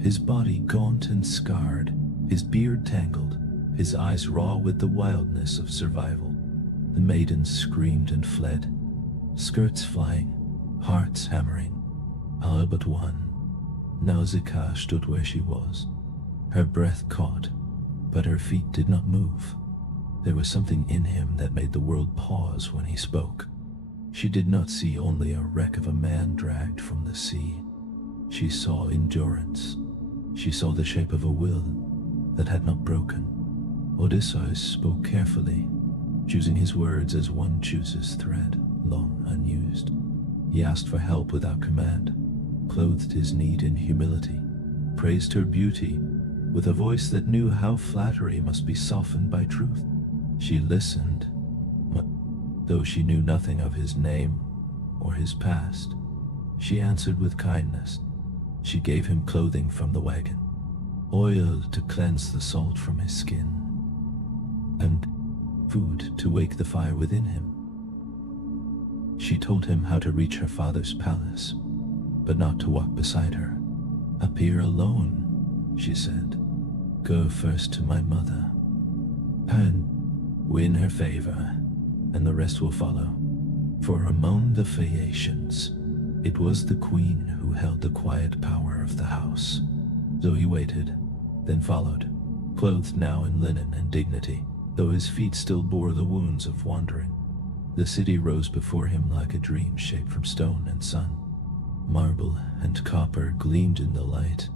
his body gaunt and scarred, his beard tangled, his eyes raw with the wildness of survival. The maidens screamed and fled, skirts flying, hearts hammering. All but one. Nausicaa stood where she was. Her breath caught, but her feet did not move. There was something in him that made the world pause when he spoke. She did not see only a wreck of a man dragged from the sea. She saw endurance. She saw the shape of a will that had not broken. Odysseus spoke carefully, choosing his words as one chooses thread, long unused. He asked for help without command, clothed his need in humility, praised her beauty with a voice that knew how flattery must be softened by truth. She listened, though she knew nothing of his name or his past. She answered with kindness. She gave him clothing from the wagon, oil to cleanse the salt from his skin, and food to wake the fire within him. She told him how to reach her father's palace, but not to walk beside her. "Appear alone," she said. "Go first to my mother, and win her favor, and the rest will follow." For among the Phaeacians, it was the queen who held the quiet power of the house. So he waited, then followed, clothed now in linen and dignity, though his feet still bore the wounds of wandering. The city rose before him like a dream shaped from stone and sun. Marble and copper gleamed in the light.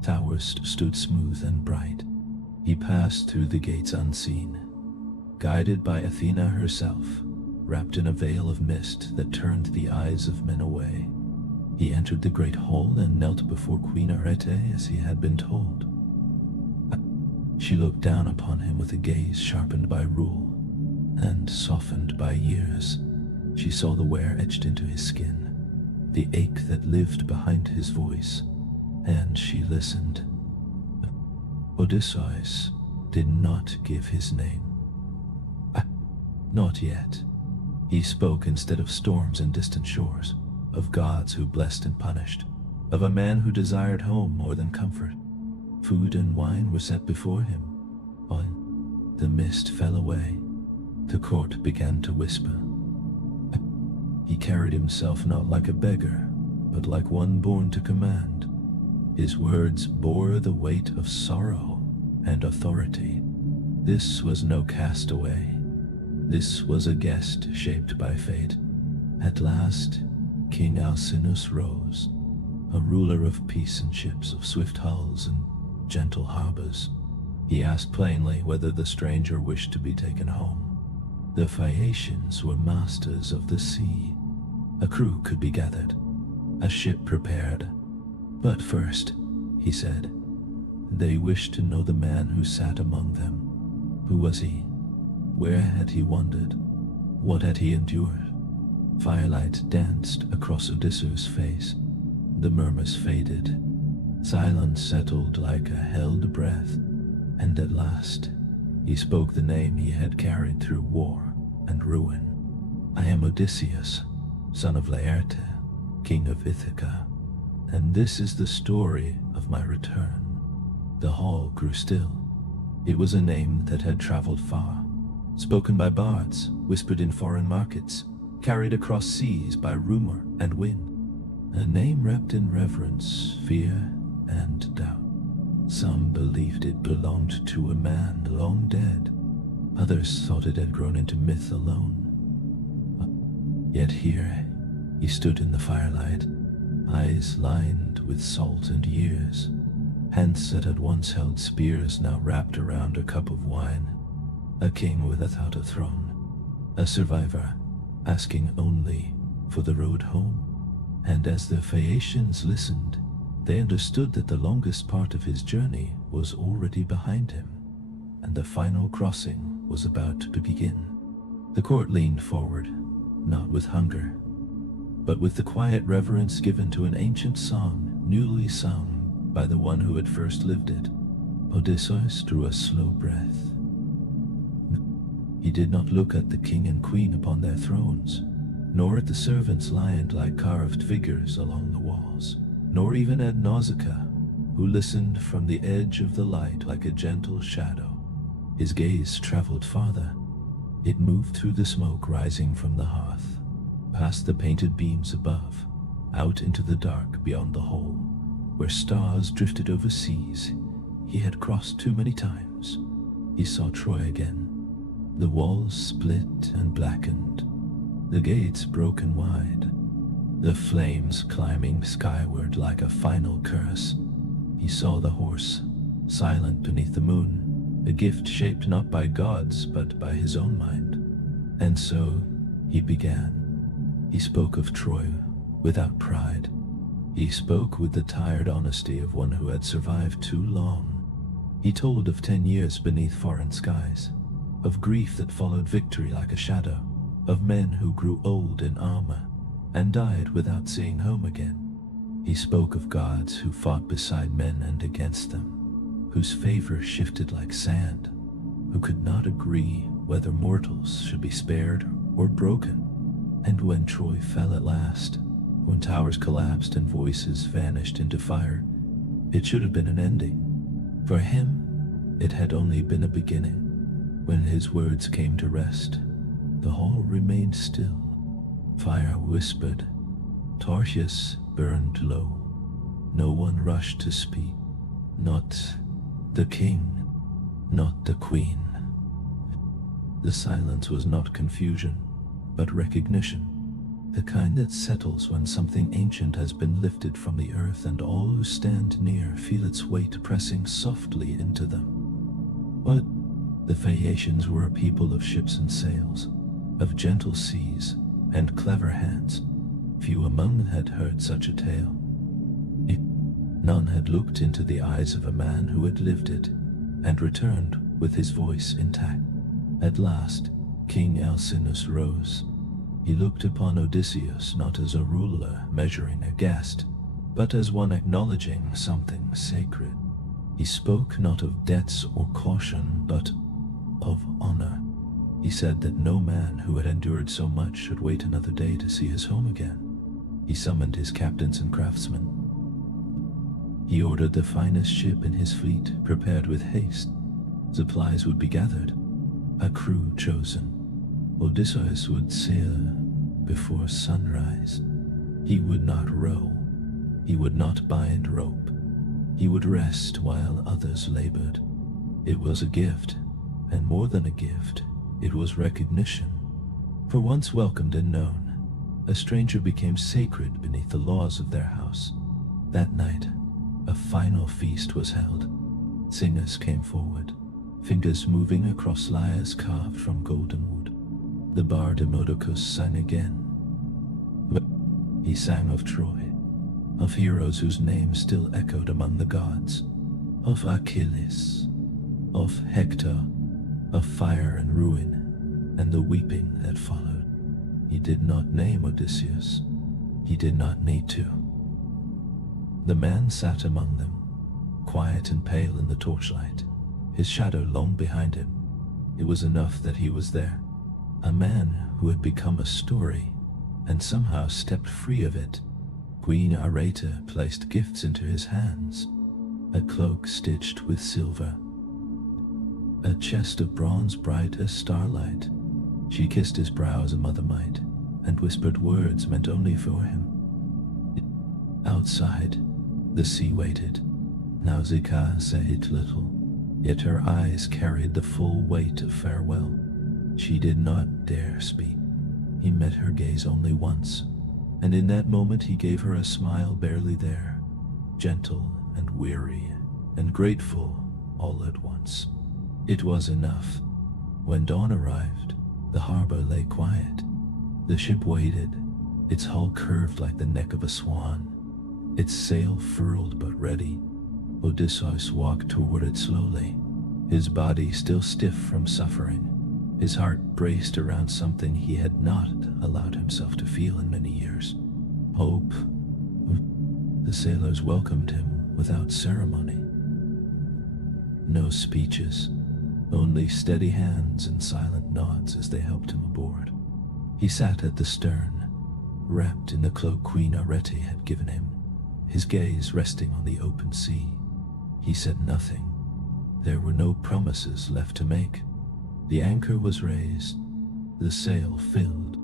Towers stood smooth and bright. He passed through the gates unseen, guided by Athena herself, wrapped in a veil of mist that turned the eyes of men away. He entered the great hall and knelt before Queen Arete as he had been told. She looked down upon him with a gaze sharpened by rule and softened by years. She saw the wear etched into his skin, the ache that lived behind his voice, and she listened. Odysseus did not give his name. Not yet. He spoke instead of storms and distant shores, of gods who blessed and punished, of a man who desired home more than comfort. Food and wine were set before him. When the mist fell away, the court began to whisper. He carried himself not like a beggar, but like one born to command. His words bore the weight of sorrow and authority. This was no castaway. This was a guest shaped by fate. At last, King Alcinous rose, a ruler of peace and ships of swift hulls and gentle harbors. He asked plainly whether the stranger wished to be taken home. The Phaeacians were masters of the sea. A crew could be gathered, a ship prepared. But first, he said, they wished to know the man who sat among them. Who was he? Where had he wandered? What had he endured? Firelight danced across Odysseus' face. The murmurs faded. Silence settled like a held breath, and at last he spoke the name he had carried through war and ruin. "I am Odysseus, son of Laerte, king of Ithaca, and this is the story of my return." The hall grew still. It was a name that had traveled far, spoken by bards, whispered in foreign markets, carried across seas by rumor and wind. A name wrapped in reverence, fear, and doubt. Some believed it belonged to a man long dead. Others thought it had grown into myth alone. Yet here he stood in the firelight, eyes lined with salt and years. Hands that had once held spears now wrapped around a cup of wine. A king without a throne. A survivor, asking only for the road home. And as the Phaeacians listened, they understood that the longest part of his journey was already behind him, and the final crossing was about to begin. The court leaned forward, not with hunger, but with the quiet reverence given to an ancient song newly sung by the one who had first lived it. Odysseus drew a slow breath. He did not look at the king and queen upon their thrones, nor at the servants lined like carved figures along the walls, nor even at Nausicaa, who listened from the edge of the light like a gentle shadow. His gaze traveled farther. It moved through the smoke rising from the hearth, past the painted beams above, out into the dark beyond the hole, where stars drifted over seas he had crossed too many times. He saw Troy again. The walls split and blackened, the gates broken wide, the flames climbing skyward like a final curse. He saw the horse, silent beneath the moon, a gift shaped not by gods but by his own mind. And so he began. He spoke of Troy without pride. He spoke with the tired honesty of one who had survived too long. He told of 10 years beneath foreign skies, of grief that followed victory like a shadow, of men who grew old in armor and died without seeing home again. He spoke of gods who fought beside men and against them, whose favor shifted like sand, who could not agree whether mortals should be spared or broken. And when Troy fell at last, when towers collapsed and voices vanished into fire, it should have been an ending. For him, it had only been a beginning. When his words came to rest, the hall remained still. Fire whispered, torches burned low. No one rushed to speak, not the king, not the queen. The silence was not confusion, but recognition, the kind that settles when something ancient has been lifted from the earth and all who stand near feel its weight pressing softly into them. But the Phaeacians were a people of ships and sails, of gentle seas and clever hands. Few among them had heard such a tale. None had looked into the eyes of a man who had lived it, and returned with his voice intact. At last, King Alcinous rose. He looked upon Odysseus not as a ruler measuring a guest, but as one acknowledging something sacred. He spoke not of debts or caution, but of honor. He said that no man who had endured so much should wait another day to see his home again. He summoned his captains and craftsmen. He ordered the finest ship in his fleet prepared with haste. Supplies would be gathered, a crew chosen. Odysseus would sail before sunrise. He would not row. He would not bind rope. He would rest while others labored. It was a gift, and more than a gift, it was recognition. For once welcomed and known, a stranger became sacred beneath the laws of their house. That night, a final feast was held. Singers came forward, fingers moving across lyres carved from golden wood. The bard Demodocus sang again. He sang of Troy, of heroes whose names still echoed among the gods, of Achilles, of Hector, of fire and ruin, and the weeping that followed. He did not name Odysseus. He did not need to. The man sat among them, quiet and pale in the torchlight, his shadow long behind him. It was enough that he was there, a man who had become a story, and somehow stepped free of it. Queen Areta placed gifts into his hands, a cloak stitched with silver, a chest of bronze bright as starlight. She kissed his brow as a mother might, and whispered words meant only for him. Outside, the sea waited. Nausicaa said little, yet her eyes carried the full weight of farewell. She did not dare speak. He met her gaze only once, and in that moment he gave her a smile barely there, gentle and weary and grateful all at once. It was enough. When dawn arrived, the harbor lay quiet. The ship waited, its hull curved like the neck of a swan, its sail furled but ready. Odysseus walked toward it slowly, his body still stiff from suffering, his heart braced around something he had not allowed himself to feel in many years. Hope. The sailors welcomed him without ceremony. No speeches, only steady hands and silent nods as they helped him aboard. He sat at the stern, wrapped in the cloak Queen Arete had given him, his gaze resting on the open sea. He said nothing. There were no promises left to make. The anchor was raised, the sail filled,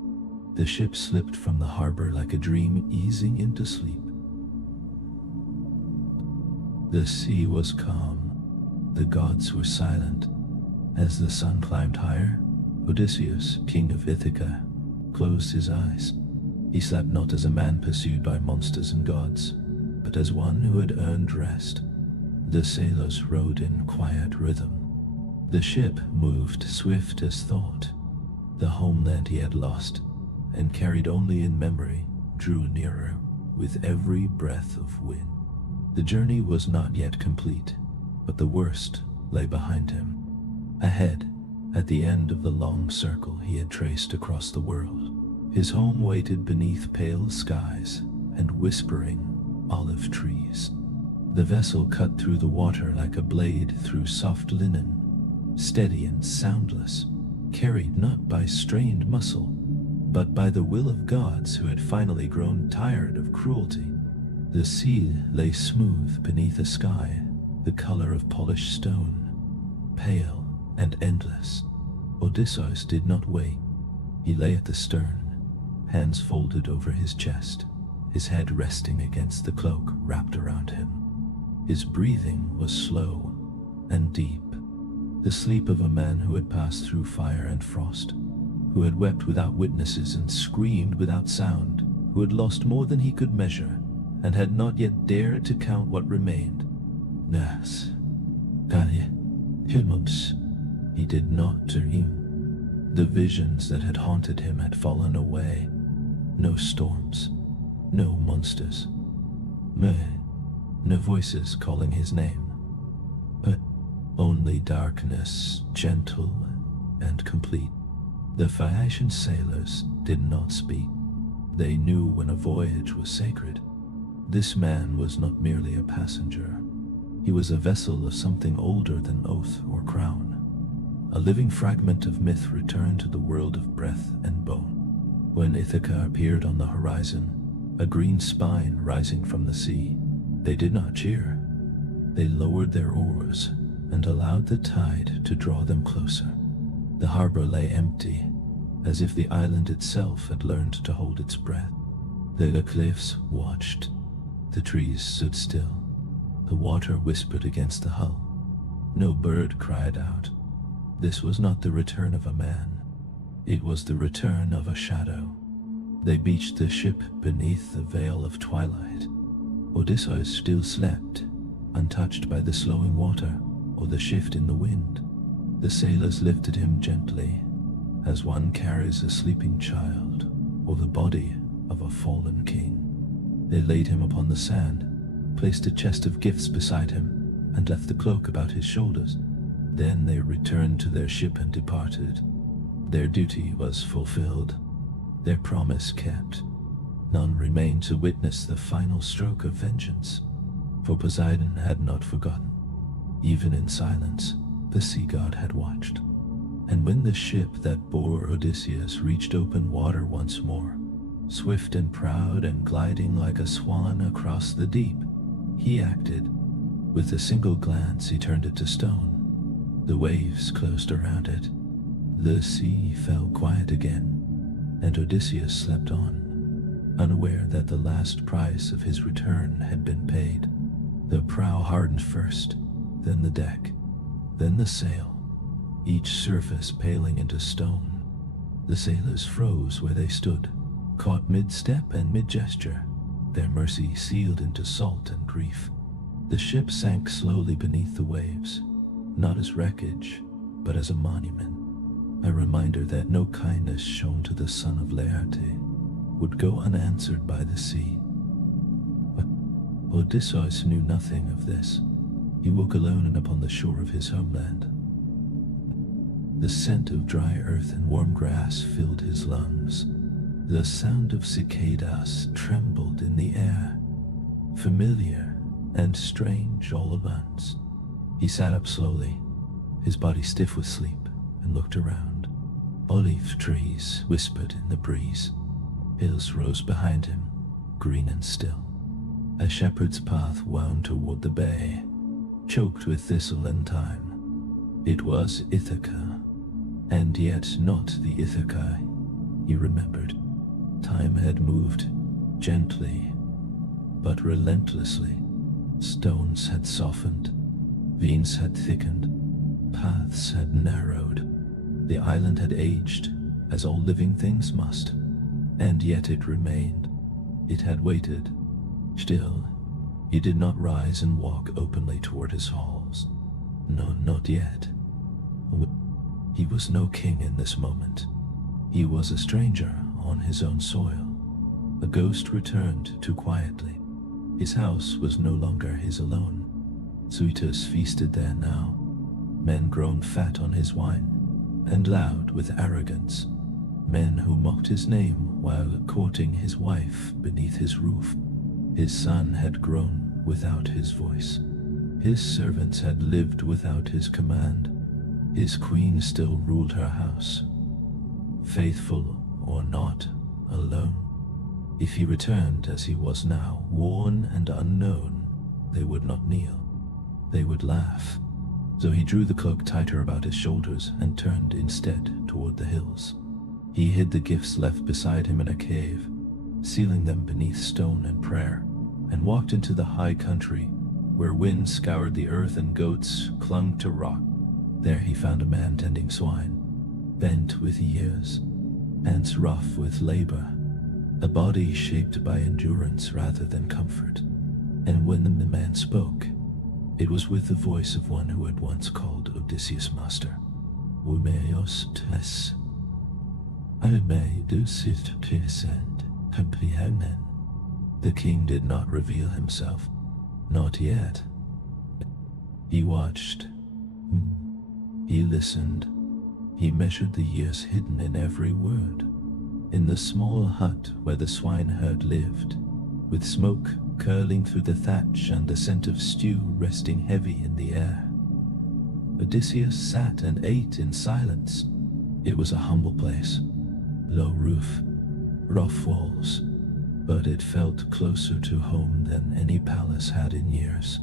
the ship slipped from the harbor like a dream easing into sleep. The sea was calm, the gods were silent. As the sun climbed higher, Odysseus, king of Ithaca, closed his eyes. He slept not as a man pursued by monsters and gods, but as one who had earned rest. The sailors rowed in quiet rhythm. The ship moved swift as thought. The homeland he had lost, and carried only in memory, drew nearer with every breath of wind. The journey was not yet complete, but the worst lay behind him. Ahead, at the end of the long circle he had traced across the world, his home waited beneath pale skies and whispering olive trees. The vessel cut through the water like a blade through soft linen, steady and soundless, carried not by strained muscle, but by the will of gods who had finally grown tired of cruelty. The sea lay smooth beneath a sky, the color of polished stone, pale and endless. Odysseus did not wait. He lay at the stern, hands folded over his chest, his head resting against the cloak wrapped around him. His breathing was slow and deep, the sleep of a man who had passed through fire and frost, who had wept without witnesses and screamed without sound, who had lost more than he could measure, and had not yet dared to count what remained. Nas, Gaia, Hilmums. He did not dream. The visions that had haunted him had fallen away. No storms, no monsters, no voices calling his name, but only darkness, gentle and complete. The Phaeacian sailors did not speak. They knew when a voyage was sacred. This man was not merely a passenger. He was a vessel of something older than oath or crown. A living fragment of myth returned to the world of breath and bone. When Ithaca appeared on the horizon, a green spine rising from the sea, they did not cheer. They lowered their oars and allowed the tide to draw them closer. The harbor lay empty, as if the island itself had learned to hold its breath. The cliffs watched. The trees stood still. The water whispered against the hull. No bird cried out. This was not the return of a man. It was the return of a shadow. They beached the ship beneath the veil of twilight. Odysseus still slept, untouched by the slowing water or the shift in the wind. The sailors lifted him gently, as one carries a sleeping child or the body of a fallen king. They laid him upon the sand, placed a chest of gifts beside him, and left the cloak about his shoulders. Then they returned to their ship and departed. Their duty was fulfilled, their promise kept. None remained to witness the final stroke of vengeance, for Poseidon had not forgotten. Even in silence, the sea god had watched. And when the ship that bore Odysseus reached open water once more, swift and proud and gliding like a swan across the deep, he acted. With a single glance he turned it to stone. The waves closed around it. The sea fell quiet again, and Odysseus slept on, unaware that the last price of his return had been paid. The prow hardened first, then the deck, then the sail, each surface paling into stone. The sailors froze where they stood, caught mid-step and mid-gesture, their mercy sealed into salt and grief. The ship sank slowly beneath the waves, not as wreckage, but as a monument, a reminder that no kindness shown to the son of Laerte would go unanswered by the sea. But Odysseus knew nothing of this. He woke alone and upon the shore of his homeland. The scent of dry earth and warm grass filled his lungs. The sound of cicadas trembled in the air, familiar and strange all at once. He sat up slowly, his body stiff with sleep, and looked around. Olive trees whispered in the breeze. Hills rose behind him, green and still. A shepherd's path wound toward the bay, choked with thistle and thyme. It was Ithaca, and yet not the Ithaca he remembered. Time had moved gently, but relentlessly. Stones had softened, veins had thickened, paths had narrowed. The island had aged, as all living things must, and yet it remained. It had waited. Still, he did not rise and walk openly toward his halls. No, not yet. He was no king in this moment. He was a stranger on his own soil. A ghost returned too quietly. His house was no longer his alone. Suitors feasted there now, men grown fat on his wine, and loud with arrogance, men who mocked his name while courting his wife beneath his roof. His son had grown without his voice. His servants had lived without his command. His queen still ruled her house, faithful or not, alone. If he returned as he was now, worn and unknown, they would not kneel. They would laugh. So he drew the cloak tighter about his shoulders and turned instead toward the hills. He hid the gifts left beside him in a cave, sealing them beneath stone and prayer, and walked into the high country, where winds scoured the earth and goats clung to rock. There he found a man tending swine, bent with years, hands rough with labor, a body shaped by endurance rather than comfort. And when the man spoke, it was with the voice of one who had once called Odysseus master. Umeos tes. I may do sit tis and compiamen. The king did not reveal himself. Not yet. He watched. He listened. He measured the years hidden in every word. In the small hut where the swineherd lived, with smoke curling through the thatch and the scent of stew resting heavy in the air, Odysseus sat and ate in silence. It was a humble place. Low roof, rough walls, but it felt closer to home than any palace had in years.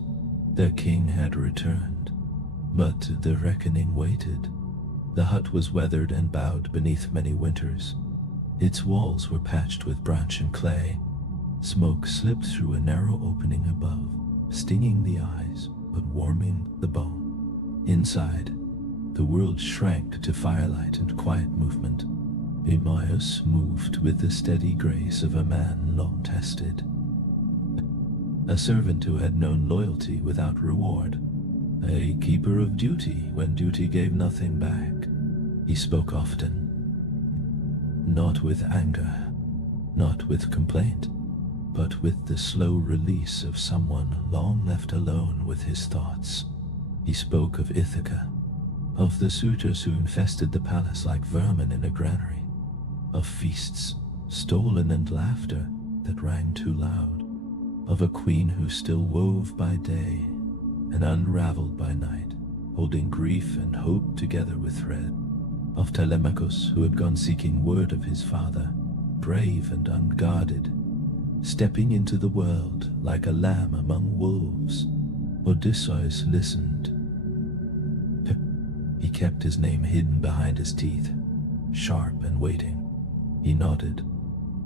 Their king had returned, but the reckoning waited. The hut was weathered and bowed beneath many winters. Its walls were patched with branch and clay. Smoke slipped through a narrow opening above, stinging the eyes but warming the bone. Inside, the world shrank to firelight and quiet movement. Eumaeus moved with the steady grace of a man long tested. A servant who had known loyalty without reward. A keeper of duty when duty gave nothing back. He spoke often. Not with anger, not with complaint, but with the slow release of someone long left alone with his thoughts. He spoke of Ithaca, of the suitors who infested the palace like vermin in a granary, of feasts, stolen and laughter that rang too loud, of a queen who still wove by day and unraveled by night, holding grief and hope together with thread, of Telemachus who had gone seeking word of his father, brave and unguarded, stepping into the world like a lamb among wolves. Odysseus listened. He kept his name hidden behind his teeth, sharp and waiting. He nodded.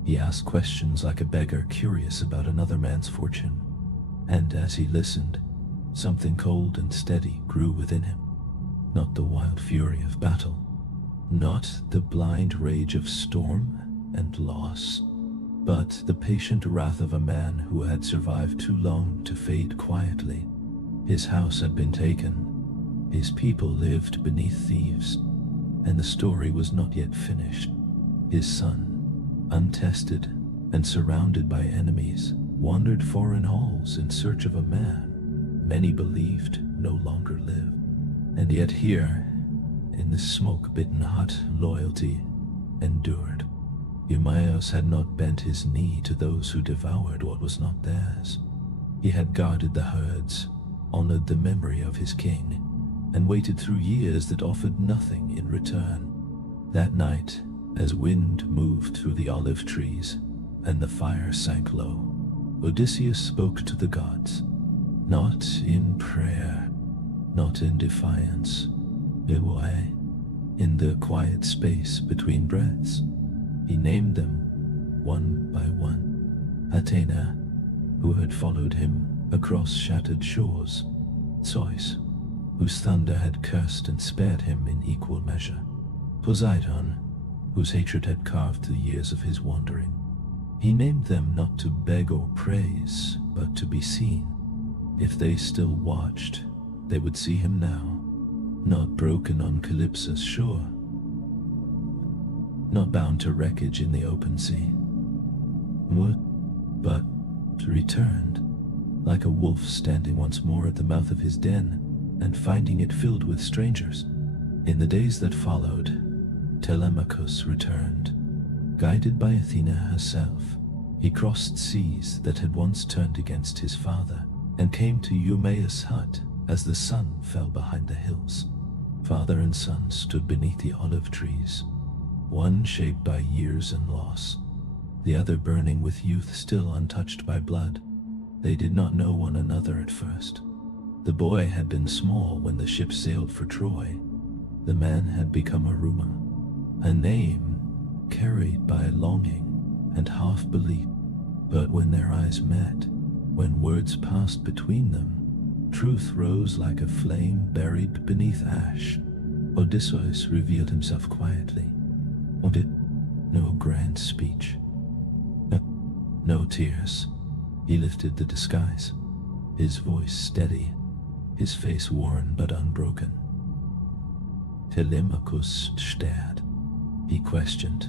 He asked questions like a beggar curious about another man's fortune. And as he listened, something cold and steady grew within him. Not the wild fury of battle, not the blind rage of storm and loss, but the patient wrath of a man who had survived too long to fade quietly. His house had been taken, his people lived beneath thieves, and the story was not yet finished. His son, untested and surrounded by enemies, wandered foreign halls in search of a man many believed no longer lived. And yet here, in this smoke-bitten hut, loyalty endured. Eumaeus had not bent his knee to those who devoured what was not theirs. He had guarded the herds, honored the memory of his king, and waited through years that offered nothing in return. That night, as wind moved through the olive trees and the fire sank low, Odysseus spoke to the gods, not in prayer, not in defiance, in the quiet space between breaths. He named them one by one. Athena, who had followed him across shattered shores. Zeus, whose thunder had cursed and spared him in equal measure. Poseidon, whose hatred had carved the years of his wandering. He named them not to beg or praise, but to be seen. If they still watched, they would see him now, not broken on Calypso's shore, not bound to wreckage in the open sea, but returned, like a wolf standing once more at the mouth of his den and finding it filled with strangers. In the days that followed, Telemachus returned, guided by Athena herself. He crossed seas that had once turned against his father and came to Eumaeus' hut as the sun fell behind the hills. Father and son stood beneath the olive trees, one shaped by years and loss, the other burning with youth still untouched by blood. They did not know one another at first. The boy had been small when the ship sailed for Troy. The man had become a rumor, a name carried by longing and half-belief. But when their eyes met, when words passed between them, truth rose like a flame buried beneath ash. Odysseus revealed himself quietly. No grand speech, no tears. He lifted the disguise, his voice steady, his face worn but unbroken. Telemachus stared. He questioned.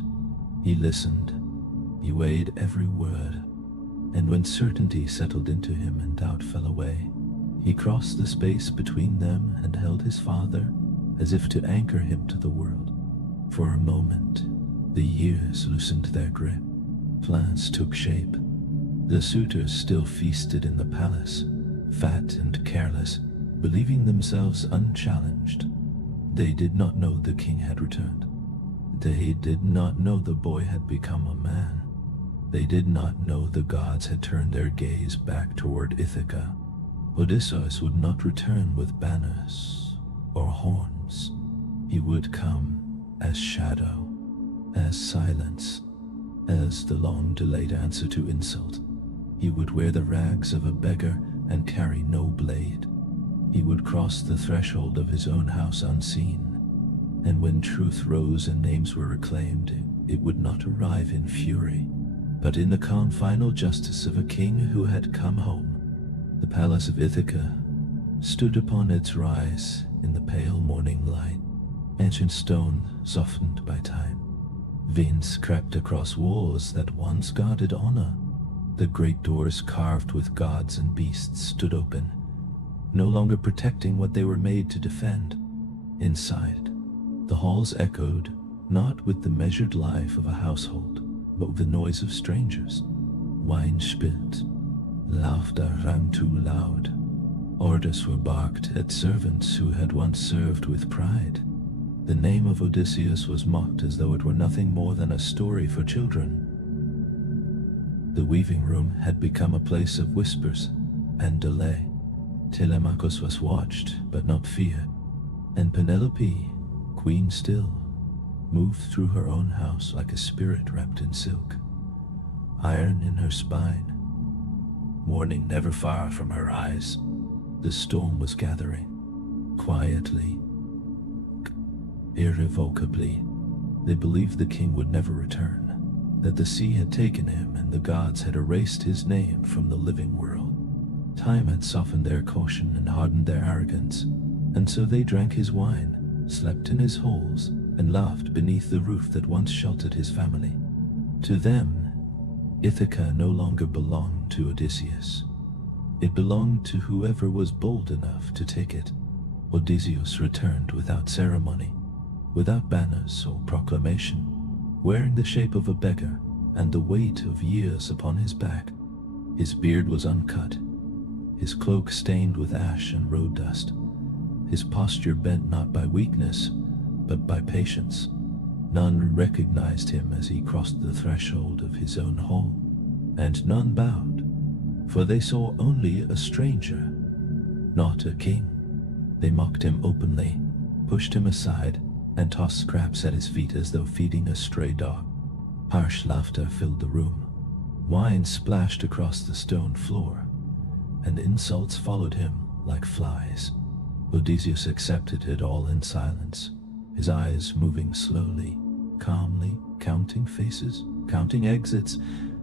He listened. He weighed every word. And when certainty settled into him and doubt fell away, he crossed the space between them and held his father as if to anchor him to the world. For a moment, the years loosened their grip. Plans took shape. The suitors still feasted in the palace, fat and careless, believing themselves unchallenged. They did not know the king had returned. They did not know the boy had become a man. They did not know the gods had turned their gaze back toward Ithaca. Odysseus would not return with banners or horns. He would come as shadow, as silence, as the long-delayed answer to insult. He would wear the rags of a beggar and carry no blade. He would cross the threshold of his own house unseen. And when truth rose and names were reclaimed, it would not arrive in fury, but in the calm final justice of a king who had come home. The palace of Ithaca stood upon its rise in the pale morning light, ancient stone softened by time. Veins crept across walls that once guarded honor. The great doors carved with gods and beasts stood open, no longer protecting what they were made to defend. Inside, the halls echoed, not with the measured life of a household, but with the noise of strangers. Wine spilt, laughter rang too loud. Orders were barked at servants who had once served with pride. The name of Odysseus was mocked as though it were nothing more than a story for children. The weaving room had become a place of whispers and delay. Telemachus was watched, but not feared, and Penelope, queen still, moved through her own house like a spirit wrapped in silk, iron in her spine, morning never far from her eyes. The storm was gathering, quietly, irrevocably. They believed the king would never return, that the sea had taken him and the gods had erased his name from the living world. Time had softened their caution and hardened their arrogance, and so they drank his wine, slept in his halls, and laughed beneath the roof that once sheltered his family. To them, Ithaca no longer belonged to Odysseus. It belonged to whoever was bold enough to take it. Odysseus returned without ceremony, without banners or proclamation, wearing the shape of a beggar and the weight of years upon his back. His beard was uncut, his cloak stained with ash and road dust, his posture bent not by weakness, but by patience. None recognized him as he crossed the threshold of his own hall, and none bowed, for they saw only a stranger, not a king. They mocked him openly, pushed him aside, and tossed scraps at his feet as though feeding a stray dog. Harsh laughter filled the room. Wine splashed across the stone floor, and insults followed him like flies. Odysseus accepted it all in silence, his eyes moving slowly, calmly, counting faces, counting exits,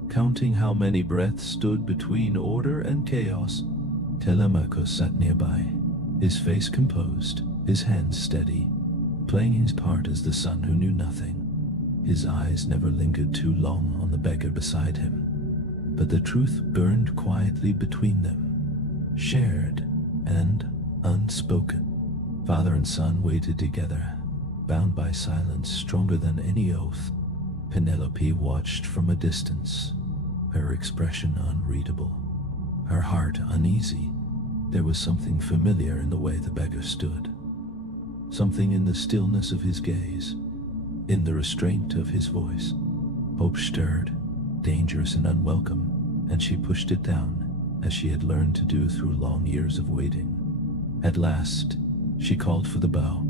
counting how many breaths stood between order and chaos. Telemachus sat nearby, his face composed, his hands steady, playing his part as the son who knew nothing. His eyes never lingered too long on the beggar beside him, but the truth burned quietly between them, shared and unspoken. Father and son waited together, bound by silence stronger than any oath. Penelope watched from a distance, her expression unreadable, her heart uneasy. There was something familiar in the way the beggar stood, something in the stillness of his gaze, in the restraint of his voice. Hope stirred, dangerous and unwelcome, and she pushed it down, as she had learned to do through long years of waiting. At last, she called for the bow.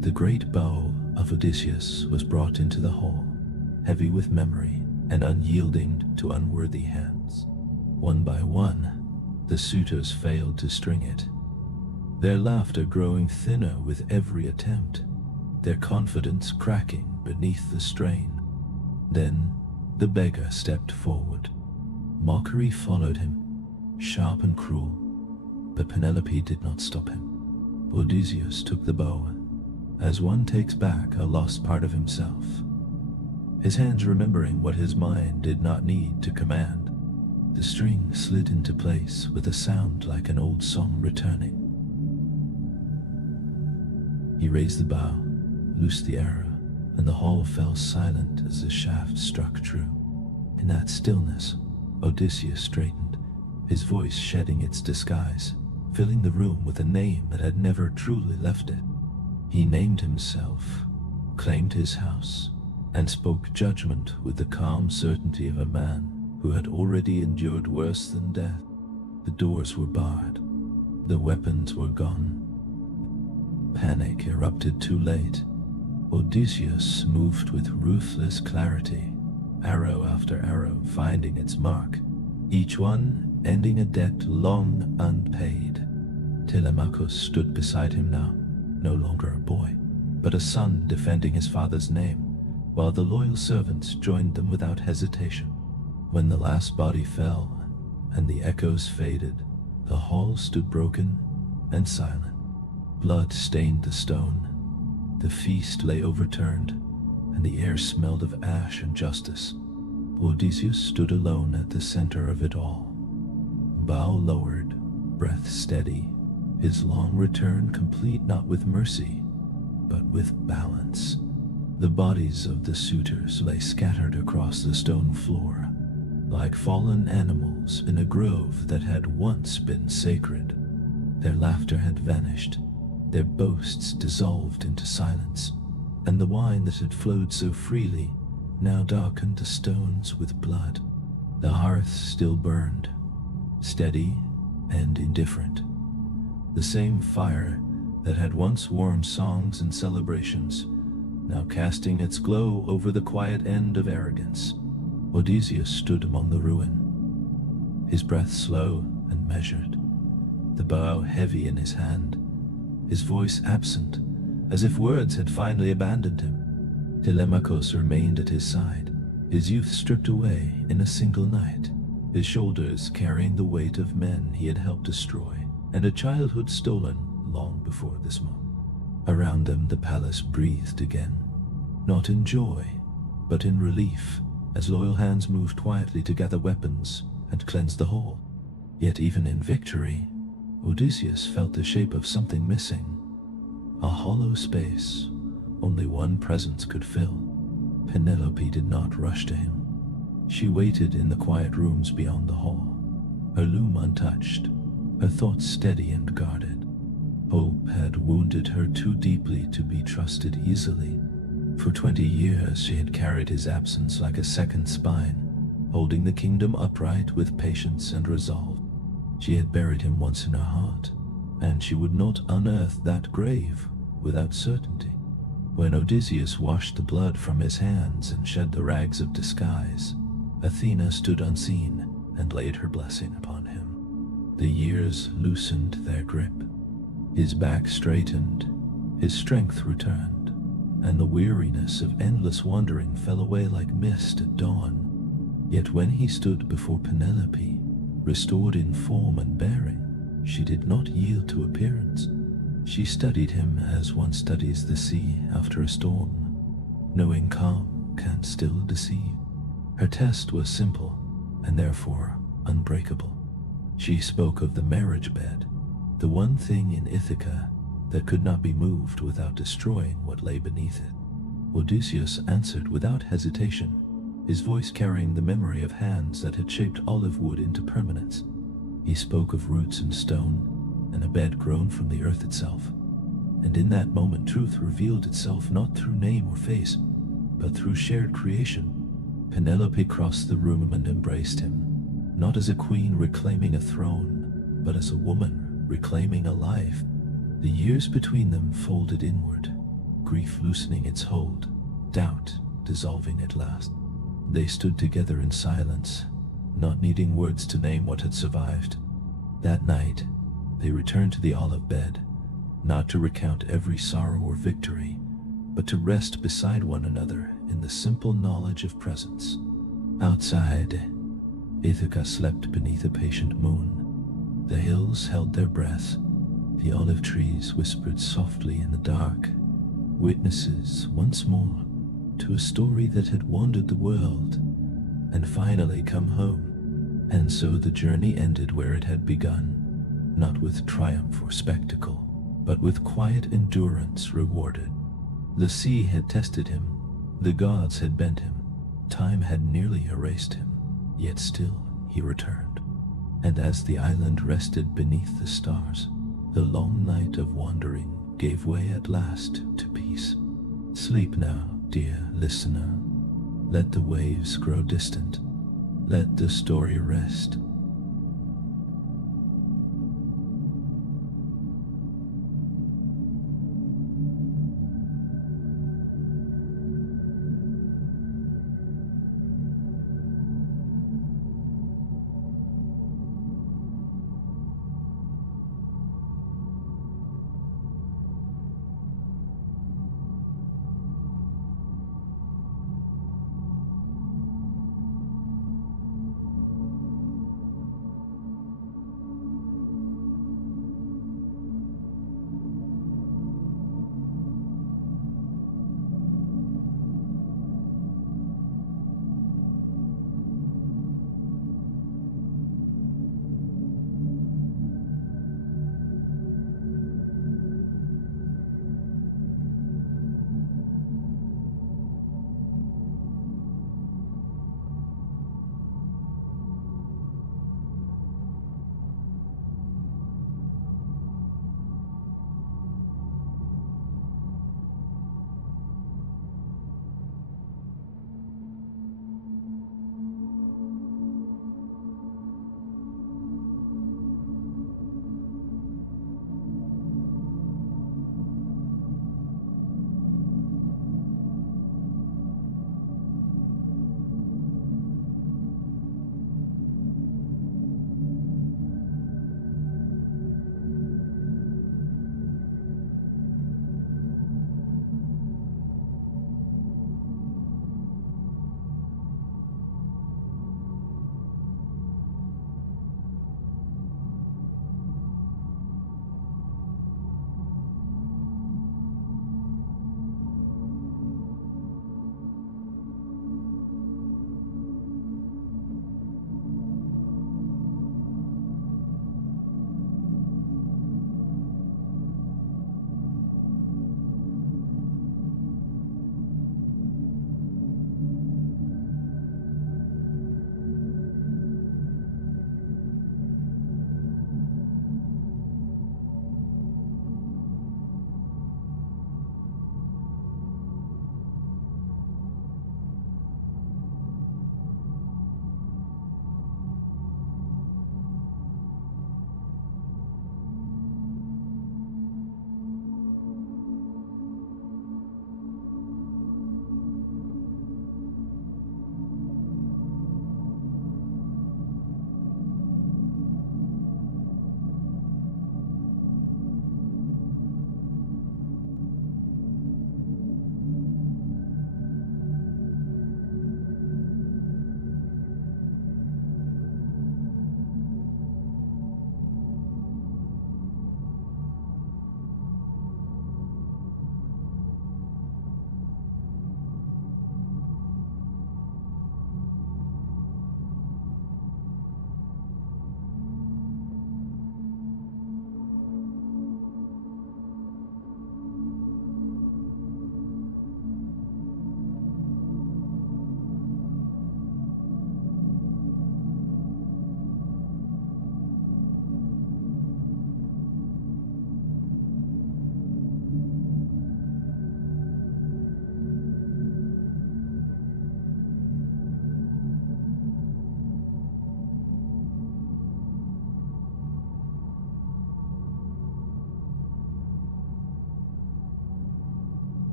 The great bow of Odysseus was brought into the hall, heavy with memory and unyielding to unworthy hands. One by one, the suitors failed to string it, their laughter growing thinner with every attempt, their confidence cracking beneath the strain. Then the beggar stepped forward. Mockery followed him, sharp and cruel, but Penelope did not stop him. Odysseus took the bow, as one takes back a lost part of himself, his hands remembering what his mind did not need to command. The string slid into place with a sound like an old song returning. He raised the bow, loosed the arrow, and the hall fell silent as the shaft struck true. In that stillness, Odysseus straightened, his voice shedding its disguise, filling the room with a name that had never truly left it. He named himself, claimed his house, and spoke judgment with the calm certainty of a man who had already endured worse than death. The doors were barred, the weapons were gone. Panic erupted too late. Odysseus moved with ruthless clarity, arrow after arrow finding its mark, each one ending a debt long unpaid. Telemachus stood beside him now, no longer a boy, but a son defending his father's name, while the loyal servants joined them without hesitation. When the last body fell and the echoes faded, the hall stood broken and silent. Blood stained the stone. The feast lay overturned, and the air smelled of ash and justice. Odysseus stood alone at the center of it all, bow lowered, breath steady, his long return complete not with mercy, but with balance. The bodies of the suitors lay scattered across the stone floor, like fallen animals in a grove that had once been sacred. Their laughter had vanished, their boasts dissolved into silence, and the wine that had flowed so freely now darkened the stones with blood. The hearth still burned, steady and indifferent. The same fire that had once warmed songs and celebrations, now casting its glow over the quiet end of arrogance. Odysseus stood among the ruin, his breath slow and measured, the bow heavy in his hand, his voice absent, as if words had finally abandoned him. Telemachus remained at his side, his youth stripped away in a single night, his shoulders carrying the weight of men he had helped destroy, and a childhood stolen long before this moment. Around them the palace breathed again, not in joy, but in relief, as loyal hands moved quietly to gather weapons and cleanse the hall. Yet even in victory, Odysseus felt the shape of something missing, a hollow space only one presence could fill. Penelope did not rush to him. She waited in the quiet rooms beyond the hall, her loom untouched, her thoughts steady and guarded. Hope had wounded her too deeply to be trusted easily. For 20 years she had carried his absence like a second spine, holding the kingdom upright with patience and resolve. She had buried him once in her heart, and she would not unearth that grave without certainty. When Odysseus washed the blood from his hands and shed the rags of disguise, Athena stood unseen and laid her blessing upon him. The years loosened their grip. His back straightened, his strength returned, and the weariness of endless wandering fell away like mist at dawn. Yet when he stood before Penelope, restored in form and bearing, she did not yield to appearance. She studied him as one studies the sea after a storm, knowing calm can still deceive. Her test was simple, and therefore unbreakable. She spoke of the marriage bed, the one thing in Ithaca that could not be moved without destroying what lay beneath it. Odysseus answered without hesitation, his voice carrying the memory of hands that had shaped olive wood into permanence. He spoke of roots and stone, and a bed grown from the earth itself. And in that moment truth revealed itself not through name or face, but through shared creation. Penelope crossed the room and embraced him, not as a queen reclaiming a throne, but as a woman reclaiming a life. The years between them folded inward, grief loosening its hold, doubt dissolving at last. They stood together in silence, not needing words to name what had survived. That night, they returned to the olive bed, not to recount every sorrow or victory, but to rest beside one another in the simple knowledge of presence. Outside, Ithaca slept beneath a patient moon. The hills held their breath. The olive trees whispered softly in the dark, witnesses once more to a story that had wandered the world and finally come home. And so the journey ended where it had begun, not with triumph or spectacle, but with quiet endurance rewarded. The sea had tested him, the gods had bent him, time had nearly erased him, yet still he returned. And as the island rested beneath the stars, the long night of wandering gave way at last to peace. Sleep now, dear listener. Let the waves grow distant. Let the story rest.